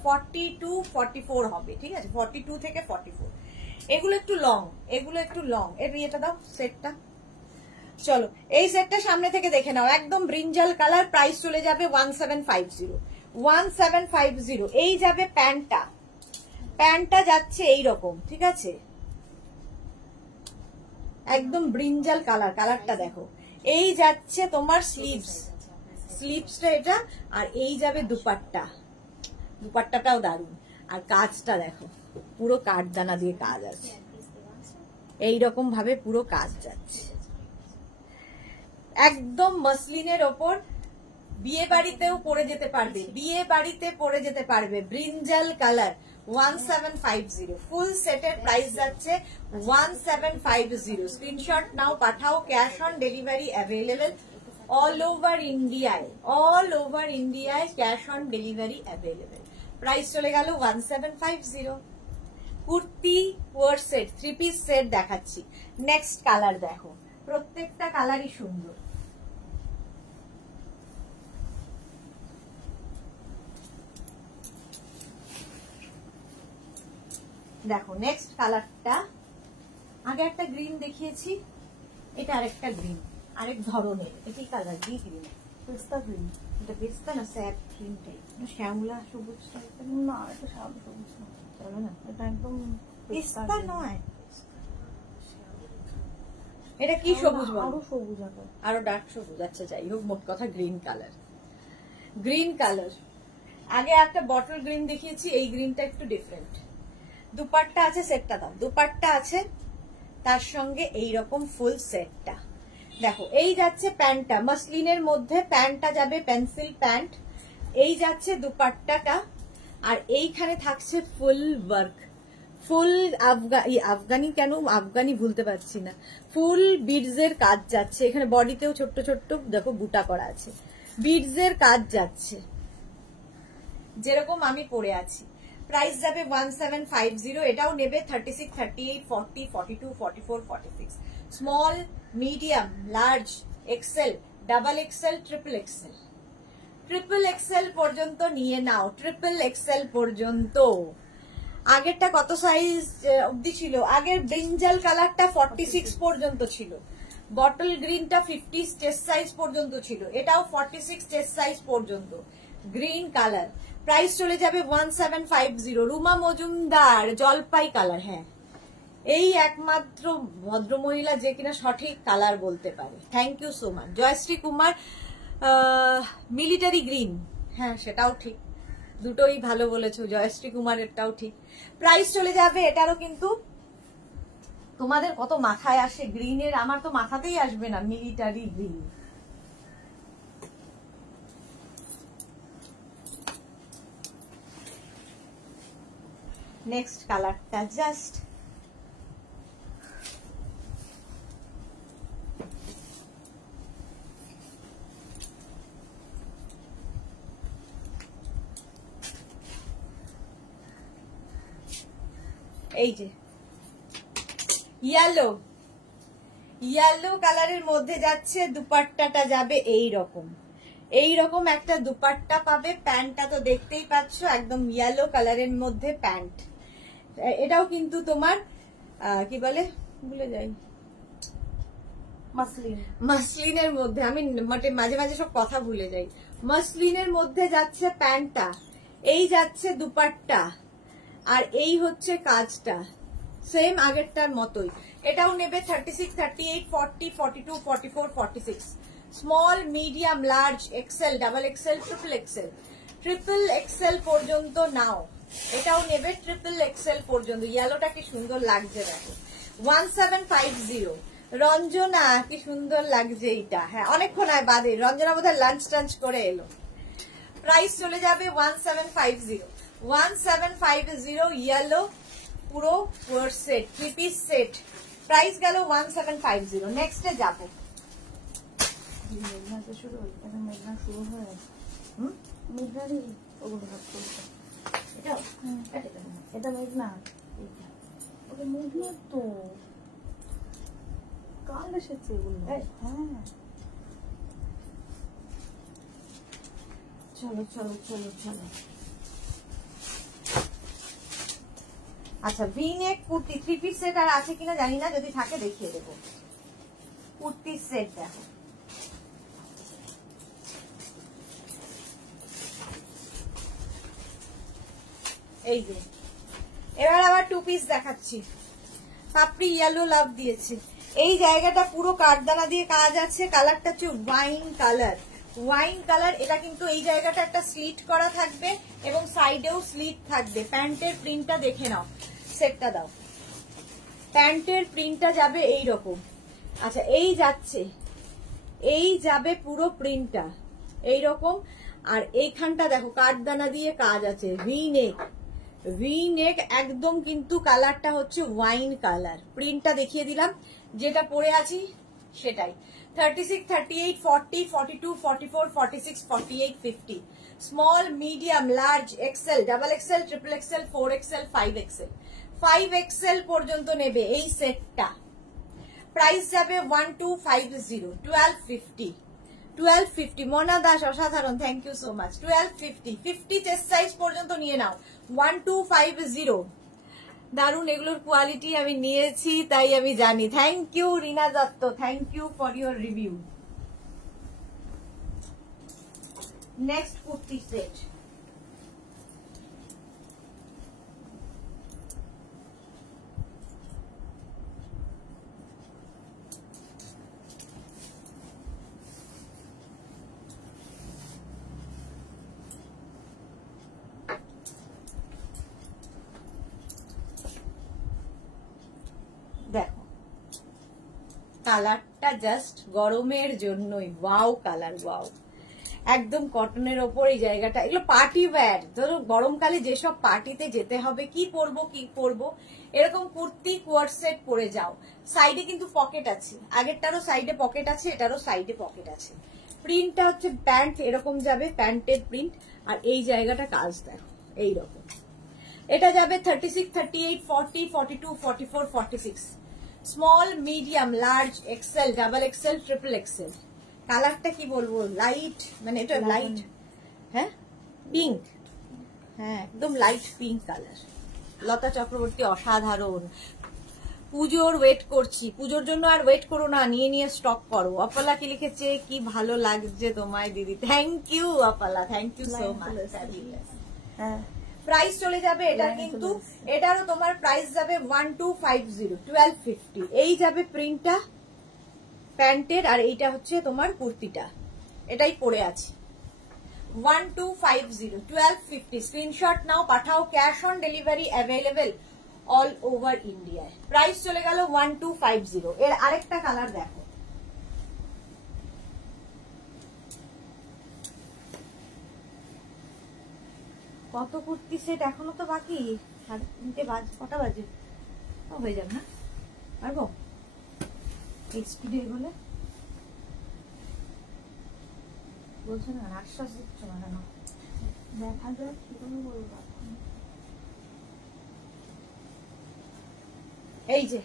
42, 44 হবে, ঠিক আছে, 42 থেকে 44। এগুলো একটু লং, এগুলো একটু লং। এর ইয়েটা দাও, সেটটা। চলো এই সেটটা সামনে থেকে দেখে নাও, একদম ব্রিঞ্জাল কালার। প্রাইস চলে যাবে 1750, 1750। এই যাবে প্যান্টটা, প্যান্টটা যাচ্ছে এইরকম, ঠিক আছে, একদম ব্রিঞ্জাল কালার, কালারটা দেখো। এই যাচ্ছে তোমার স্লিভসটা এটা, আর এই যাবে দুপাট্টা, দুপাট্টাটাও দারুন। আর কাজটা দেখো, পুরো কাঠদানা দিয়ে কাজ আছে, এইরকম ভাবে পুরো কাজ যাচ্ছে, একদম মসলিনের ওপর। বিয়ে বাড়িতেও পরে যেতে পারবে, বিয়ে বাড়িতে পরে যেতে পারবে। ব্রিঞ্জাল কালার 1750, ফুল সেটের প্রাইস যাচ্ছে 1750। স্ক্রিনশট নাও, পাঠাও। Cash on delivery available all over ইন্ডিয়ায়, অল ওভার ইন্ডিয়ায় cash on delivery available. Price চলে গেল 1750। Kurti wear set, 3 piece set দেখাচ্ছি। নেক্সট কালার দেখো, প্রত্যেকটা কালারই সুন্দর। দেখো নেক্সট কালারটা, আগে একটা গ্রিন দেখিয়েছি, এটা আরেকটা গ্রিন, আরেক ধরনের। এটি কালার কি গ্রিন? পেস্তা গ্রিন। এটা পেস্তা না স্যাপ গ্রিন টাইপ, শ্যামলা সবুজ টাইপের না, এটা শ্যামলা সবুজ না, চলো না, এটা একদম পেস্তা নয়। এটা কি সবুজ বলো? আরো সবুজ আছে, আরো ডার্ক সবুজ। আচ্ছা যাই হোক, মোট কথা গ্রিন কালার, গ্রিন কালার। আগে একটা বটল গ্রিন দেখিয়েছি, এই গ্রিনটা একটু ডিফারেন্ট। দুপাট্টা আছে, সেটটা দাও। দুপাট্টা আছে, তার সঙ্গে এই রকম ফুল সেটটা দেখো। এই যাচ্ছে প্যান্টটা, মসলিনের মধ্যে প্যান্টটা যাবে পেন্সিল প্যান্ট। এই যাচ্ছে দুপাট্টাটা, আর এইখানে থাকছে ফুল ওয়ার্ক, ফুল আফগানি, কেন আফগানি ভুলতে পারছি না, ফুল বিডস এর কাজ যাচ্ছে এখানে। বডিতেও ছোট্ট ছোট্ট দেখো বুটা করা আছে, বিডস এর কাজ যাচ্ছে, যেরকম আমি পরে আছি। প্রাইস যাবে 1750। এটাও নেবে 36, 38, 40, 42, 44, 46। Small, medium, large, XL, double XL, triple XL. Triple XL পর্যন্ত নিয়ে নাও, ট্রিপল এক্সেল পর্যন্ত। আগেরটা কত সাইজ অবধি ছিল? আগের ব্রিঞ্জাল কালারটা 46 পর্যন্ত ছিল, বটল গ্রিনটা 50 চেস্ট সাইজ পর্যন্ত ছিল, এটাও 46 চেস্ট সাইজ পর্যন্ত। গ্রিন কালার, প্রাইস চলে যাবে 1750। রুমা মজুমদার, জলপাই কালার। হ্যাঁ, এই একমাত্র ভদ্রমহিলা যে কিনা সঠিক কালার বলতে পারে। Thank you so much. Joyshree Kumar, military green. হ্যাঁ, সেটাও ঠিক, দুটোই ভালো বলেছো। জয়শ্রী কুমারেরটাও ঠিক। প্রাইস চলে যাবে এটারও, কিন্তু তোমাদের কত মাথায় আসে গ্রিনের, আমার তো মাথাতেই আসবে না মিলিটারি গ্রিন। নেক্সট কালারটা জাস্ট এই যে ইয়েলো, ইয়েলো কালারের মধ্যে যাচ্ছে, দুপাট্টাটা যাবে এই রকম, এইরকম একটা দুপাট্টা পাবে। প্যান্টটা তো দেখতেই পাচ্ছ, একদম ইয়েলো কালারের মধ্যে প্যান্ট। এটাও কিন্তু তোমার কি বলে ভুলে যাই, মাসলিন, মাসলিনের মধ্যে। আমি মাঝে মাঝে সব কথা ভুলে যাই। মাসলিনের মধ্যে যাচ্ছে প্যান্টটা, এই যাচ্ছে দুপাট্টা, আর এই হচ্ছে কাজটা, সেম আগেরটার মতোই। এটাও নেবে 36, 38, 40, 42, 44, 46। Small, medium, large, XL, double XL, triple XL. Triple XL পর্যন্ত নাও, এটাও নেবে ট্রিপল এক্সেল পর্যন্ত। ইয়েলোটা কি সুন্দর লাগছে দেখো, 1750। রঞ্জনা, কি সুন্দর লাগছে এটা। হ্যাঁ, অনেকক্ষণ আয় বাদে রঞ্জনা বোধহয় লাঞ্চ টাঞ্চ করে এলো। প্রাইস চলে যাবে 1750। 1750 ইয়েলো পুরো four set, 3 piece set. Price গেল 1750। নেক্সটে যাবো। মেঘনা শুরু হয়ে, এটা মেঘনা শুরু হয়ে গেছে। মেঘনারই ওগুলো সব চলছে। এটা মেঘনা, ওটা মেঘনা তো কাল এসেছে এগুলো। হ্যাঁ, চলো চলো চলো চলো। আচ্ছা, ভি-নেক কুর্তি 3 পিস সেট আর আছে কিনা জানি না, যদি থাকে দেখিয়ে দেবো। কুর্তির সেট দেখো, এই যে। এবার আবার 2 পিস দেখাচ্ছি। পাপড়ি ইয়েলো লাভ দিয়েছে। এই জায়গাটা পুরো কাঠদানা দিয়ে কাজ আছে। কালারটা হচ্ছে ওয়াইন কালার, ওয়াইন কালার। এটা কিন্তু এই জায়গাটা একটা স্লিট করা থাকবে এবং সাইডেও স্লিট থাকবে। প্যান্টের প্রিন্টটা দেখে নাও, সেটটা দাও। প্যান্টের প্রিন্টটা যাবে এই রকম। আচ্ছা, এই যাচ্ছে, এই যাবে পুরো প্রিন্টটা এইরকম। আর এইখানটা দেখো কাঠদানা দিয়ে কাজ আছে, ভি নেক, ভি নেক একদম। কিন্তু কালারটা হচ্ছে ওয়াইন কালার। প্রিন্টটা দেখিয়ে দিলাম, যেটা পরে আছি সেটাই। 36, 38, 40, 42, 44, 46, 48, 50, small, medium, large, XL, double XL, triple XL, 4XL, 5XL, 5XL পর্যন্ত নেবে এই সেটটা। প্রাইস যাবে 1250, 1250, 1250। মনা দাস অসাধারণ, thank you so much. 1250, 50 chest size পর্যন্ত নিয়ে নাও। 1250। দারুন, এগুলোর কোয়ালিটি আমি নিয়েছি তাই আমি জানি। Thank you Rina Dutta, thank you for your review. Next kurti set. দেখো কালারটা জাস্ট গরমের জন্যই ওয়াও কালার, ওয়াও। একদম কটনের ওপর এই জায়গাটা। এগুলো পার্টি ওয়্যার, ধরো গরমকালে যেসব পার্টিতে যেতে হবে, কি পরবো কি পরবো, এরকম কুর্তি কোয়ার্ড সেট পরে যাও। সাইডে কিন্তু পকেট আছে, আগেরটারও সাইডে পকেট আছে, এটারও সাইডে পকেট আছে। প্রিন্টটা হচ্ছে প্যান্ট এরকম যাবে, প্যান্টের প্রিন্ট। আর এই জায়গাটা কাজ দেখো এইরকম। এটা যাবে 36, 38, 40, 42, 44, 46, small, medium, large, XL, double XL, triple XL. কালারটা কি বলবো, লাইট, মানে এটা লাইট, হ্যাঁ পিঙ্ক, হ্যাঁ একদম light pink colour. Lata Chakraborty অসাধারণ। পুজোর ওয়েট করছি, পুজোর জন্য আর ওয়েট করো না, নিয়ে নিয়ে স্টক করো। অপালা কি লিখেছে, কি ভালো লাগছে তোমায় দিদি। Thank you Apala, thank you so much. হ্যাঁ, প্রাইস চলে যাবে এটা কিন্তু, এটারও তোমার প্রাইস যাবে 1250, 1250। এই যাবে প্রিন্টটা প্যান্টের, আর এইটা হচ্ছে তোমার কুর্তিটা, এটাই পরে আছে। 1250, 1250। স্ক্রিনশট নাও, পাঠাও। Cash on delivery available all over ইন্ডিয়ায়। প্রাইস চলে গেল 1250। এর আরেকটা কালার দেখো, কত কুর্তি সেট এখনো তো বাকি। 3:30 বাজে, কটা বাজে হয়ে যাবে না, পারবো স্পিডে বলে বলছে না, আশ্বাস দিচ্ছ না কেন? দেখা যাক কি করে বলবো। এই যে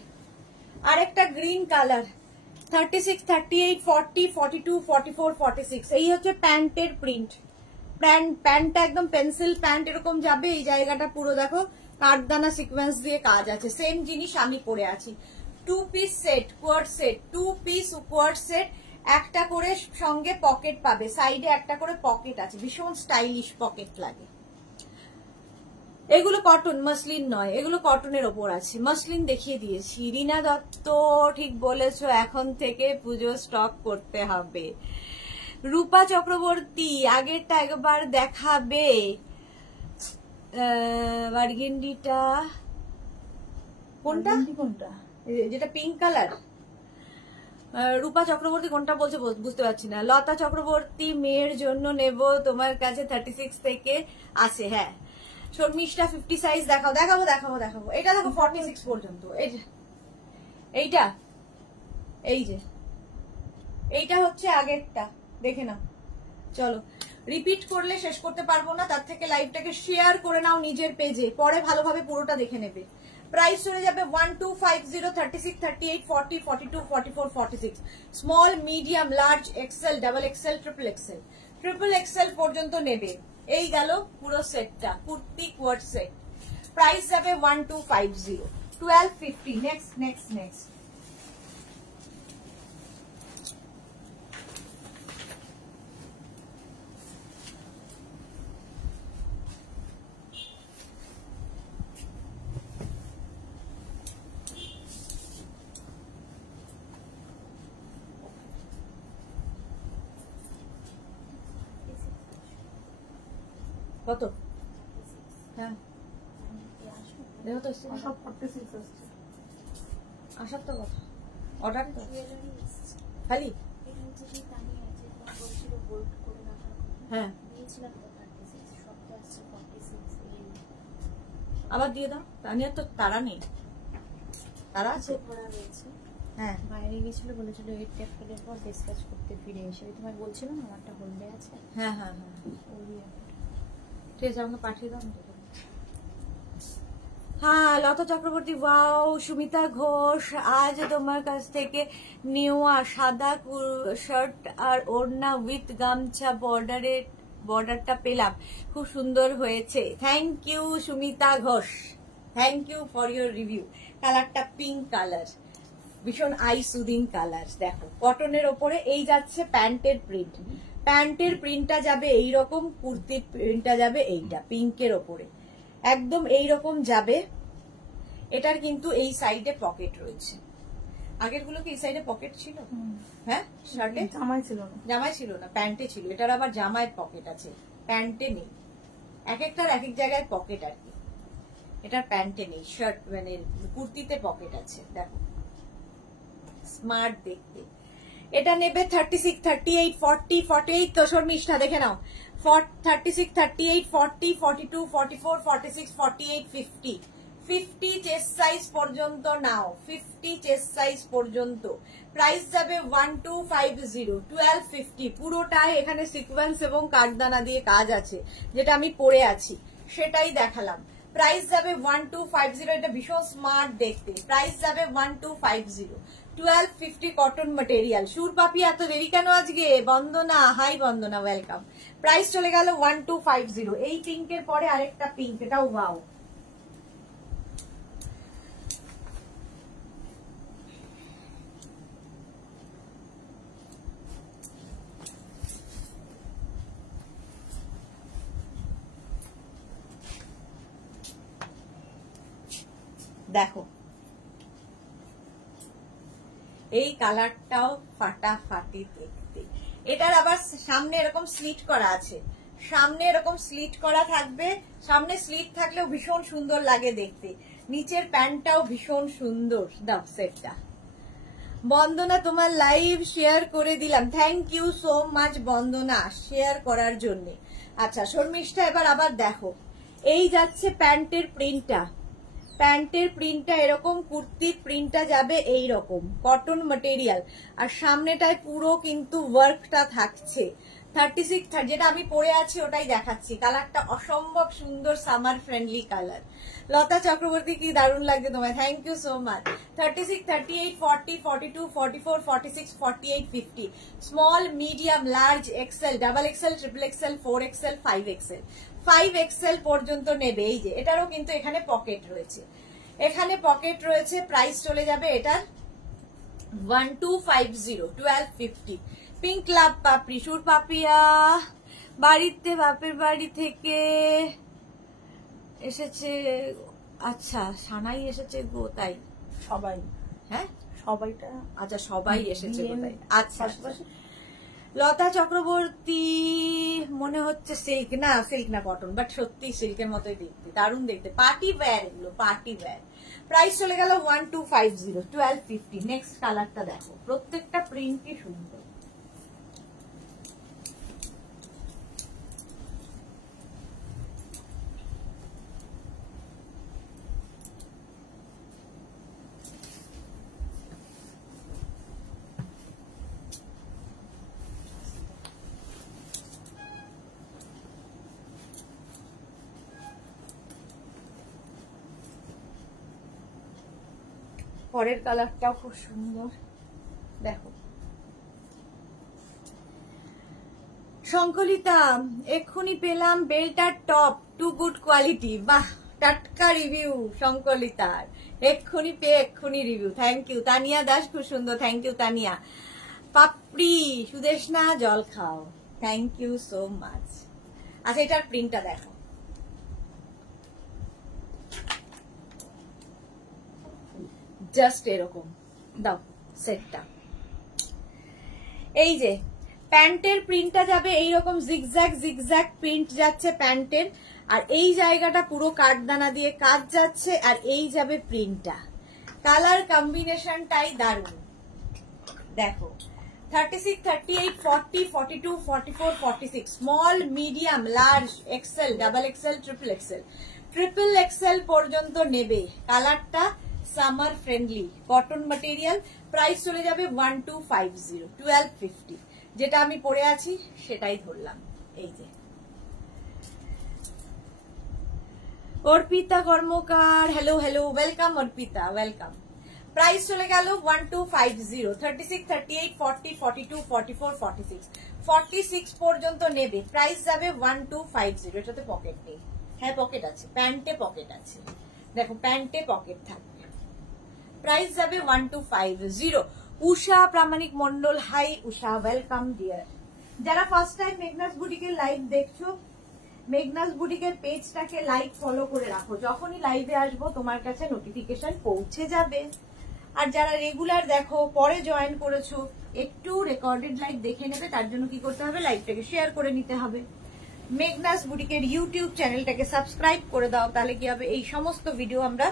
আরেকটা গ্রিন কালার, 36, 38, 40, 42, 44, 46। এই হচ্ছে প্যান্টের প্রিন্ট। প্যান্টটা একদম পেন্সিল প্যান্ট এরকম যাবে। এই জায়গাটা পুরো দেখো কাঠদানা সিকোয়েন্স দিয়ে কাজ আছে। সেম জিনিস আমি পরে আছি। 2 piece set, coord set, 2 piece coord set. একটা করে সঙ্গে পকেট পাবে, সাইডে একটা করে পকেট আছে, ভীষণ স্টাইলিশ পকেট লাগে। এগুলো কটন, মসলিন নয়, এগুলো কটনের ওপর আছে। মসলিন দেখিয়ে দিয়েছি। রিনা দত্ত ঠিক বলেছো, এখন থেকে পুজো স্টক করতে হবে। রূপা চক্রবর্তী আগেরটা একবার দেখাবে, বার্গেন্ডিটা কোনটা, কোনটা যেটা পিঙ্ক কালার। রূপা চক্রবর্তী কোনটা বলছে বুঝতে পারছি না। লতা চক্রবর্তী মেয়ের জন্য নেব, তোমার কাছে 36 থেকে আছে। হ্যাঁ, শর্মিষ্ঠা 50 সাইজ দেখাও। দেখাবো দেখাবো দেখাবো। এটা দেখো 46 পর্যন্ত। এইটা, এই যে এইটা হচ্ছে আগেরটা, দেখে নাও। চলো, রিপিট করলে শেষ করতে পারবো না, তার থেকে লাইভটাকে শেয়ার করে নাও নিজের পেজে, পরে ভালোভাবে পুরোটা দেখে নেবে। প্রাইস চলে যাবে 1250, 36, 38, 40, 42, 44, 46, small, medium, large, XL, double XL, triple XL. Triple XL পর্যন্ত নেবে। এই গেল পুরো সেটটা, কুর্তি কোয়ার্ড সেট। প্রাইস যাবে 1250, 1250। Next next next. কত? হ্যাঁ দেখো তো সব 46 আসছে। আসার তো কথা, অর্ডার তো জুয়েলারি এসছে। খালি। এটা হচ্ছে সেই তানিয়া আছে, তোমার বলছিল গোল্ড করে রাখার কথা। হ্যাঁ দিয়েছিলাম তো 36, সবটা আসছে 46 এই আবার দিয়ে দাও, তানিয়ার তো তারা নেই, তারা আছে। ভরা রয়েছে। হ্যাঁ বাইরে গেছিল, বলেছিল 8 এপ্রিলের পর ডিসকাস করতে ফিরে এসে। ওই তোমায় বলছিলাম না আমারটা হোল্ডে আছে। হ্যাঁ হ্যাঁ হ্যাঁ ওই ঠিক আছে, আমাকে পাঠিয়ে দাও। হ্যাঁ লতা চক্রবর্তী, ওয়াও। সুমিতা ঘোষ, আজ তোমার কাছ থেকে নেওয়া সাদা শার্ট আর ওড়না উইথ গামছা বর্ডারটা পেলাম, খুব সুন্দর হয়েছে। Thank you Sumita Ghosh, thank you for your review. কালারটা পিঙ্ক কালার, ভীষণ আই সুদিং কালার। দেখো কটনের ওপরে এই যাচ্ছে প্যান্টের প্রিন্ট, প্যান্টের প্রিন্টটা যাবে এইরকম, কুর্তির প্রিন্টটা যাবে এইটা পিঙ্কের ওপরে, একদম এইরকম যাবে। এটার কিন্তু এই সাইডে পকেট রয়েছে, আগের গুলো কি এই সাইডে পকেট ছিল? হ্যাঁ শার্টে জামাই ছিল না, জামাই ছিল না, প্যান্টে ছিল। এটার আবার জামায় পকেট আছে, প্যান্টে নেই। এক একটার এক এক জায়গায় পকেট আর কি, এটার প্যান্টে নেই। শার্ট মানে কুর্তিতে পকেট আছে। দেখো স্মার্ট দেখতে। এটা নেবে 36, 38, 40, 48। তো শর্মিষ্ঠা দেখে নাও, 36, 38, 40, 42, 44, 46, 48, 50। 50 চেস্ট সাইজ পর্যন্ত নাও, 50 চেস্ট সাইজ পর্যন্ত। প্রাইস যাবে 1250, 1250। পুরোটাই এখানে সিকোয়েন্স এবং কাঠদানা দিয়ে কাজ আছে, যেটা আমি পরে আছি সেটাই দেখালাম। প্রাইস যাবে 1250। এটা ভীষণ স্মার্ট দেখতে। প্রাইস যাবে 1250, 1250 কটন ম্যাটেরিয়াল। সুরপাপি এত দেরি কেন আজকে? বন্দনা, হাই বন্দনা, ওয়েলকাম। প্রাইস চলে গেল 1250। এই পিঙ্কের পরে আরেকটা পিঙ্ক, এটাও ওয়াও। দেখো এই কালারটাও ফাটাফাটি দেখতে। এটার আবার সামনে এরকম স্লিট করা আছে, সামনে এরকম স্লিট করা থাকবে। সামনে স্লিট থাকলেও ভীষণ সুন্দর লাগে দেখতে। নিচের প্যান্টটাও ভীষণ সুন্দর। দাও সেটটা। বন্দনা তোমার লাইভ শেয়ার করে দিলাম, thank you so much Bandana share করার জন্য। আচ্ছা শর্মিষ্ঠা, এবার আবার দেখো এই যাচ্ছে প্যান্টের প্রিন্টটা, প্যান্টের প্রিন্টটা এরকম, কুর্তির প্রিন্টটা যাবে এই রকম কটন ম্যাটেরিয়াল, আর সামনেটায় পুরো কিন্তু ওয়ার্কটা থাকছে। 36, যেটা আমি পরে আছি ওটাই দেখাচ্ছি। কালারটা অসম্ভব সুন্দর, summer friendly colour. Lata Chakraborty, কি দারুণ লাগছে তোমায়, thank you so much. 36, 38, 40, 42, 44, 46, 48, 50। Small, medium, large, XL, double XL, triple XL, 4XL, 5XL। 5XL পর্যন্ত নেবে। এই যে এটারও কিন্তু এখানে পকেট রয়েছে, এখানে পকেট রয়েছে। প্রাইস চলে যাবে এটার 1250, 1250। পিঙ্ক লাভ পাপড়ি, সুর পাপিয়া বাড়িতে, বাপের বাড়ি থেকে এসেছে। আচ্ছা সানাই এসেছে গো, তাই সবাই, হ্যাঁ সবাইটা। আচ্ছা সবাই এসেছে গো, তাই। আচ্ছা পাশাপাশি। লতা চক্রবর্তী, মনে হচ্ছে সিল্ক, না সিল্ক না কটন, বাট সত্যি সিল্কের মতোই দেখতে, দারুণ দেখতে। পার্টি ওয়্যার এগুলো, পার্টি ওয়্যার। প্রাইস চলে গেল 1250, 1250। নেক্সট কালারটা দেখো, প্রত্যেকটা প্রিন্টই সুন্দর। পরের কালারটাও খুব সুন্দর, দেখো। সংকলিতা, এক্ষুনি পেলাম বেলটার টপ, টু গুড কোয়ালিটি। বাহ, টাটকা রিভিউ সংকলিতার, এক্ষুনি পেয়ে এক্ষুনি review. Thank you. Tania Das, খুব সুন্দর, থ্যাংক ইউ তানিয়া। পাপড়ি, সুদেশনা জল খাও, থ্যাংক ইউ সো মাচ। আচ্ছা এটার প্রিন্টটা দেখো, জাস্ট এরকম। দাও সেটটা। এই যে প্যান্টের প্রিন্টটা যাবে এইরকম জিগজ্যাগ জিগজ্যাগ প্রিন্ট যাচ্ছে প্যান্টের, আর এই জায়গাটা পুরো কাঠদানা দিয়ে কাজ যাচ্ছে, আর এই যাবে প্রিন্টটা। কালার কম্বিনেশনটাই দারুণ। দেখো 36, 38, 40, 42, 44, 46, small, medium, large, XL, double XL, triple XL. Triple XL পর্যন্ত নেবে। কালারটা summer friendly, cotton material. Price চলে যাবে 1250, 1250। যেটা আমি পরে আছি সেটাই ধরলাম। এই যে Arpita Karmakar, hello hello, welcome Arpita, welcome. Price চলে গেল 1250, 36, 38, 40, 42, 44, 46, 46 পর্যন্ত নেবে। প্রাইস যাবে 1250। এটাতে পকেট নেই, হ্যাঁ পকেট আছে, প্যান্টে পকেট আছে। দেখো প্যান্টে পকেট থাকবে। প্রাইস যাবে 1250। উষা প্রামাণিক মন্ডল, হাই উষা, ওয়েলকাম ডিয়ার। যারা ফার্স্ট টাইম মেঘনাস বুটিকের লাইভ দেখছো, মেঘনাস বুটিকের পেজটাকে লাইক ফলো করে রাখো। যখনই লাইভে আসবো তোমার কাছে নোটিফিকেশন পৌঁছে যাবে। আর যারা রেগুলার দেখো, পরে জয়েন করেছো, একটু রেকর্ডেড লাইভ দেখে নেবে। তার জন্য কি করতে হবে, লাইভটাকে শেয়ার করে নিতে হবে। মেঘনাস বুটিকের ইউটিউব চ্যানেলটাকে সাবস্ক্রাইব করে দাও, তাহলে কি হবে, এই সমস্ত ভিডিও আমরা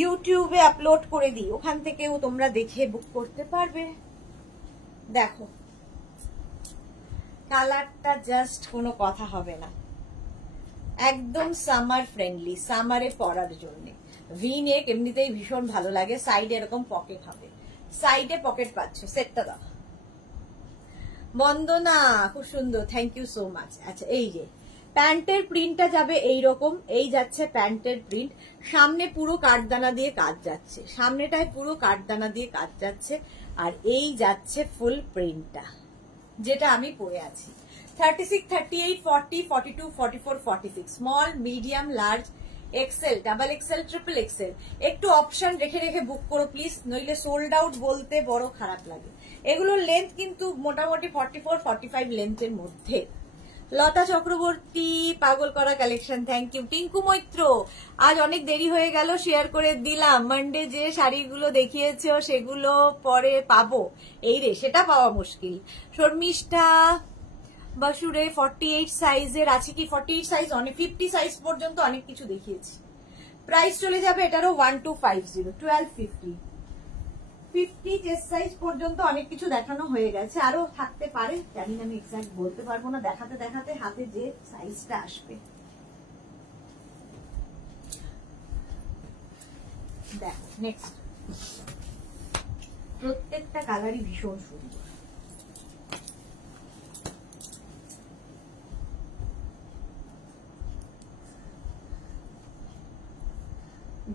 ইউটিউবে আপলোড করে দিই, ওখান থেকেও তোমরা দেখে বুক করতে পারবে। দেখো কালারটা জাস্ট কোনো কথা হবে না, একদম সামার ফ্রেন্ডলি, সামারে পরার জন্য। ভি নেক এমনিতেই ভীষণ ভালো লাগে, সাইডে এরকম পকেট হবে, সাইডে পকেট পাচ্ছ। সেটটা দাও বন্দনা, খুব সুন্দর, থ্যাংক ইউ সো মাচ। আচ্ছা এই যে প্যান্টের প্রিন্টটা যাবে এইরকম, এই যাচ্ছে প্যান্টের প্রিন্ট। সামনে পুরো কাঠদানা দিয়ে কাজ যাচ্ছে, সামনেটায় পুরো কাঠদানা দিয়ে কাজ যাচ্ছে, আর এই যাচ্ছে ফুল প্রিন্টটা যেটা আমি পরে আছি। 36, 38, 40, 42, 44, 46, small, medium, large, XL, double XL, triple XL. একটু অপশন রেখে রেখে বুক করো প্লিজ, নইলে সোল্ড আউট বলতে বড় খারাপ লাগে। এগুলোর লেন্থ কিন্তু মোটামুটি 44, 45 লেন্থের মধ্যে। লতা চক্রবর্তী, পাগল করা collection, thank you. Tinku Maitra, আজ অনেক দেরি হয়ে গেল, শেয়ার করে দিলাম। মানডে যে শাড়িগুলো দেখিয়েছো সেগুলো পরে পাবো, এই রে সেটা পাওয়া মুশকিল। শর্মিষ্ঠা বাসুরে 48 সাইজের আছে কি? 48 সাইজ, অনেক 50 সাইজ পর্যন্ত অনেক কিছু দেখিয়েছি। প্রাইস চলে যাবে এটারও 1250, 1250। 50 চেস্ট সাইজ পর্যন্ত অনেক কিছু দেখানো হয়ে গেছে, আরো থাকতে পারে, জানি না, আমি এক্সাক্ট বলতে পারবো না, দেখাতে দেখাতে হাতে যে সাইজটা আসবে। দেখো নেক্সট, প্রত্যেকটা কালারই ভীষণ সুন্দর।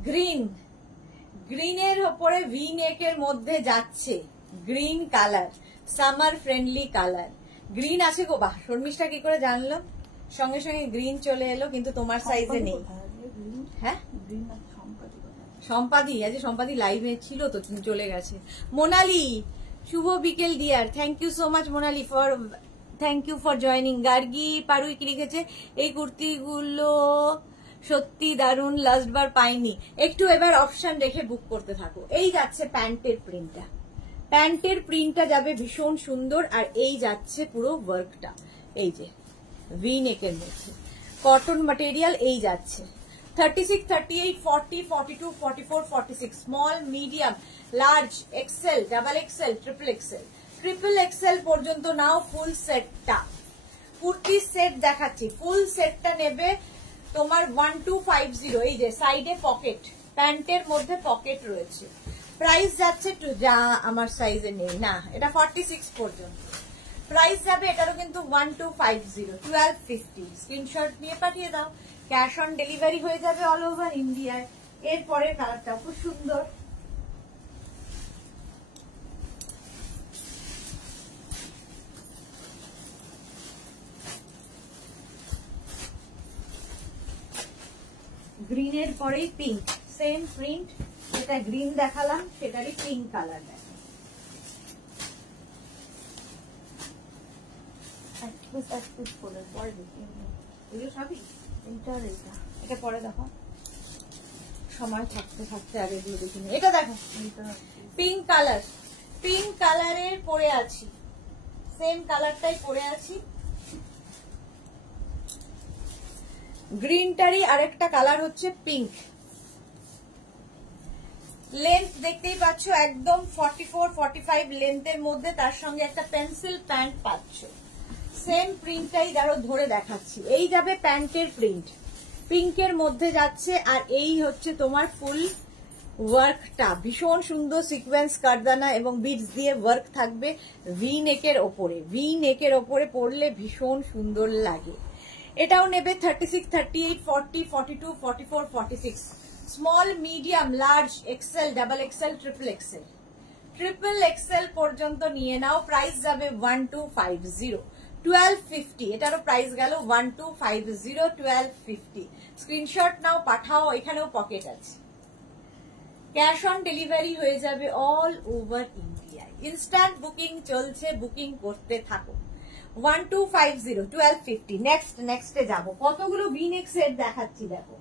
গ্রিন, গ্রিনের ওপরে ভি নেকের মধ্যে যাচ্ছে green colour, summer friendly colour. Green আছে গো, বাহ, শর্মিষ্ঠা কি করে জানলো? সঙ্গে সঙ্গে গ্রিন চলে এলো, কিন্তু তোমার সাইজে নেই। হ্যাঁ সম্পাদি, আজ সম্পাদি লাইভে ছিল তো, তুমি চলে গেছে। মোনালি, শুভ বিকেল dear, thank you so much Monali for, thank you for joining. Gargi Parui কি লিখেছে, এই কুর্তিগুলো সত্যি দারুন, লাস্ট বার পাইনি। একটু এবার অপশন রেখে বুক করতে থাকো। এই যাচ্ছে প্যান্টের প্রিন্টটা, প্যান্টের প্রিন্টটা যাবে ভীষণ সুন্দর, আর এই যাচ্ছে পুরো ওয়ার্কটা, এই যে ভি নেকের মধ্যে কটন ম্যাটেরিয়াল। এই যাচ্ছে 36, 38, 40, 42, 44, 46, small, medium, large, XL, double XL, triple XL. Triple XL পর্যন্ত নাও ফুল সেটটা। কুর্তি সেট দেখাচ্ছি, ফুল সেটটা নেবে তোমার 1250। এই যে সাইডে পকেট, প্যান্টের মধ্যে পকেট রয়েছে। প্রাইস যাচ্ছে যা আমার সাইজে নেই না, এটা 46 পর্যন্ত। প্রাইস যাবে এটারও কিন্তু 1250, 1250। স্ক্রিনশট নিয়ে পাঠিয়ে দাও, ক্যাশ অন ডেলিভারি হয়ে যাবে অল ওভার ইন্ডিয়ায়। এরপরে কালারটা খুব সুন্দর, গ্রিনের পরেই পিঙ্ক, সেম প্রিন্ট, যেটা গ্রিন দেখালাম সেটারই পিঙ্ক কালার দেখো। এটা পরে দেখো, সময় থাকতে থাকতে আগে এগুলো দেখিনি। এটা দেখো পিঙ্ক কালার, পিঙ্ক কালারের পরে আছি, সেম কালারটাই পরে আছি। গ্রিনটারই আরেকটা কালার হচ্ছে পিঙ্ক। লেন্থ দেখতেই পাচ্ছ একদম 44-45 লেন্থের মধ্যে, তার সঙ্গে একটা পেন্সিল প্যান্ট পাচ্ছ। সেম প্রিন্টটাই ধরে দেখাচ্ছি। এই যাবে প্যান্টের প্রিন্ট, পিঙ্কের মধ্যে যাচ্ছে। আর এই হচ্ছে তোমার ফুল ওয়ার্কটা, ভীষণ সুন্দর সিকোয়েন্স কারদানা এবং বিডস দিয়ে ওয়ার্ক থাকবে ভি নেকের ওপরে। ভি নেকের ওপরে পরলে ভীষণ সুন্দর লাগে। এটাও নেবে 36, 38, 40, 42, 44, 46, small, medium, large, XL, double XL, triple XL. Triple XL পর্যন্ত নিয়ে নাও। প্রাইস যাবে 1250, 1250। এটারও প্রাইস গেল 1250, 1250। স্ক্রিনশট নাও, পাঠাও। এখানেও পকেট আছে। ক্যাশ অন ডেলিভারি হয়ে যাবে all over India. Instant booking চলছে, বুকিং করতে থাকো। 1250, 1250। নেক্সটে যাবো। কতগুলো ভিনেক সেট দেখাচ্ছি দেখো।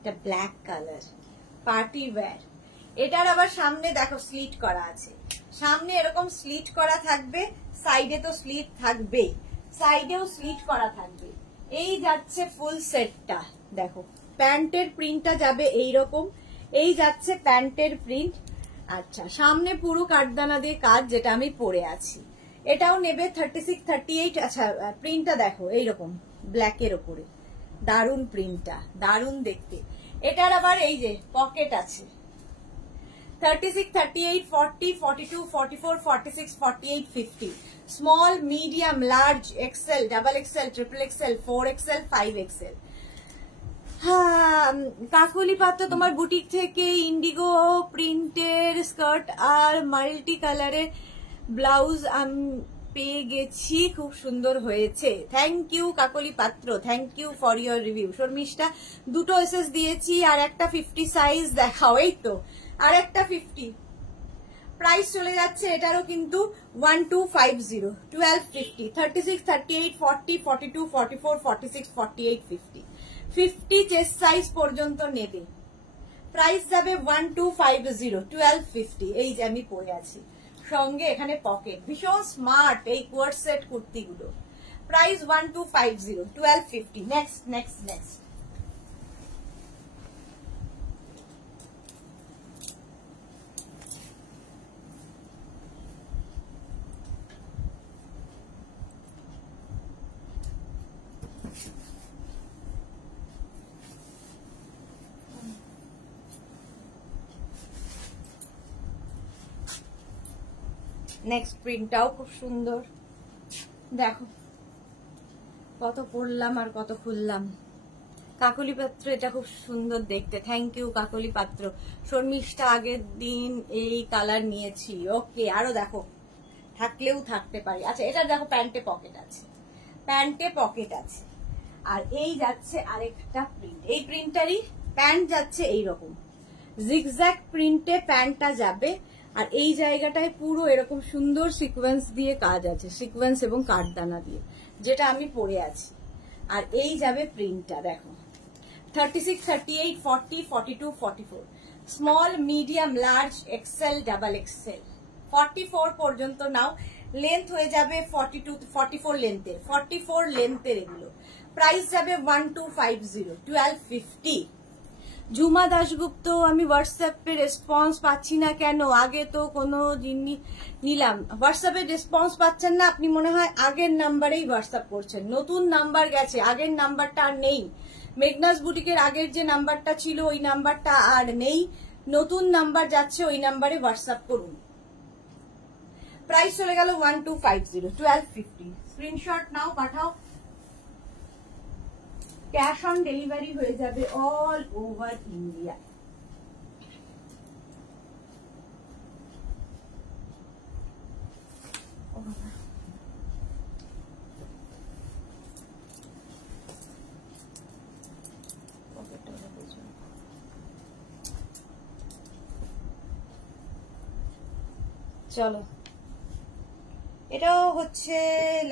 এটা ব্ল্যাক কালার, পার্টি ওয়্যার। এটার আবার সামনে দেখো স্লিট করা আছে। সামনে এরকম স্লিট করা থাকবে, সাইডে তো স্লিট থাকবেই, সাইডেও স্লিট করা থাকবে। এই যাচ্ছে ফুল সেটটা। দেখো প্যান্টের প্রিন্টটা যাবে এইরকম। এই যাচ্ছে প্যান্টের প্রিন্ট। আচ্ছা, সামনে পুরো কাঠদানা দিয়ে কাজ, যেটা আমি পরে আছি। এটাও নেবে 36, 38। আচ্ছা, প্রিন্টটা দেখো এইরকম ব্ল্যাকের ওপরে। দারুন প্রিন্টটা, দারুন দেখতে। এটার আবার এই যে পকেট আছে। 36, 38, 40, 42, 44, 46, 48, 50। Small, medium, large, XL, double XL, triple XL, 4XL, 5XL। হ্যাঁ, কাকলি পাত্র তোমার বুটিক থেকে ইন্ডিগো প্রিন্টের স্কার্ট আর মাল্টি কালারের ব্লাউজ আমি পেয়ে গেছি, খুব সুন্দর হয়েছে। Thank you Kakali Patra, thank you for your review. Sharmistha, দুটো এসএস দিয়েছি আর একটা 50 সাইজ দেখাও। এই তো আর একটা 50। প্রাইস চলে যাচ্ছে এটারও কিন্তু 1250, 1250, 36, 38, 40, 42, 44, 46, 48, 50। 50 চেস্ট সাইজ পর্যন্ত নেবে। প্রাইস যাবে 1250, 1250। এই যে আমি পরে আছি, সঙ্গে এখানে পকেট। ভীষণ স্মার্ট এই কোয়ার্ড সেট কুর্তিগুলো। প্রাইস 1250, 1250। নেক্সট। নেক্সট প্রিন্টটাও খুব সুন্দর। দেখো কত পরলাম আর কত খুললাম। কাকলি পাত্র, এটা খুব সুন্দর দেখতে। থ্যাংক ইউ কাকলি পাত্র। শর্মিষ্ঠা, আগের দিন এই কালার নিয়েছি। ওকে, আরো দেখো, থাকলেও থাকতে পারি। আচ্ছা, এটা দেখো প্যান্টে পকেট আছে, প্যান্টে পকেট আছে। আর এই যাচ্ছে আরেকটা প্রিন্ট। এই প্রিন্টারই প্যান্ট যাচ্ছে এইরকম জিগজ্যাগ প্রিন্টে প্যান্টটা যাবে। আর এই জায়গাটায় পুরো এরকম সুন্দর সিকোয়েন্স দিয়ে কাজ আছে, সিকোয়েন্স এবং কাঠদানা দিয়ে, যেটা আমি পরে আছি। আর এই যাবে প্রিন্টটা দেখো 36, 38, 40, 42, 44। Small, medium, large, XL, double XL, 44 পর্যন্ত নাও। লেন্থ হয়ে যাবে 42, 44 লেন্থের, 44 লেন্থের এগুলো। প্রাইস যাবে 1250, 1250। ঝুমা দাশগুপ্ত, আমি হোয়াটসঅ্যাপে রেসপন্স পাচ্ছি না কেন? আগে তো কোনো জিনিস নিলাম। হোয়াটসঅ্যাপে রেসপন্স পাচ্ছেন না, আপনি মনে হয় আগের নাম্বারেই হোয়াটসঅ্যাপ করছেন। নতুন নাম্বার গেছে, আগের নাম্বারটা আর নেই। মেঘনাস বুটিকের আগের যে নাম্বারটা ছিল ওই নাম্বারটা আর নেই, নতুন নাম্বার যাচ্ছে, ওই নাম্বারে হোয়াটসঅ্যাপ করুন। প্রাইস চলে গেল 1250, 1250। স্ক্রিনশট নাও, পাঠাও। ক্যাশ অন ডেলিভারি হয়ে যাবে অল ওভার ইন্ডিয়া। ও চলো, এটাও হচ্ছে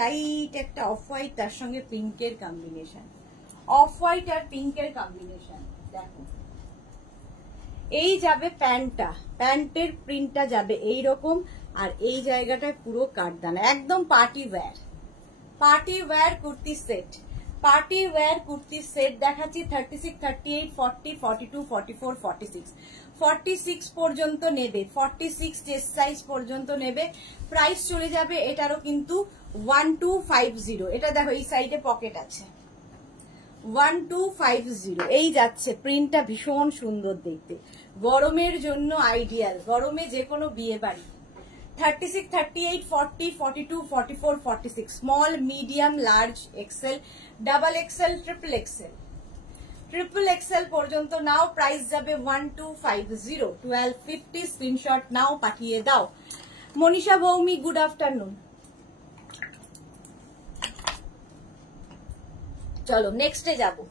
লাইট একটা অফ হোয়াইট, তার সঙ্গে পিঙ্কের কম্বিনেশন, অফ হোয়াইট আর পিঙ্কের কম্বিনেশন। দেখো এই যাবে প্যান্টটা, প্যান্টের প্রিন্টটা যাবে এইরকম, আর এই জায়গাটায় পুরো কাঠদানা, একদম party wear, party wire kurti set, party wear kurti set দেখাচ্ছি। 36, 38, 40, 42, 44, 46, 46 পর্যন্ত নেবে, 46 চেস্ট সাইজ পর্যন্ত নেবে। প্রাইস চলে যাবে এটারও কিন্তু 1250। এটা দেখো এই সাইডে পকেট আছে, 1250 এই যাচ্ছে। প্রিন্টটা ভীষণ সুন্দর দেখতে, গরমের জন্য আইডিয়াল, গরমে যে কোনো বিয়ে বাড়ি। 36, 38, 40, 42, 44, 46, small, medium, large, XL, double XL, triple XL, triple XL পর্যন্ত নাও। প্রাইস যাবে 1250, 1250। স্ক্রিনশট নাও, পাঠিয়ে দাও। Manisha ভৌমি, good afternoon. চলো নেক্সটে যাবো।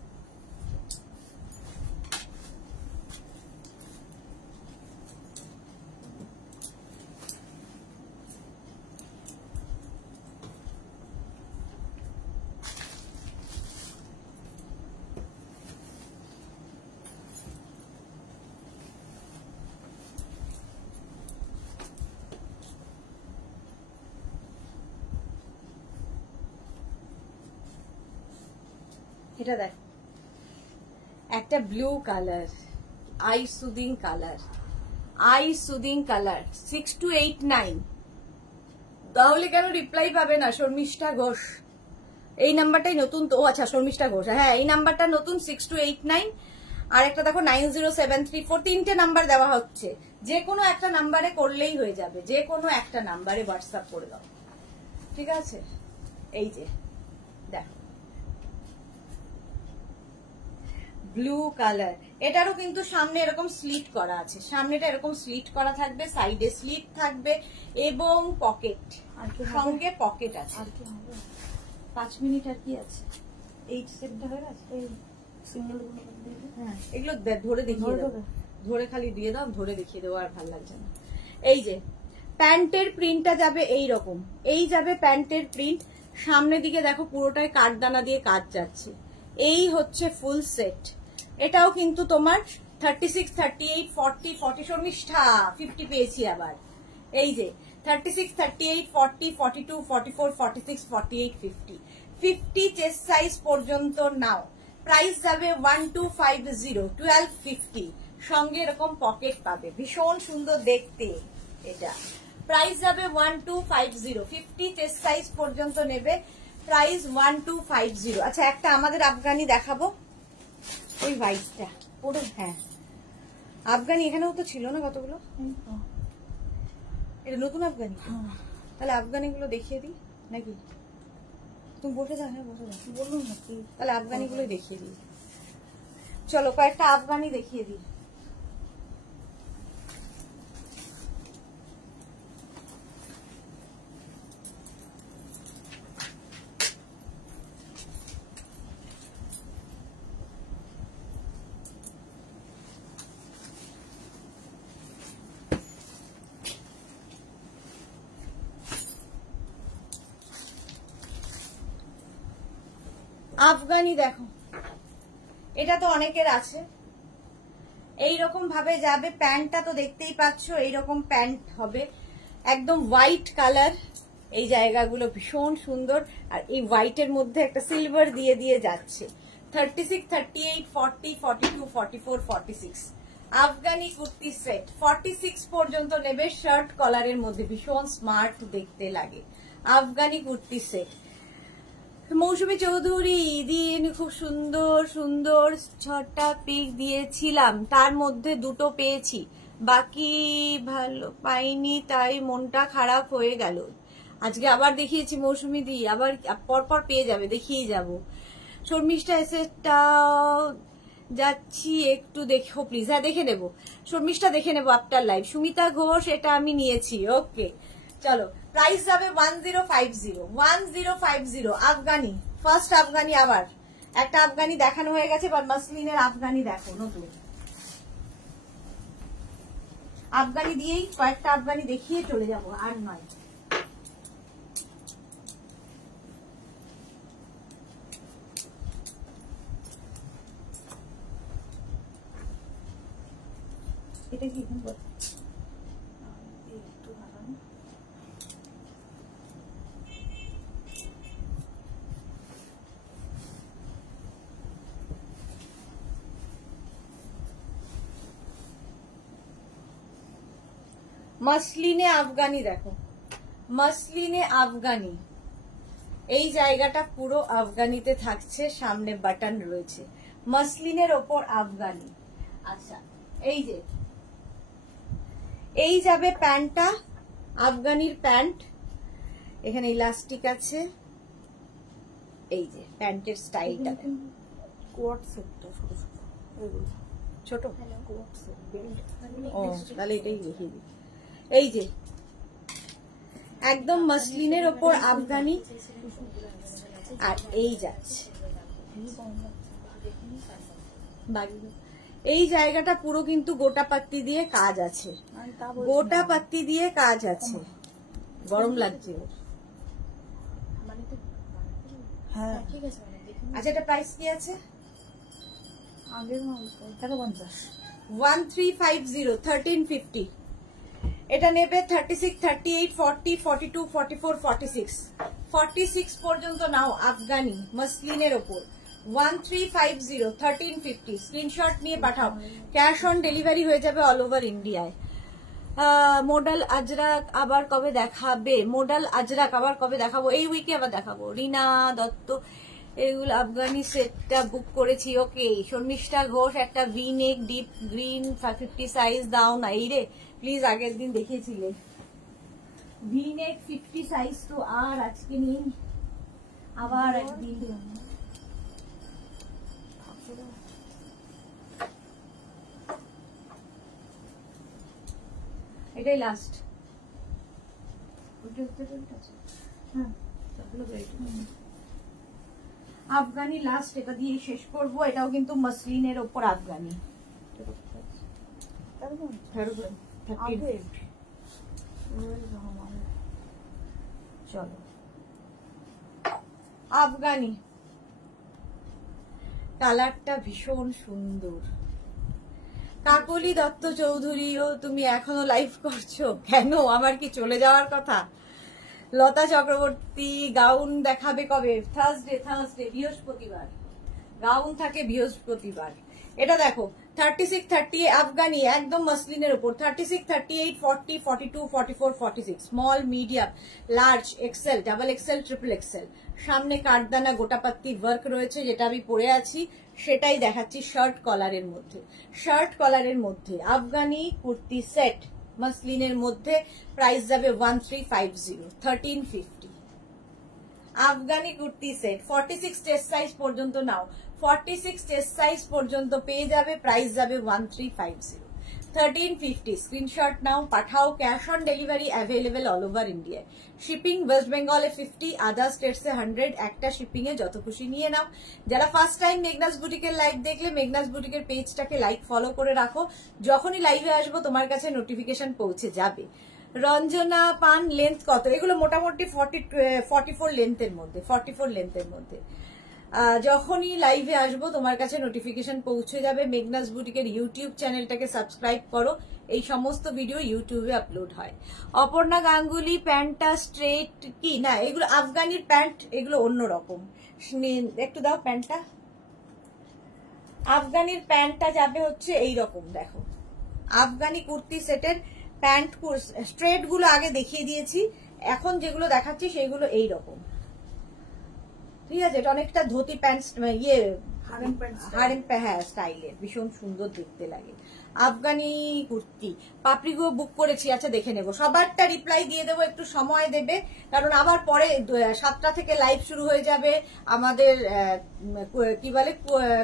এটা দেখ, একটা blue colour, I soothing colour, I soothing colour, 6289। তাহলে কেন রিপ্লাই পাবে না? শর্মিষ্ঠা ঘোষ, এই নাম্বারটাই নতুন তো। আচ্ছা শর্মিষ্ঠা ঘোষ, হ্যাঁ এই নাম্বারটা নতুন, 6289। আর একটা দেখো 90734, তিনটে নাম্বার দেওয়া হচ্ছে, যে কোনো একটা নাম্বারে করলেই হয়ে যাবে, যে কোনো একটা নাম্বারে হোয়াটসঅ্যাপ করে দাও, ঠিক আছে? এই যে দেখো ব্লু কালার, এটারও কিন্তু সামনে এরকম স্লিট করা আছে, সামনেটা এরকম স্লিট করা থাকবে, সাইডে স্লিট থাকবে এবং পকেট, সঙ্গে পকেট আছে। আর কি হবে? 5 মিনিট আর কি আছে? এই সেটটা হয়ে গেছে, এই সিঙ্গেল গুলো হ্যাঁ এগুলো ধরে দেখিয়ে দাও, ধরে খালি দিয়ে দাও, ধরে দেখিয়ে দেবো, আর ভালো লাগছে না। এই যে প্যান্টের প্রিন্টটা যাবে এই রকম, এই যাবে প্যান্টের প্রিন্ট, সামনের দিকে দেখো পুরোটাই কাঠদানা দিয়ে কাজ যাচ্ছে। এই হচ্ছে ফুল সেট, এটাও কিন্তু তোমার 36, 38, 40, 40, শর্মিষ্ঠা 50 পেয়েছি আবার। এই যে 36, 38, 40, 42, 44, 46, 48, 50, 50 চেস্ট সাইজ পর্যন্ত নাও। প্রাইস যাবে 1250, 1250। সঙ্গে এরকম পকেট পাবে, ভীষণ সুন্দর দেখতে এটা। প্রাইস যাবে 1250, 50 চেস্ট সাইজ পর্যন্ত নেবে। প্রাইস 1250। আচ্ছা একটা আমাদের আফগানি দেখাবো, ওই হোয়াইটটা ওটা, হ্যাঁ আফগানি এখানেও তো ছিল না কতগুলো, এটা নতুন আফগানি। তাহলে আফগানি গুলো দেখিয়ে দিই নাকি? তুমি বসে দাও, হ্যাঁ বসে দাও, বলুন না তাহলে আফগানি গুলো দেখিয়ে দিই। চলো কয়েকটা আফগানি দেখিয়ে দিই। আফগানি দেখো, এটা তো অনেকের আছে, এইরকম ভাবে যাবে। প্যান্টটা তো দেখতেই পাচ্ছ, এইরকম প্যান্ট হবে, একদম হোয়াইট কালার, এই জায়গাগুলো ভীষণ সুন্দর, আর এই হোয়াইটের মধ্যে একটা সিলভার দিয়ে দিয়ে যাচ্ছে। 36, 38, 40, 42, 44, 46 আফগানি কুর্তি সেট 46 পর্যন্ত নেবে। শার্ট কলারের মধ্যে ভীষণ স্মার্ট দেখতে লাগে আফগানি কুর্তি সেট। মৌসুমী চৌধুরী, দিন খুব সুন্দর সুন্দর 6টা পিক দিয়েছিলাম, তার মধ্যে 2টো পেয়েছি, বাকি ভালো পাইনি, তাই মনটা খারাপ হয়ে গেল। আজকে আবার দেখিয়েছি মৌসুমী দি, আবার পরপর পেয়ে যাবে, দেখিয়ে যাব। শর্মিষ্ঠা এসেটা যাচ্ছি, একটু দেখো প্লিজ। হ্যাঁ দেখে নেবো শর্মিষ্ঠা, দেখে নেবো আফটার লাইভ। সুমিতা ঘোষ, এটা আমি নিয়েছি, ওকে। চলো প্রাইস যাবে 1050 আফগানি। ফার্স্ট আফগানি, আবার একটা আফগানি দেখানো হয়ে গেছে, এবার মাসলিনের আফগানি দেখো নতুন। আফগানি দিয়েই কয়েকটা আফগানি দেখিয়ে চলে যাব, আর নয়। এটা কি একটু ভালো না? মাসলিনে আফগানি দেখো, মাসলিনে আফগানি। এই জায়গাটা পুরো আফগানিতে থাকছে, সামনে বাটন রয়েছে, মাসলিনের ওপর আফগানি। আচ্ছা এই যে এই যাবে প্যান্টটা, আফগানির প্যান্ট, এখানে ইলাস্টিক আছে। এই যে প্যান্টের স্টাইলটা কোয়াট সেটটা ছোট ছোট, এগুলো ছোট। কোয়াট সেট। ও তাহলে এটাই দেখিয়ে দিই। এই যে একদম মাসলিনের ওপর আফগানি, আর এই যাচ্ছে এই জায়গাটা পুরো কিন্তু গোটা পাত্তি দিয়ে কাজ আছে, গোটা পাত্তি দিয়ে কাজ আছে। গরম লাগছে। হ্যাঁ ঠিক আছে মানে দেখুন। আচ্ছা এটা প্রাইস কি আছে? আগের মাল 50। 1350 1350। এটা নেবে 36, 38, 40, 42, 44, 46 46 পর্যন্ত নাও। আফগানি মাসলিনের ওপর 1350 1350। স্ক্রিনশট নিয়ে পাঠাও, ক্যাশ অন ডেলিভারি হয়ে যাবে অল ওভার ইন্ডিয়ায়। মোডাল আজরাক আবার কবে দেখাবে? মোডাল আজরাক আবার কবে দেখাবো? এই উইকে আবার দেখাবো। রিনা দত্ত এগুলো আফগানি সেটটা বুক করেছি। ওকে শর্মিষ্ঠা ঘোষ একটা ভি নেক ডিপ গ্রিন 50 সাইজ দাও না। এই রে প্লিজ, আগের দিন দেখিয়েছিলে ভি নেক 50 সাইজ, তো আর আজকে নিন, আবার একদিন। এটাই লাস্ট। আফগানি লাস্ট, এটা দিয়ে শেষ করব। এটাও কিন্তু মাসলিনের ওপর আফগানি। চলো আফগানি, কালারটা ভীষণ সুন্দর। কাকলি দত্ত চৌধুরীও তুমি এখনো লাইভ করছো কেন? আমার কি চলে যাওয়ার কথা? লতা চক্রবর্তী গাউন দেখাবে কবে? থার্সডে বৃহস্পতিবার গাউন থাকে, বৃহস্পতিবার। এটা দেখো 36, 30 আফগানি একদম মাসলিনের উপর। 36, 38, 40, 42, 44, 46 small, medium, large, XL, double XL, triple XL. সামনে কাঠদানা গোটাপাত্তি ওয়ার্ক রয়েছে, যেটা আমি পরে আছি সেটাই দেখাচ্ছি। শার্ট কলারের মধ্যে, শার্ট কলারের মধ্যে আফগানি কুর্তি সেট মাসলিনের মধ্যে। প্রাইস যাবে 1350 1350। Afghani kurti set 46 chest size পর্যন্ত নাও, 46 চেস্ট সাইজ পর্যন্ত পেয়ে যাবে। প্রাইস যাবে 1350 1350। স্ক্রিনশট নাও, পাঠাও। Cash on delivery available all over ইন্ডিয়ায়। শিপিং ওয়েস্ট বেঙ্গলে 50, আদার স্টেটসে 100। একটা শিপিং এ যত খুশি নিয়ে নাও। যারা ফার্স্ট টাইম মেঘনাস বুটিকের লাইভ দেখলে, মেঘনাস বুটিকের পেজটাকে লাইক ফলো করে রাখো, যখনই লাইভে আসবো তোমার কাছে নোটিফিকেশন পৌঁছে যাবে। রঞ্জনা পান লেন্থ কত? এগুলো মোটামুটি 44 লেন্থের মধ্যে, 44 লেন্থের মধ্যে। যখনই লাইভে আসবো তোমার কাছে নোটিফিকেশন পৌঁছে যাবে। মেঘনাস বুটিকের ইউটিউব চ্যানেলটাকে সাবস্ক্রাইব করো, এই সমস্ত ভিডিও ইউটিউবে আপলোড হয়। অপর্ণা গাঙ্গুলি প্যান্টটা স্ট্রেট কি না? এগুলো আফগানির প্যান্ট, এগুলো অন্যরকম। একটু দাও প্যান্টটা। আফগানির প্যান্টটা যাবে হচ্ছে এইরকম, দেখো আফগানি কুর্তি সেটের প্যান্ট স্ট্রেট গুলো আগে দেখিয়ে দিয়েছি, এখন যেগুলো দেখাচ্ছি সেইগুলো এইরকম। ঠিক আছে, এটা অনেকটা ধুতি প্যান্ট, ইয়ে হারেম হ্যাঁ স্টাইলের, ভীষণ সুন্দর দেখতে লাগে। আফগানি কুর্তি পাপড়িগো বুক করেছি, আচ্ছা দেখে নেবো, সবারটা রিপ্লাই দিয়ে দেবো, একটু সময় দেবে, কারণ আবার পরে 7টা থেকে লাইভ শুরু হয়ে যাবে আমাদের, কি বলে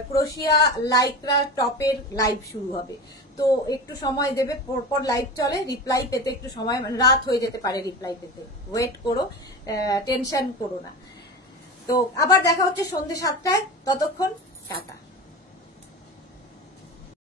ক্রোশিয়া লাইক্রা টপের লাইভ শুরু হবে, তো একটু সময় দেবে, পরপর লাইভ চলে, রিপ্লাই পেতে একটু সময়, রাত হয়ে যেতে পারে রিপ্লাই পেতে, ওয়েট করো, টেনশন করো না। তো আবার দেখা হচ্ছে সন্ধ্যে 7টায়, ততক্ষণ টাটা।